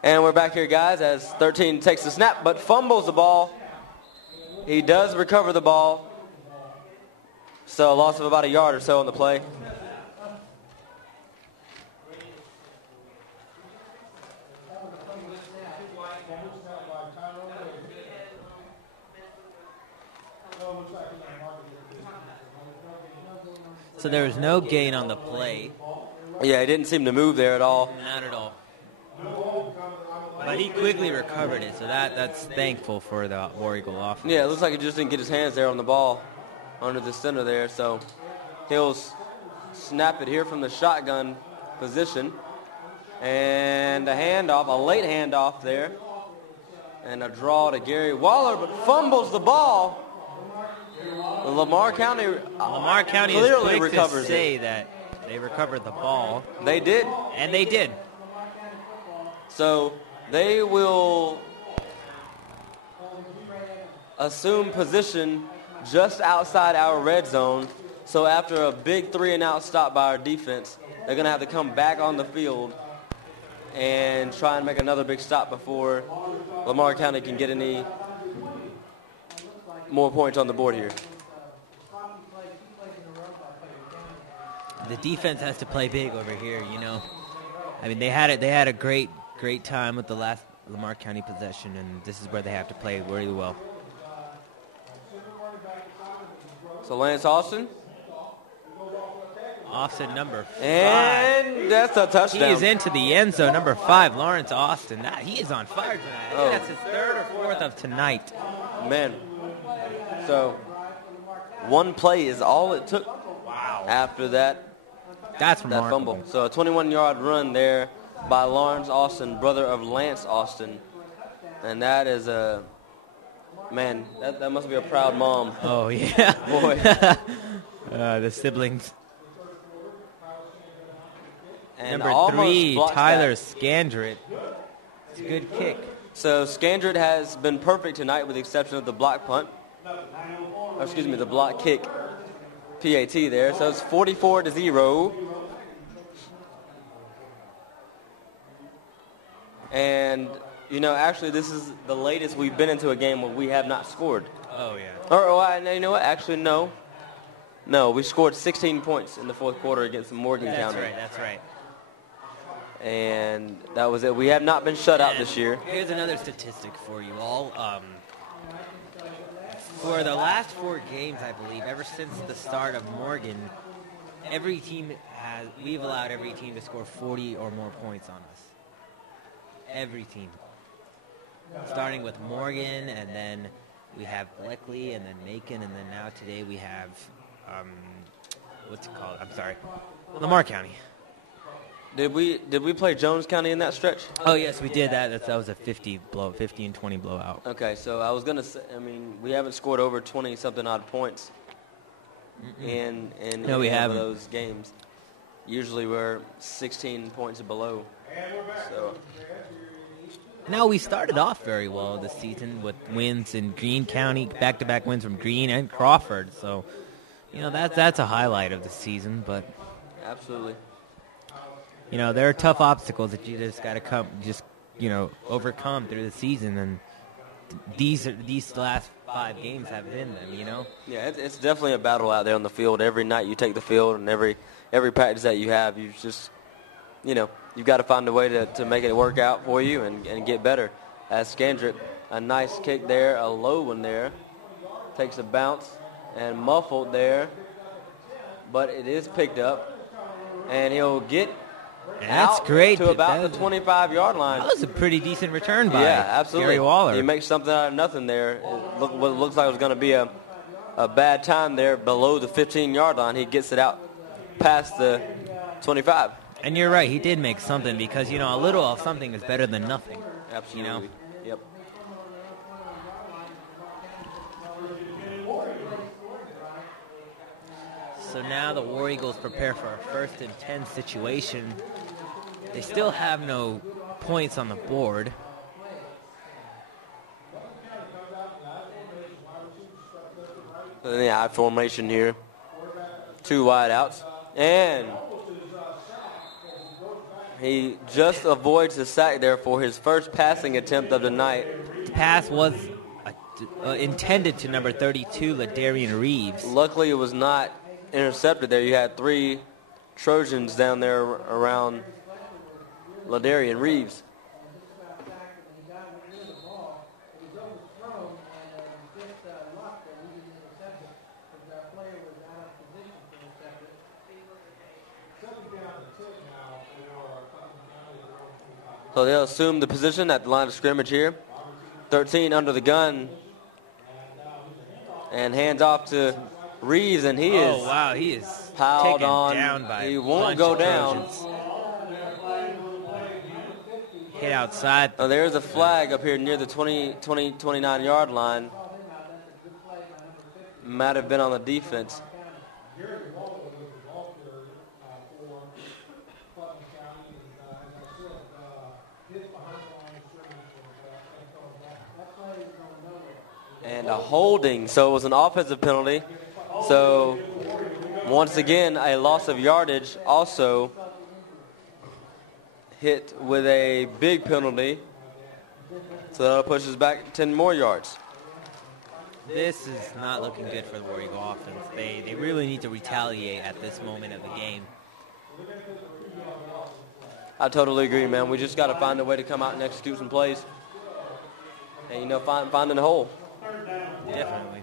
And we're back here, guys, as 13 takes the snap, but fumbles the ball. He does recover the ball. So a loss of about a yard or so on the play. So there was no gain on the play. Yeah, he didn't seem to move there at all. Not at all. But he quickly recovered it, so that's thankful for the War Eagle offense. Yeah, it looks like he just didn't get his hands there on the ball under the center there. So he'll snap it here from the shotgun position. And a handoff, a late handoff there. And a draw to Gary Waller, but fumbles the ball. Lamar County clearly is quick recovers to say that they recovered the ball. They did. And they did. So they will assume position just outside our red zone. So after a big 3-and-out stop by our defense, they're going to have to come back on the field and try and make another big stop before Lamar County can get any more points on the board here. The defense has to play big over here, you know. I mean, they had a great time with the last Lamar County possession, and this is where they have to play really well. So Lance Austin. Austin, number 5. And that's a touchdown. He is into the end zone, number 5, Lawrence Austin. He is on fire tonight. I think that's his 3rd or 4th of tonight. Man. So one play is all it took. Wow. After that. That's that remarkable. fumble. So a 21-yard run there by Lawrence Austin, brother of Lance Austin. And that is a, man, that must be a proud mom. Oh, yeah. Boy. The siblings. And number 3, Tyler that. Scandrett. It's a good kick. So Scandrett has been perfect tonight with the exception of the block punt. Or excuse me, the block kick. PAT there. So it's 44-0. And, you know, actually this is the latest we've been into a game where we have not scored. Oh, yeah. Or you know what? Actually, no. No, we scored 16 points in the 4th quarter against Morgan County. That's right. And that was it. We have not been shut out this year. Here's another statistic for you all. For the last 4 games, I believe, ever since the start of Morgan, we've allowed every team to score 40 or more points on us. Every team. Starting with Morgan, and then we have Bleckley, and then Macon, and then now today we have, what's it called? I'm sorry. Lamar County. Did we play Jones County in that stretch? Oh, yes, we did that. That was a 50 and 20 blowout. Okay, so I was going to say, I mean, we haven't scored over 20-something odd points in no, we haven't. Those games. Usually we're 16 points below. So. Now, we started off very well this season with wins in Greene County, back-to-back wins from Greene and Crawford. So, you know, that's a highlight of the season. But absolutely. You know, there are tough obstacles that you just got to overcome through the season, and these last 5 games have been them, you know? Yeah, it's definitely a battle out there on the field. Every night you take the field, and every practice that you have, you just, you know, you've got to find a way to make it work out for you and get better. As Scandrett, a nice kick there, a low one there, takes a bounce and muffled there, but it is picked up, and he'll get that's great. To about the 25-yard line. That was a pretty decent return by absolutely. Gary Waller. He makes something out of nothing there. What looks like it was going to be a bad time there below the 15-yard line. He gets it out past the 25. And you're right, he did make something because, a little of something is better than nothing. Absolutely. Yep. So now the War Eagles prepare for a 1st and 10 situation. They still have no points on the board. In the I formation here. 2 wide outs. And he just avoids the sack there for his first passing attempt of the night. The pass was intended to number 32, Ladarian Reeves. Luckily, it was not intercepted there. You had 3 Trojans down there around Ladarian Reeves. So they'll assume the position at the line of scrimmage here. 13 under the gun. And hands off to Reeves, and he is piled taken on. Down by He won't go down. Hit outside. Oh, there's a flag up here near the 29-yard line. Might have been on the defense. And a holding, so it was an offensive penalty. So once again, a loss of yardage, also hit with a big penalty. So that'll push us back 10 more yards. This is not looking good for the War Eagle offense. They really need to retaliate at this moment of the game. I totally agree, man. We just got to find a way to come out and execute some plays. And, finding the hole. Definitely.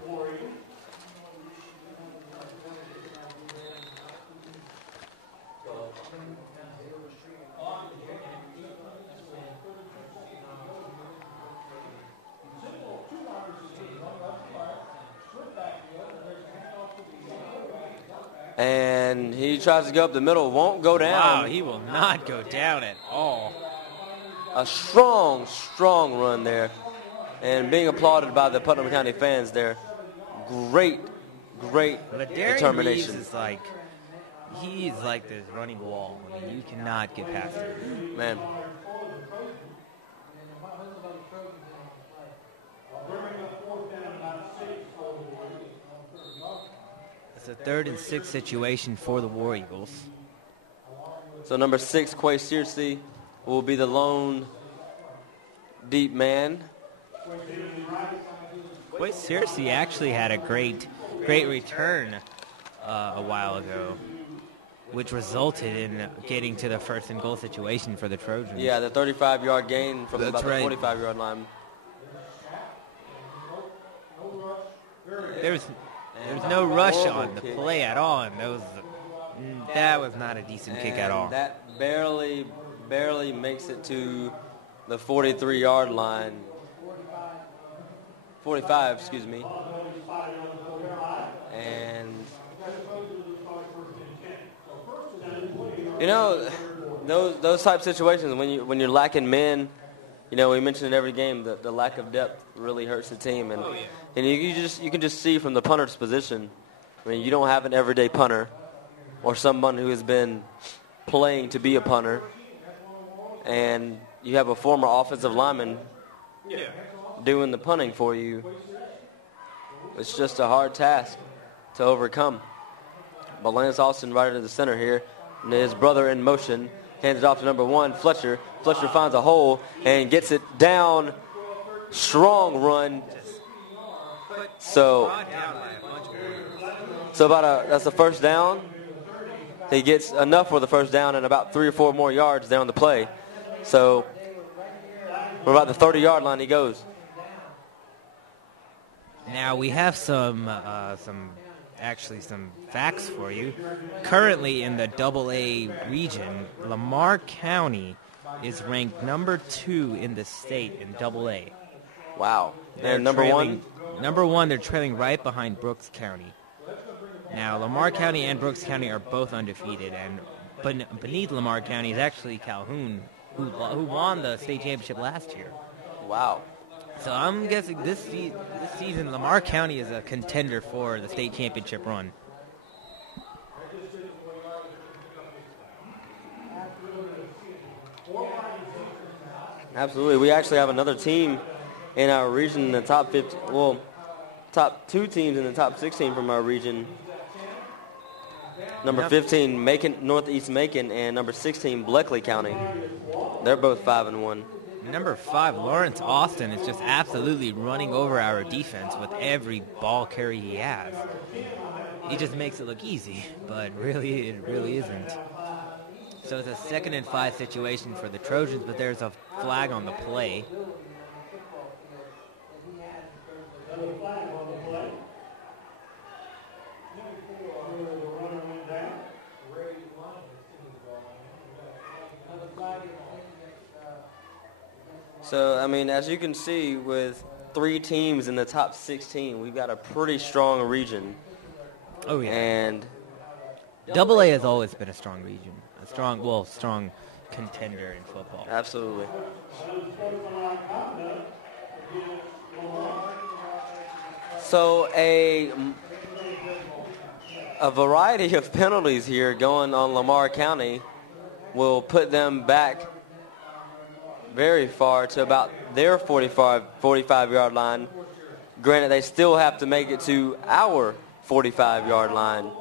And he tries to go up the middle, won't go down. Wow, he will not go down at all. A strong, strong run there. And being applauded by the Putnam County fans there. Great determination. Reeves is he's like this running wall. I mean, you cannot get past him. Man. It's a 3rd and 6 situation for the War Eagles. So number 6, Quay Searcy, will be the lone deep man. Quay Searcy actually had a great return a while ago, which resulted in getting to the 1st and goal situation for the Trojans. Yeah, the 35-yard gain from That's about right. the 45-yard line. There's no rush on the play at all, and that was not a decent kick at all. That barely makes it to the 43-yard line. 45, excuse me. And those type of situations when you're lacking men, we mention it every game that the lack of depth really hurts the team, and you can just see from the punter's position. I mean, you don't have an everyday punter or someone who has been playing to be a punter, and you have a former offensive lineman doing the punting for you. It's just a hard task to overcome. But Lance Austin right into the center here, and his brother in motion, hands it off to number 1, Fletcher. Fletcher finds a hole and gets it down. Strong run. So that's a first down. He gets enough for the first down and about 3 or 4 more yards down the play. So we're about the 30-yard line he goes. Now we have some facts for you. Currently in the AA region, Lamar County is ranked number 2 in the state in AA. Wow. They're And number 1? Number 1, they're trailing right behind Brooks County. Now, Lamar County and Brooks County are both undefeated, and But beneath Lamar County is actually Calhoun, who won the state championship last year. Wow. So I'm guessing this season Lamar County is a contender for the state championship run. Absolutely. We actually have another team in our region in the top 50. Well, top 2 teams in the top 16 from our region. Number 15, Macon, Northeast Macon, and number 16, Bleckley County. They're both 5-1. Number 5, Lawrence Austin, is just absolutely running over our defense with every ball carry he has. He just makes it look easy, but really, it really isn't. So it's a 2nd and 5 situation for the Trojans, but there's a flag on the play. So, I mean, as you can see, with 3 teams in the top 16, we've got a pretty strong region. Oh, yeah. And AA has always been a strong region. A strong contender in football. Absolutely. So a variety of penalties here going on Lamar County will put them back very far to about their 45-yard line. Granted, they still have to make it to our 45-yard line.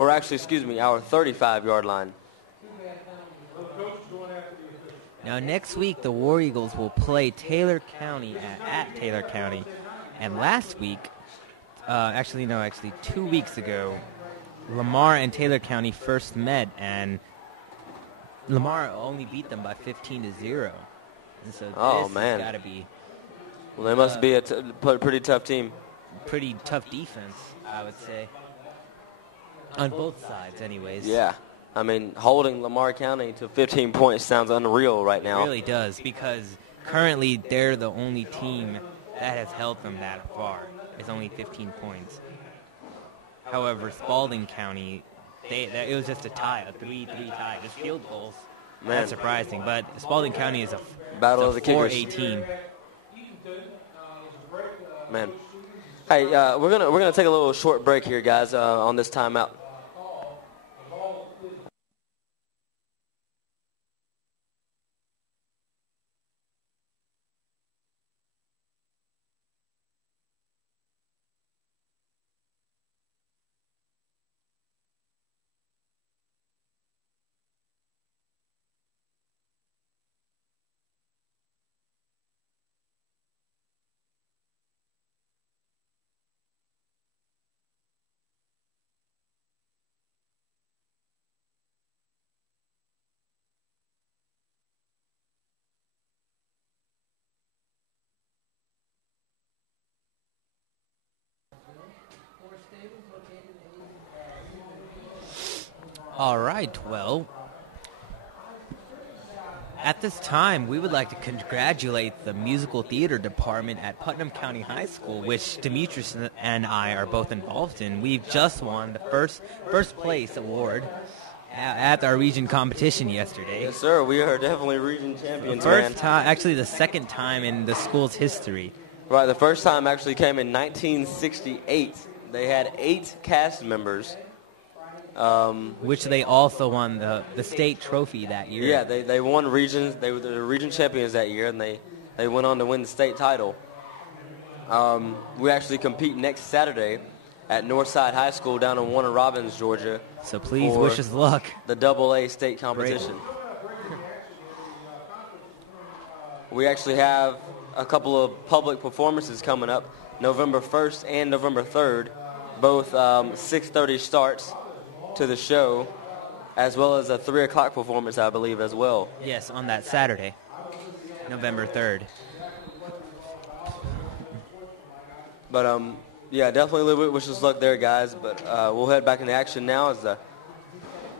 Or actually, excuse me, our 35-yard line. Now, next week, the War Eagles will play Taylor County at Taylor County. And last week, 2 weeks ago, Lamar and Taylor County first met, and Lamar only beat them by 15-0. And so this has got to be... Well, they must be a pretty tough team. Pretty tough defense, I would say. On both sides, anyways. Yeah. I mean, holding Lamar County to 15 points sounds unreal right now. It really does, because currently they're the only team that has held them that far. It's only 15 points. However, Spalding County, it was just a tie, a 3-3 tie, just field goals. Man. That's surprising, but Spalding County is a Battle of the 4A team. Man. Hey, we're gonna take a little short break here, guys, on this timeout. All right, well, at this time, we would like to congratulate the musical theater department at Putnam County High School, which Demetrius and I are both involved in. We've just won the first place award at our region competition yesterday. Yes, sir. We are definitely region champions, First time, actually the second time in the school's history. Right, the first time actually came in 1968. They had 8 cast members. Which they also won the state trophy that year. Yeah, they won regions. They were the region champions that year, and they went on to win the state title. We actually compete next Saturday at Northside High School down in Warner Robins, Georgia. So please wish us luck. The AA state competition. We actually have a couple of public performances coming up, November 1st and November 3rd, both 6:30 starts to the show, as well as a 3 o'clock performance, I believe, as well. Yes, on that Saturday, November 3rd. But, yeah, definitely wish us luck there, guys. But we'll head back into action now as the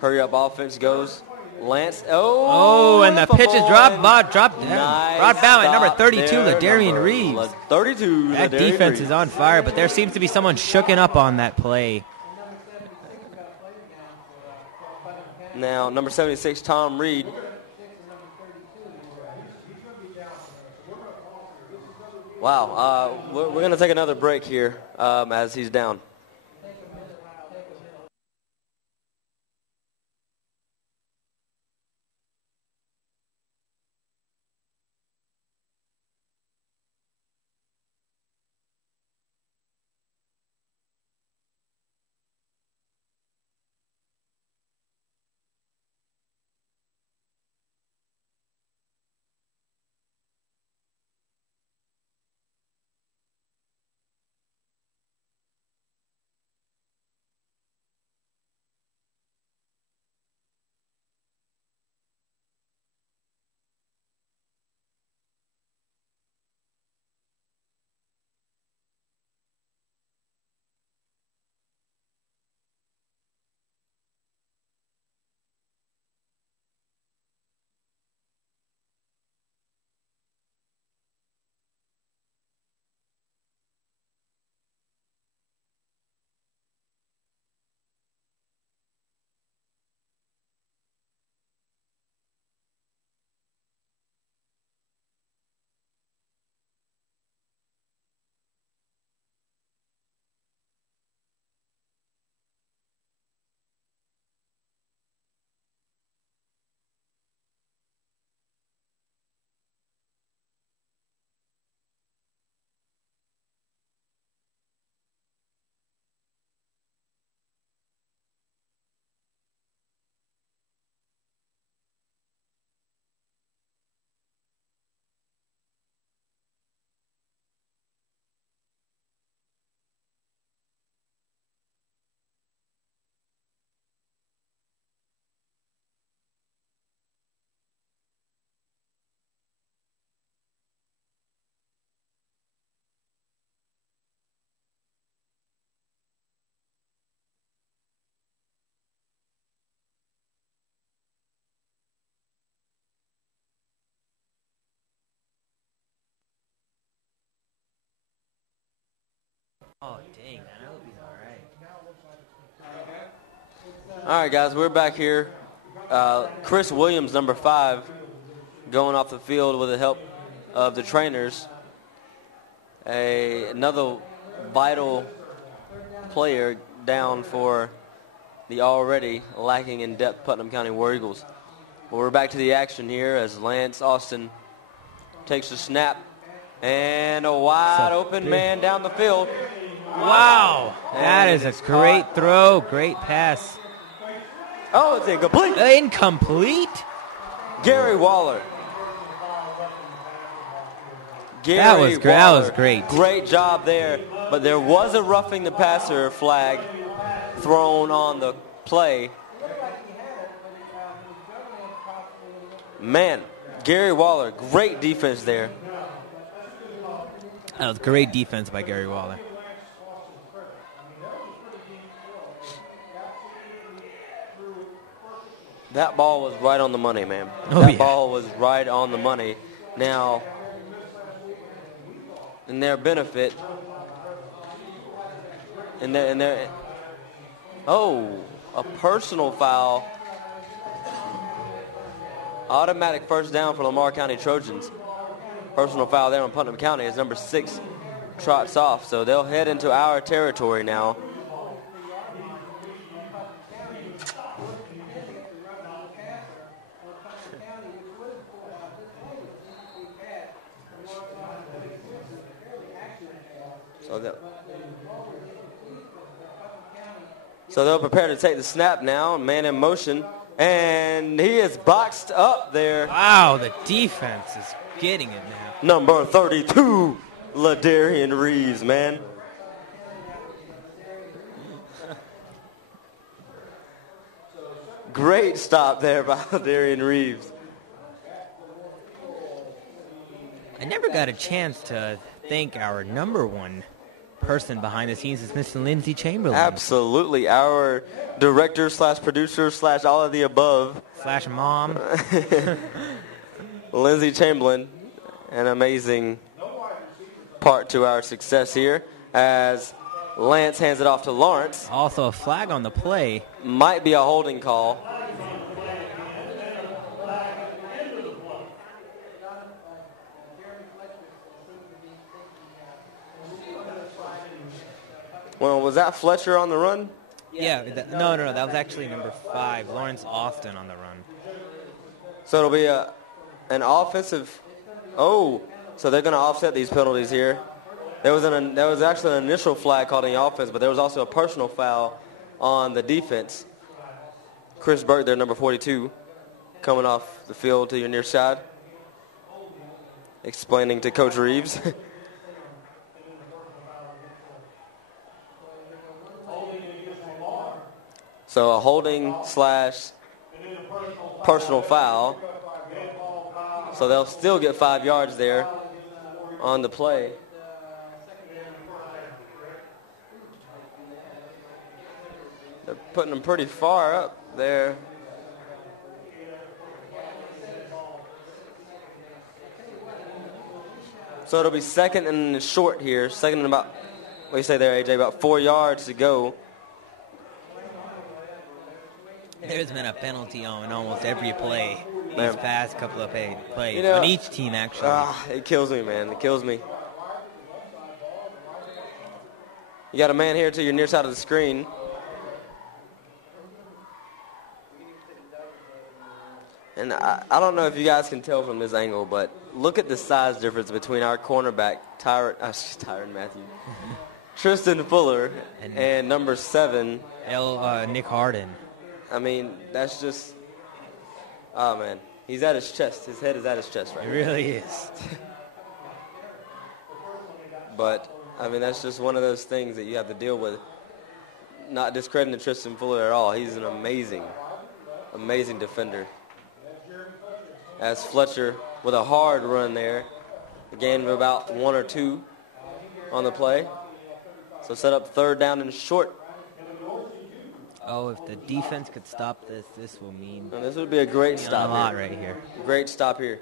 hurry-up offense goes. Lance, and the pitch is dropped down. Nice Brought down at number 32, there, Ladarian Reeves. 32, That Ladarian defense Reeves. is on fire, but there seems to be someone shooken up on that play. Now, number 76, Tom Reed. Wow, we're going to take another break here as he's down. Oh, dang, man. I hope he's all right. All right, guys, we're back here. Chris Williams, number 5, going off the field with the help of the trainers. Another vital player down for the already lacking in depth Putnam County War Eagles. Well, we're back to the action here as Lance Austin takes the snap. And a wide open man down the field. Wow. That is a great throw. Great pass. Oh, it's incomplete. Incomplete? Gary Waller. That was great. Great job there. But there was a roughing the passer flag thrown on the play. Man, Gary Waller, great defense there. That was great defense by Gary Waller. That ball was right on the money, man. Oh, that yeah. ball was right on the money. Now, in their benefit, a personal foul. Automatic first down for Lamar County Trojans. Personal foul there on Putnam County as number 6 trots off. So they'll head into our territory now. So they'll prepare to take the snap now. Man in motion. And he is boxed up there. Wow, the defense is getting it now. Number 32, Ladarian Reeves, man. Great stop there by Ladarian Reeves. I never got a chance to thank our number 1 person behind the scenes is Mr. Lindsey Chamberlain. Absolutely. Our director / producer / all of the above. / mom. Lindsey Chamberlain, an amazing part to our success here as Lance hands it off to Lawrence. Also a flag on the play. Might be a holding call. Well, was that Fletcher on the run? Yeah, no, that was actually number 5, Lawrence Austin on the run. So it'll be an offensive. Oh, so they're going to offset these penalties here. There was actually an initial flag called on the offense, but there was also a personal foul on the defense. Chris Burke, there, number 42, coming off the field to your near side, explaining to Coach Reeves. So a holding / personal foul. So they'll still get 5 yards there on the play. They're putting them pretty far up there. So it'll be second and short here. Second and about, what do you say there, AJ? About 4 yards to go. There's been a penalty on almost every play these past couple of plays, on each team, actually. It kills me, man. It kills me. You got a man here to your near side of the screen. And I don't know if you guys can tell from this angle, but look at the size difference between our cornerback, Tyron Matthew, Tristan Fuller, and number 7, Nick Harden. I mean, that's just, oh, man. He's at his chest. His head is at his chest right now. It really is. But, I mean, that's just one of those things that you have to deal with. Not discrediting Tristan Fuller at all. He's an amazing, amazing defender. As Fletcher with a hard run there. A gain of about 1 or 2 on the play. So set up third down and short. Oh, if the defense could stop this, this will mean... And this would be a great stop a lot right here. Great stop here.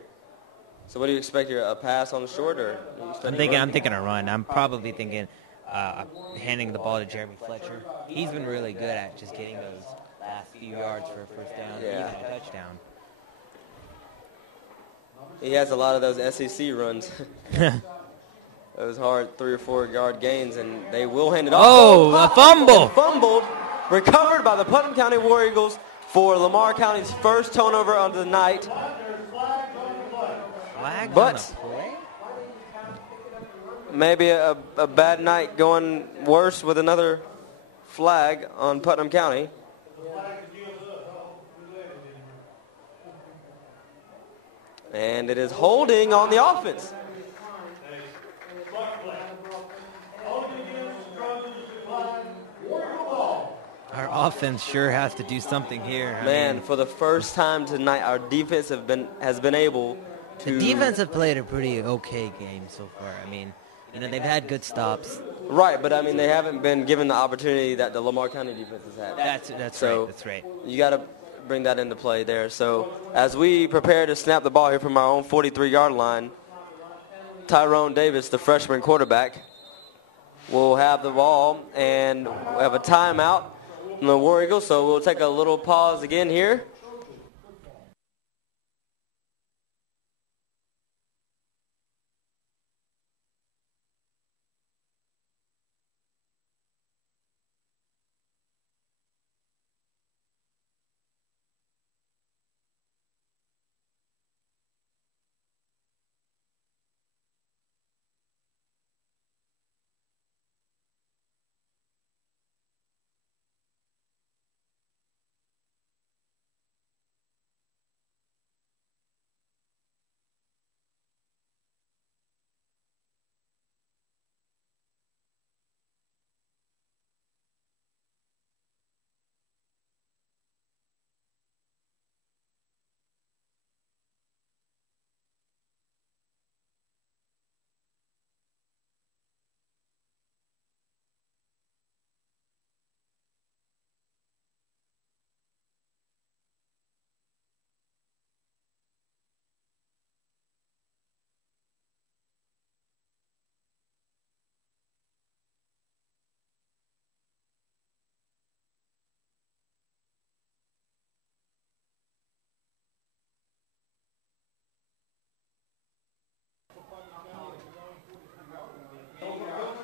So what do you expect here? A pass on the short, or? I'm thinking a run. I'm probably thinking handing the ball to Jeremy Fletcher. He's been really good at just getting those last few yards for a first down, or even a touchdown. He has a lot of those SEC runs. Those hard 3 or 4 yard gains, and they will hand it off. Oh, a fumble! Fumbled, recovered by the Putnam County War Eagles for Lamar County's first turnover of the night. But maybe a bad night going worse with another flag on Putnam County. And it is holding on the offense. Our offense sure has to do something here. Man, for the first time tonight, our defense has been able to... The defense have played a pretty okay game so far. I mean, they've had good stops. Right, but I mean, they haven't been given the opportunity that the Lamar County defense has had. That's right. You got to bring that into play there. So as we prepare to snap the ball here from our own 43-yard line, Tyrone Davis, the freshman quarterback, will have the ball, and we have a timeout from the War Eagles, so we'll take a little pause again here.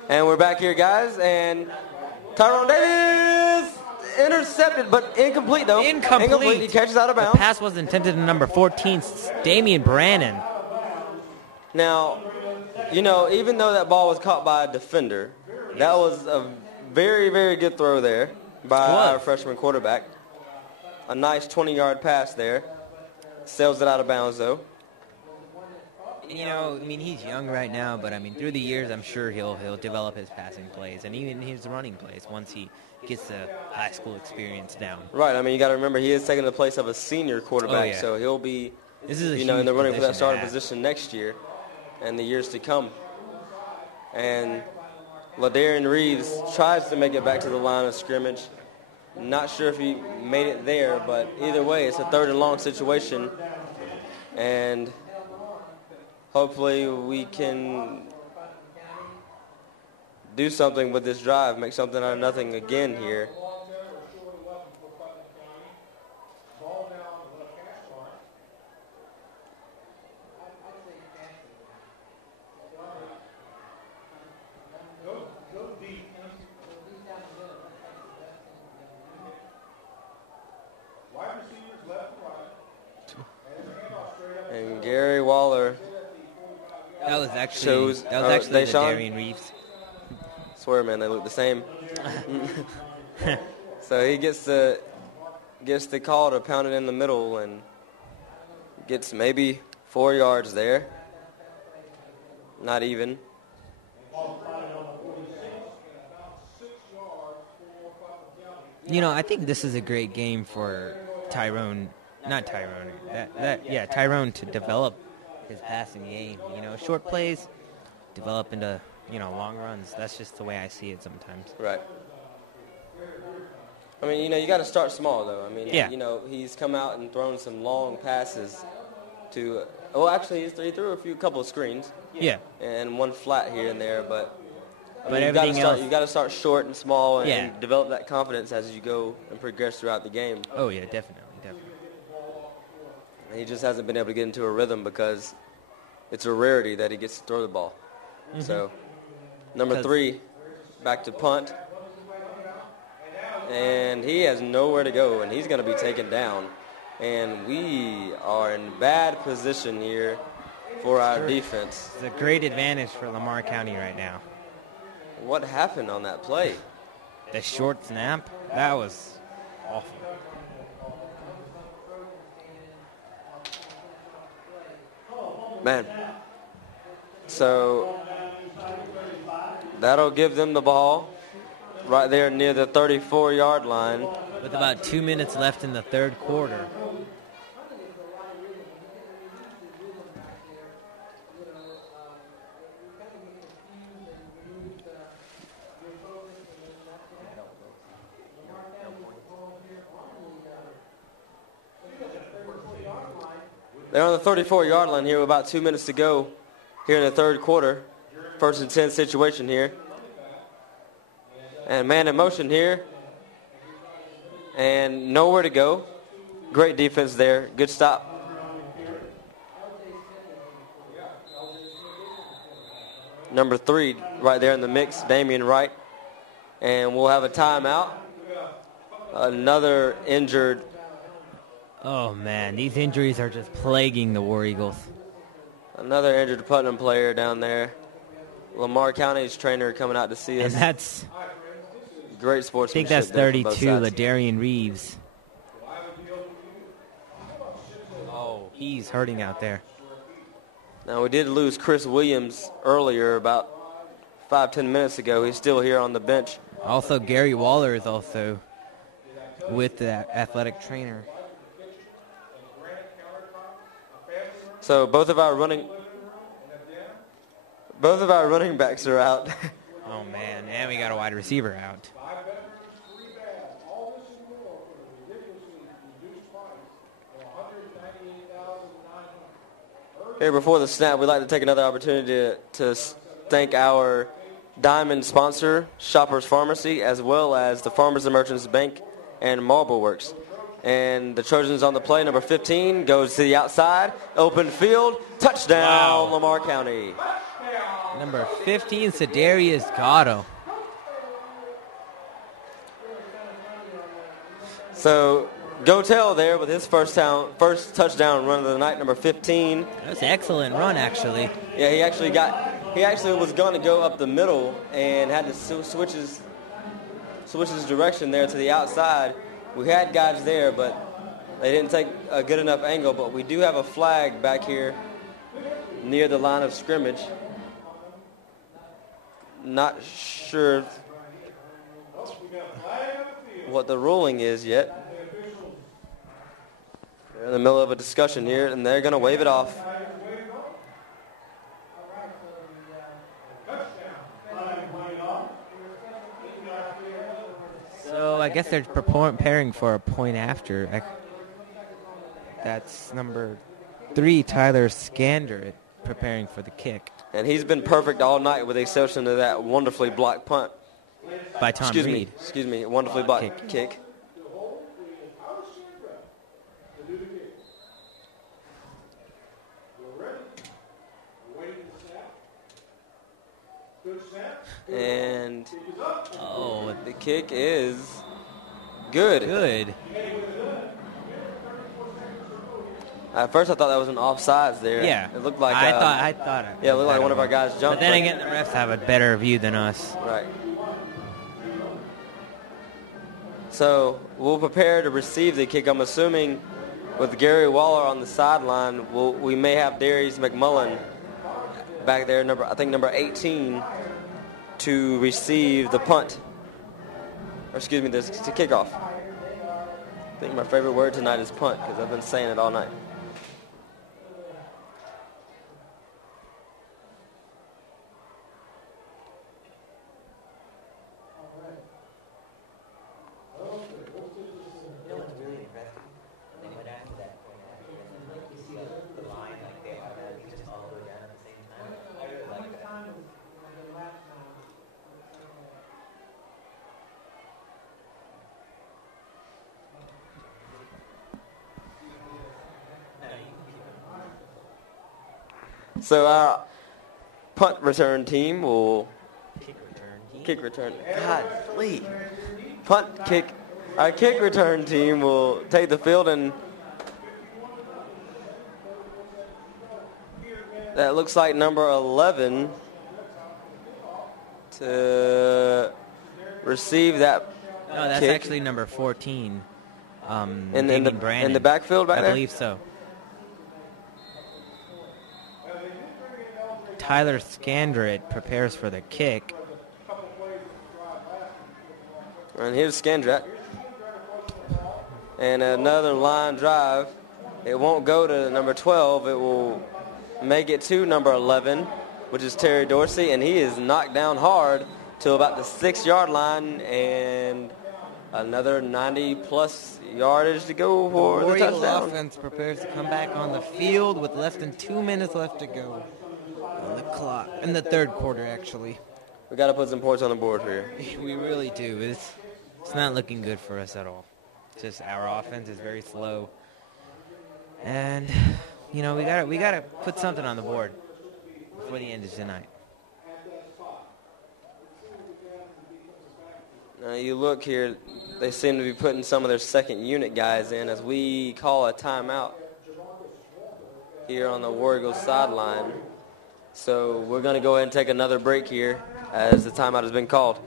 And we're back here, guys, and Tyrone Davis intercepted, but incomplete, though. Incomplete. He catches out of The bounds. pass was intended to number 14, Damian Brannon. Now, you know, even though that ball was caught by a defender, that was a very, very good throw there by our freshman quarterback. A nice 20-yard pass there. Sails it out of bounds, though. You know, I mean, he's young right now, but I mean, through the years, I'm sure he'll develop his passing plays and even his running plays once he gets the high school experience down. Right. I mean, you got to remember he is taking the place of a senior quarterback, Oh, yeah. so he'll be, This is a you know, in the huge running for that position to starting have. position next year and the years to come. And LaDarian Reeves tries to make it back to the line of scrimmage. Not sure if he made it there, but either way, it's a 3rd and long situation. And hopefully we can do something with this drive, make something out of nothing again here. And Gary Waller That was actually shows, the Deshaun? Darian Reeves. Swear, man, they look the same. So he gets the call to pound it in the middle and gets maybe 4 yards there. Not even. You know, I think this is a great game for Tyrone to develop his passing game. You know, short plays develop into, you know, long runs. That's just the way I see it sometimes. Right. I mean, you know, you got to start small, though. I mean, Yeah. you know, he's come out and thrown some long passes to, well, actually, he threw a couple of screens. Yeah. And one flat here and there, but I mean, everything else, you got to start short and small and, Yeah. and develop that confidence as you go and progress throughout the game. Oh yeah, definitely. And he just hasn't been able to get into a rhythm because it's a rarity that he gets to throw the ball. Mhm. So, number 3, back to punt. And he has nowhere to go, and he's going to be taken down. And we are in bad position here for our defense. It's a great advantage for Lamar County right now. What happened on that play? The short snap, that was awful. Man. So that'll give them the ball right there near the 34-yard line. With about 2 minutes left in the third quarter. They're on the 34-yard line here with about 2 minutes to go here in the third quarter. 1st and 10 situation here. And man in motion here. And nowhere to go. Great defense there. Good stop. Number 3 right there in the mix, Damian Wright. And we'll have a timeout. Another injured. Oh man, these injuries are just plaguing the War Eagles. Another injured Putnam player down there. Lamar County's trainer coming out to see us. And that's, great I sportsmanship. think that's there from both 32, sides. LaDarian Reeves. Oh, he's hurting out there. Now, we did lose Chris Williams earlier, about 5-10 minutes ago. He's still here on the bench. Also, Gary Waller is also with the athletic trainer. So both of our running backs are out. Oh man, and we got a wide receiver out. Here before the snap, we'd like to take another opportunity to thank our diamond sponsor, Shoppers Pharmacy, as well as the Farmers and Merchants Bank and Marble Works. And the Trojans on the play, number 15, goes to the outside, open field, touchdown, Wow. Lamar County. Number 15, Cedarius Gatto. So Gotel there with his first touchdown run of the night, number 15. That was an excellent run, actually. Yeah, he actually was going to go up the middle and had to switch his direction there to the outside. We had guys there, but they didn't take a good enough angle. But we do have a flag back here near the line of scrimmage. Not sure what the ruling is yet. They're in the middle of a discussion here, and they're going to wave it off. So I guess they're preparing for a point after. That's number 3, Tyler Scander, preparing for the kick. And he's been perfect all night with the exception of that wonderfully blocked punt. By Tom Reed. Excuse me, wonderfully blocked kick. And the kick is good. Good. At first I thought that was an offsides there. Yeah. It looked like I thought it looked like one of our guys jumped. But then again, the refs have a better view than us. Right. So we'll prepare to receive the kick. I'm assuming with Gary Waller on the sideline, we may have Darius McMullen back there, number 18, to receive the punt. Or excuse me, the kickoff. I think my favorite word tonight is punt because I've been saying it all night. So our punt return team will kick return. God, Lee. Our kick return team will take the field, and that looks like number 11 to receive that. No, that's kick. actually number 14. In the backfield back there? I believe so. Tyler Scandrett prepares for the kick. And here's Scandrett. And another line drive. It won't go to number 12. It will make it to number 11, which is Terry Dorsey. And he is knocked down hard to about the 6-yard line. And another 90-plus yardage to go for the touchdown. The offense prepares to come back on the field with less than 2 minutes left to go on the clock. In the third quarter, actually. We got to put some points on the board here. We really do. It's not looking good for us at all. It's just our offense is very slow. And, you know, we gotta put something on the board before the end of tonight. Now you look here, they seem to be putting some of their second unit guys in as we call a timeout here on the War Eagles sideline. So we're going to go ahead and take another break here as the timeout has been called.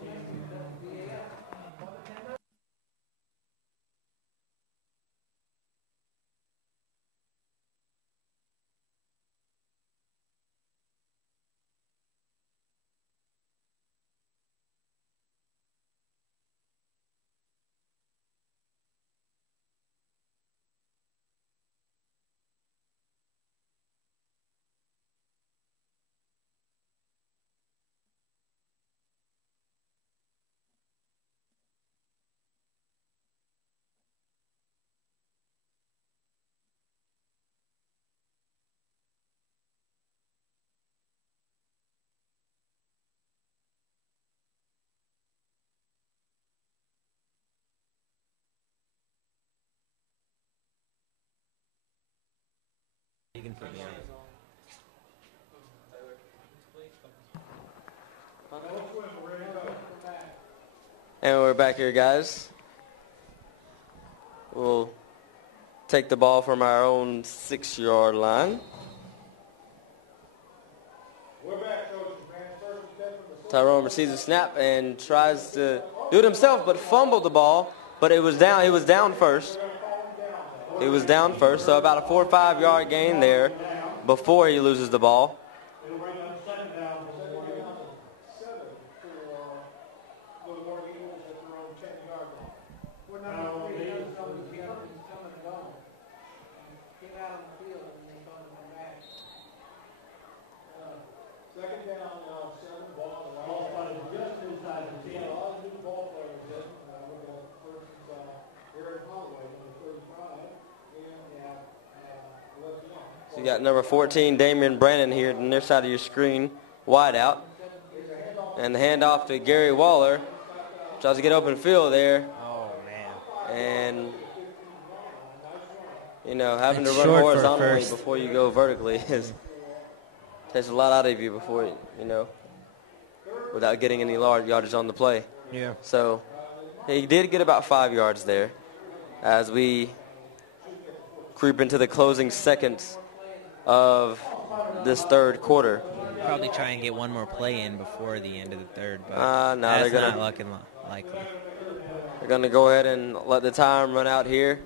You can put me on. And we're back here, guys. We'll take the ball from our own 6-yard line. Tyrone receives a snap and tries to do it himself, but fumbled the ball. But it was down. He was down first. He was down first, so about a 4 or 5 yard gain there before he loses the ball. So you got number 14, Damian Brandon here on their side of your screen, wide out. And the handoff to Gary Waller. Tries to get open field there. Oh, man. And, you know, having It's to run short for horizontally first. before you go vertically takes a lot out of you before, you know, without getting any large yardage on the play. Yeah. So he did get about 5 yards there as we creep into the closing seconds of this third quarter. Probably try and get one more play in before the end of the third, but No, that's they're not gonna, looking likely. They're going to go ahead and let the time run out here.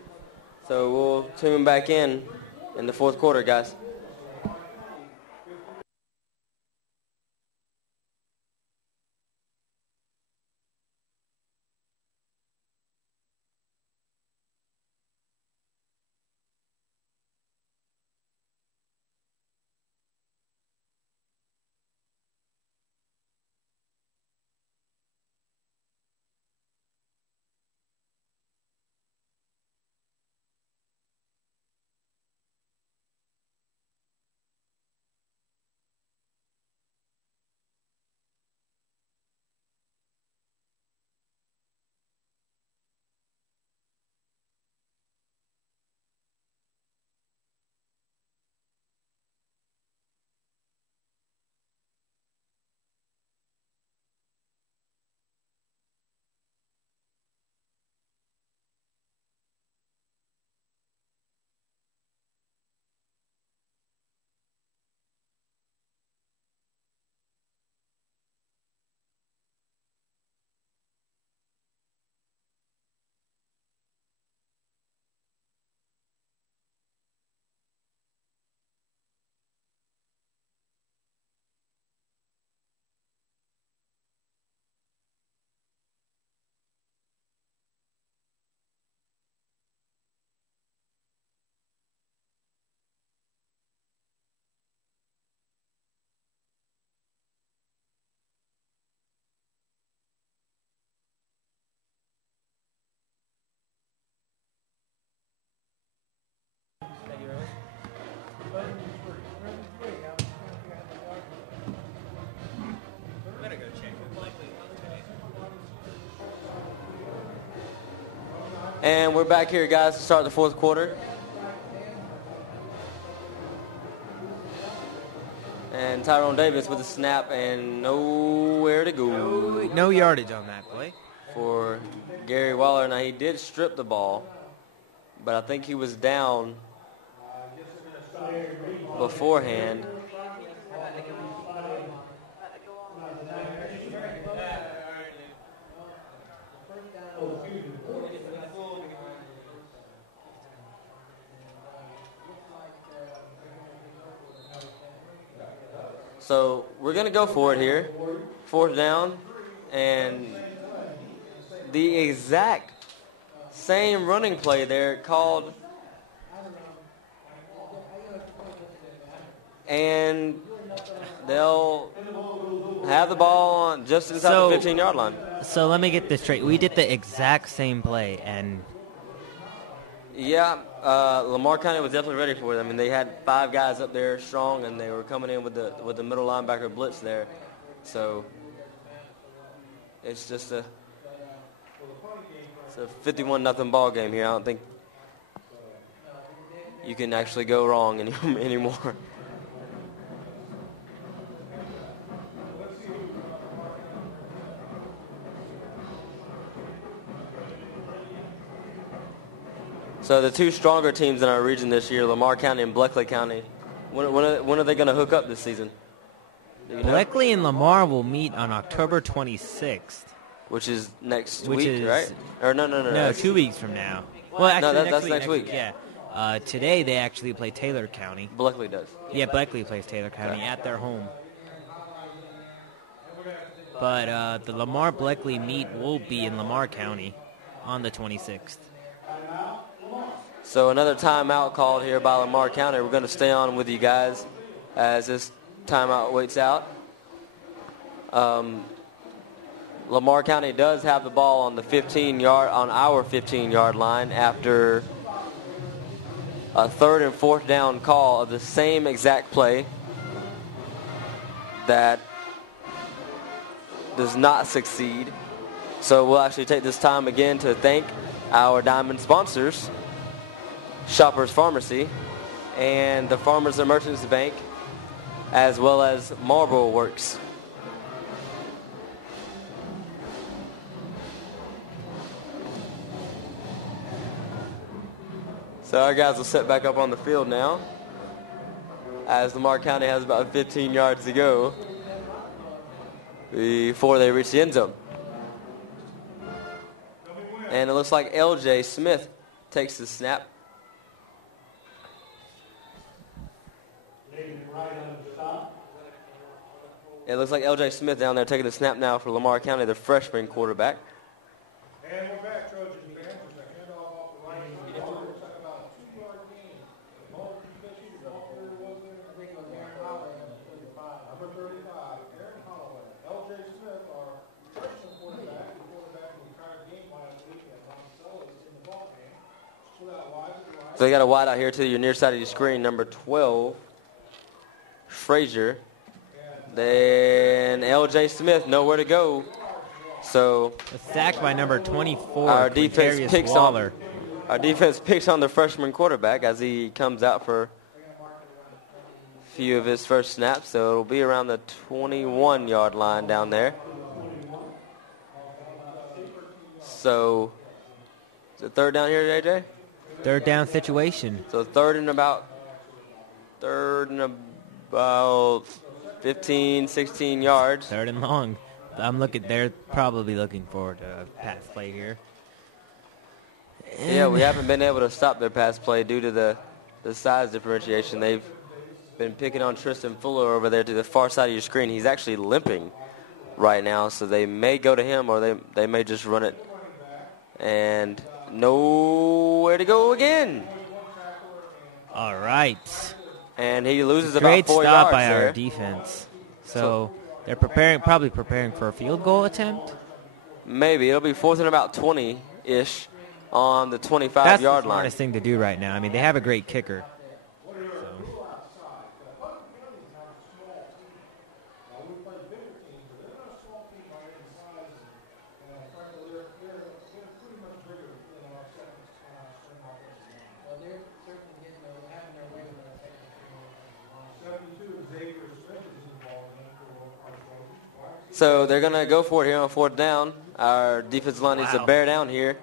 So we'll tune back in the fourth quarter, guys. And we're back here, guys, to start the fourth quarter. And Tyrone Davis with a snap and nowhere to go. No yardage on that play. For Gary Waller. Now, he did strip the ball, but I think he was down beforehand. So we're going to go for it here. Fourth down. And the exact same running play there called. And they'll have the ball on just inside the 15-yard line. So let me get this straight. We did the exact same play, and yeah, Lamar County was definitely ready for it. I mean, they had 5 guys up there strong, and they were coming in with the middle linebacker blitz there. So it's just a 51-0 ball game here. I don't think you can actually go wrong anymore. So the two stronger teams in our region this year, Lamar County and Bleckley County, when are they going to hook up this season? Do you know? Bleckley and Lamar will meet on October 26th. Which is next week, right? Or no. No, 2 weeks from now. Well, actually, that's next week. Yeah. Today they actually play Taylor County. Bleckley does. Yeah, Bleckley plays Taylor County at their home. But the Lamar-Bleckley meet will be in Lamar County on the 26th. So another timeout called here by Lamar County. We're going to stay on with you guys as this timeout waits out. Lamar County does have the ball on the our 15-yard line after a 3rd and 4th down call of the same exact play that does not succeed. So we'll actually take this time again to thank our diamond sponsors, Shoppers Pharmacy and the Farmers and Merchants Bank, as well as Marlboro Works. So our guys will set back up on the field now, as Lamar County has about 15 yards to go before they reach the end zone. And it looks like L.J. Smith takes the snap. It looks like L.J. Smith down there taking the snap now for Lamar County, the freshman quarterback. And we're back, Trojans fans. There's a handoff off the right. Looks like about a 2-yard gain. The ball pitches, the ball player was there. I think it was Aaron Holloway, number 35. Aaron Holloway. L.J. Smith, our freshman quarterback, the quarterback who retired game last week at Monticello, is in the ball game. Split out wide to the right. So you got a wide out here to your near side of your screen, number 12, Frazier. Then L.J. Smith, nowhere to go. So sacked by number 24, our defense picks Waller. Our defense picks on the freshman quarterback as he comes out for a few of his first snaps. So it'll be around the 21-yard line down there. So is it third down here, AJ? Third down situation. So third and about 15, 16 yards. Third and long. They're probably looking forward to a pass play here. Yeah, we haven't been able to stop their pass play due to the size differentiation. They've been picking on Tristan Fuller over there to the far side of your screen. He's actually limping right now, so they may go to him or they may just run it. And nowhere to go again. All right. And he loses about Great 4 stop yards by there. our defense. So they're probably preparing for a field goal attempt. Maybe. It'll be 4th and about 20-ish on the 25-yard line. That's the smartest thing to do right now. I mean, they have a great kicker. So they're going to go for it here on 4th down. Our defensive line needs to bear down here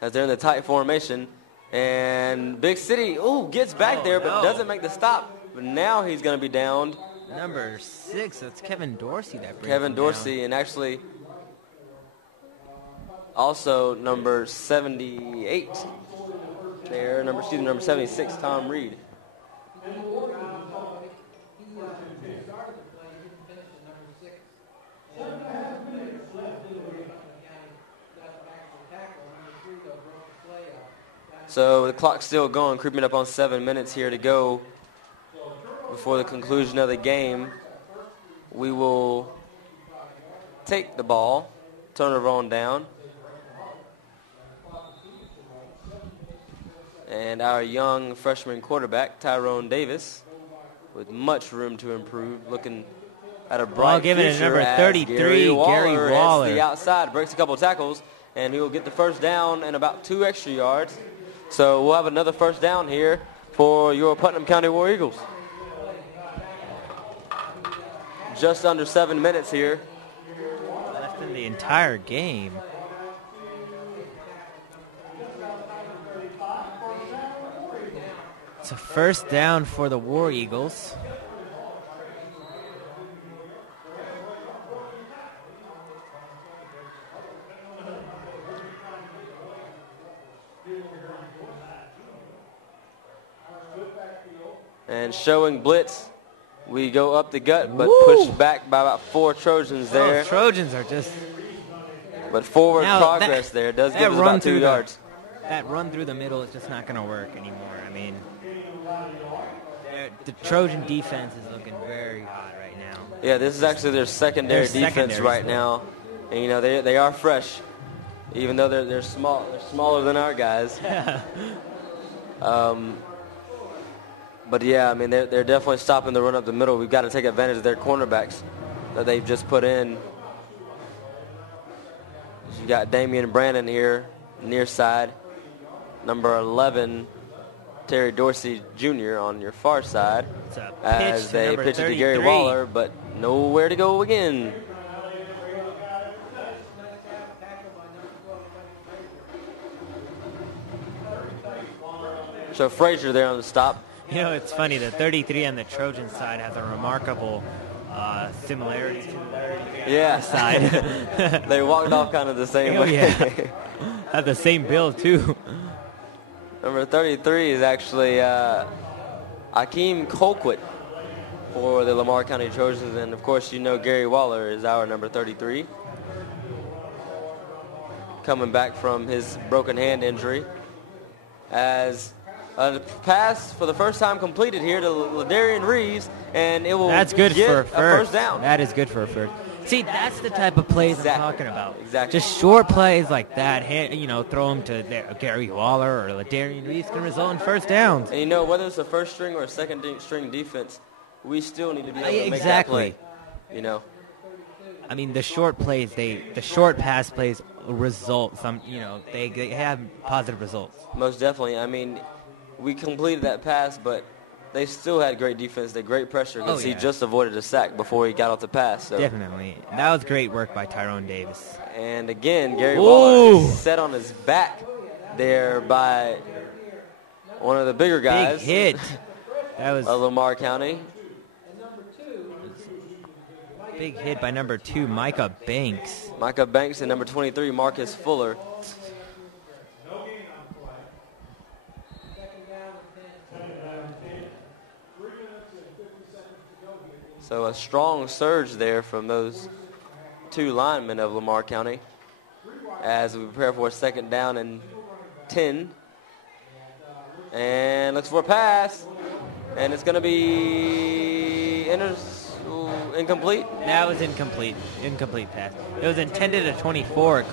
as they're in the tight formation. And Big City, gets back there but doesn't make the stop. But now he's going to be downed. Number 6, that's Kevin Dorsey that brings Kevin him Dorsey, down. and actually also number 78 there. Number 76, Tom Reed. So the clock's still going, creeping up on 7 minutes here to go before the conclusion of the game. We will take the ball, turn it on down. And our young freshman quarterback, Tyrone Davis, with much room to improve, looking at a bright given to future number as 33, Gary Waller. hits the outside, breaks a couple of tackles, and he will get the first down and about 2 extra yards. So we'll have another first down here for your Putnam County War Eagles. Just under 7 minutes here. Left in the entire game. It's a first down for the War Eagles. And showing blitz, we go up the gut, but Woo! pushed back by about 4 Trojans there. Oh, Trojans are just... But forward Now, progress there does give us about 2 yards. That run through the middle is just not going to work anymore. I mean, the Trojan defense is looking very hot right now. Yeah, this is actually their secondary defense right now. And, you know, they are fresh, even though they're small. They're smaller than our guys. But, yeah, I mean, they're definitely stopping the run up the middle. We've got to take advantage of their cornerbacks that they've just put in. You got Damian Brandon here, near side. Number 11, Terry Dorsey Jr. on your far side. As they pitch it to Gary Waller, but nowhere to go again. So Frazier there on the stop. You know, it's funny, the 33 on the Trojan side has a remarkable similarity to the side. They walked off kind of the same way. Yeah. Have the same build, too. Number 33 is actually Akeem Colquitt for the Lamar County Trojans. And, of course, you know Gary Waller is our number 33. Coming back from his broken hand injury. As a pass for the first time completed here to Ladarian Reeves, and it will That's good get for a first down. That is good for a first. See, that's the type of plays I'm talking about. Exactly. Just short plays like that, you know, throw them to Gary Waller or Ladarian Reeves can result in first downs. And, you know, whether it's a first string or a second string defense, we still need to be able to make that play. You know. I mean, the short plays, the short pass plays result they have positive results. Most definitely. I mean, we completed that pass, but they still had great defense. They great pressure because he just avoided a sack before he got off the pass. So. Definitely. That was great work by Tyrone Davis. And again, Gary Waller is set on his back there by one of the bigger guys. Big hit. That was Lamar County. Big hit by number 2, Micah Banks. Micah Banks and number 23, Marcus Fuller. So a strong surge there from those 2 linemen of Lamar County as we prepare for a second down and 10. And looks for a pass. And it's going to be incomplete. That was incomplete. Incomplete pass. It was intended at 24,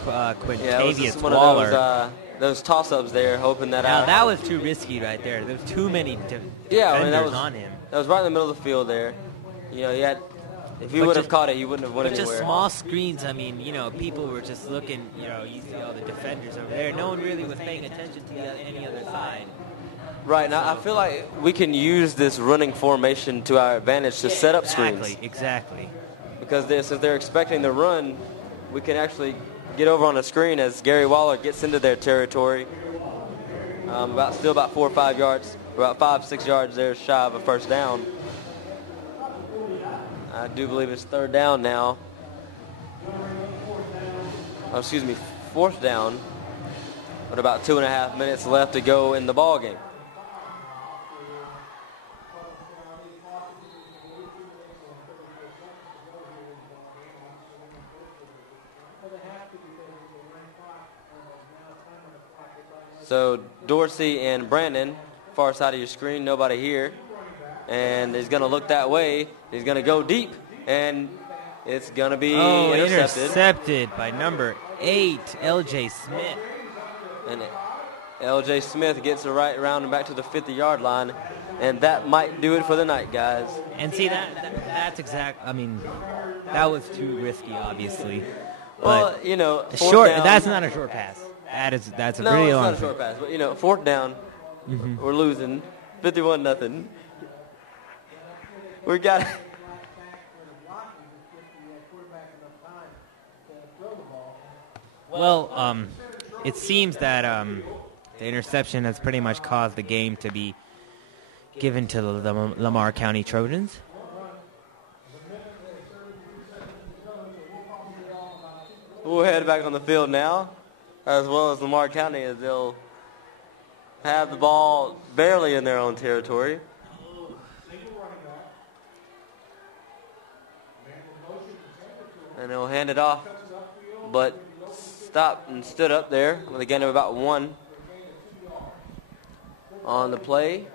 Quintavious one Waller. Of those toss-ups there, hoping that... Now, that was too risky right there. There was too many defenders on him. That was right in the middle of the field there. You know, if he would have caught it, he wouldn't have went anywhere. Just small screens, I mean, you know, people were just looking, you know, you see all the defenders over there. No one really was paying attention to any other side. Right, now I feel like we can use this running formation to our advantage to set up screens. Exactly. Because since they're expecting the run, we can actually get over on the screen as Gary Waller gets into their territory. Still about 4 or 5 yards, about 5-6 yards there shy of a first down. I do believe it's 3rd down now. Oh, excuse me, 4th down. With about 2.5 minutes left to go in the ball game. So Dorsey and Brandon, far side of your screen, nobody here. And he's going to look that way. He's going to go deep, and it's going to be intercepted by number 8, L.J. Smith. And L.J. Smith gets it right around and back to the 50-yard line, and that might do it for the night, guys. And see, that's I mean, that was too risky, obviously. Well, but you know, that's not a short pass. That's a really long. No, it's not a short pass. But, you know, 4th down, we're losing 51-0. We got it. Well, it seems that the interception has pretty much caused the game to be given to the Lamar County Trojans. We'll head back on the field now, as well as Lamar County, as they'll have the ball barely in their own territory. And they'll hand it off, but stopped and stood up there with a gain of about 1 on the play.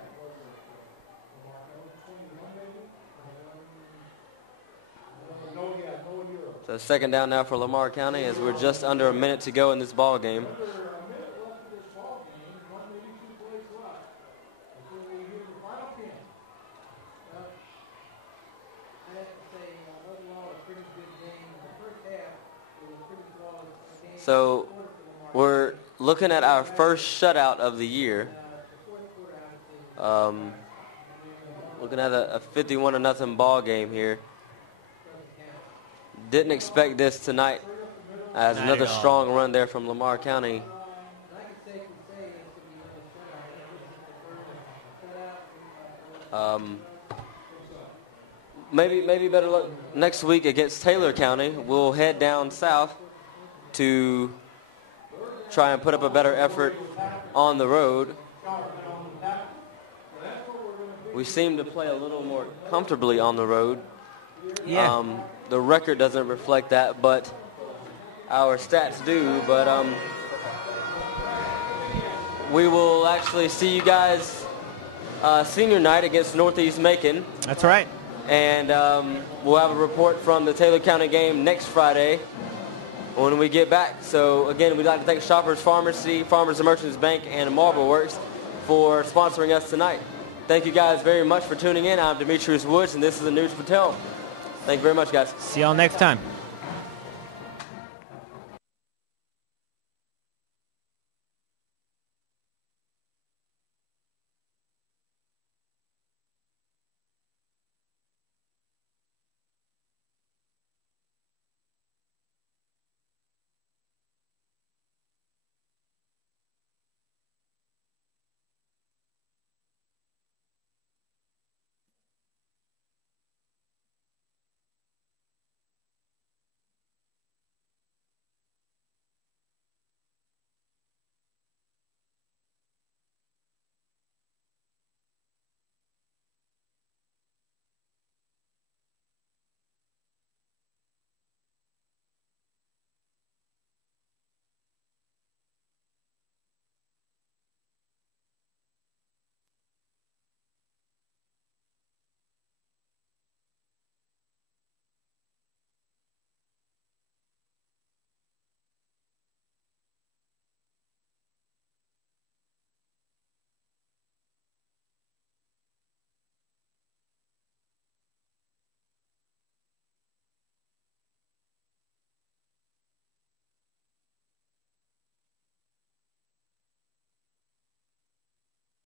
So second down now for Lamar County, as we're just under a minute to go in this ball game. So we're looking at our first shutout of the year. Looking at a 51-0 ball game here. Didn't expect this tonight, as Not another at all. strong run there from Lamar County. Maybe better luck next week against Taylor County. We'll head down south to try and put up a better effort on the road. We seem to play a little more comfortably on the road. Yeah. The record doesn't reflect that, but our stats do. But we will actually see you guys senior night against Northeast Macon. That's right. And we'll have a report from the Taylor County game next Friday when we get back. So, again, we'd like to thank Shoppers Pharmacy, Farmers and Merchants Bank, and Marble Works for sponsoring us tonight. Thank you guys very much for tuning in. I'm Demetrius Woods, and this is Anuj Patel. Thank you very much, guys. See y'all next time.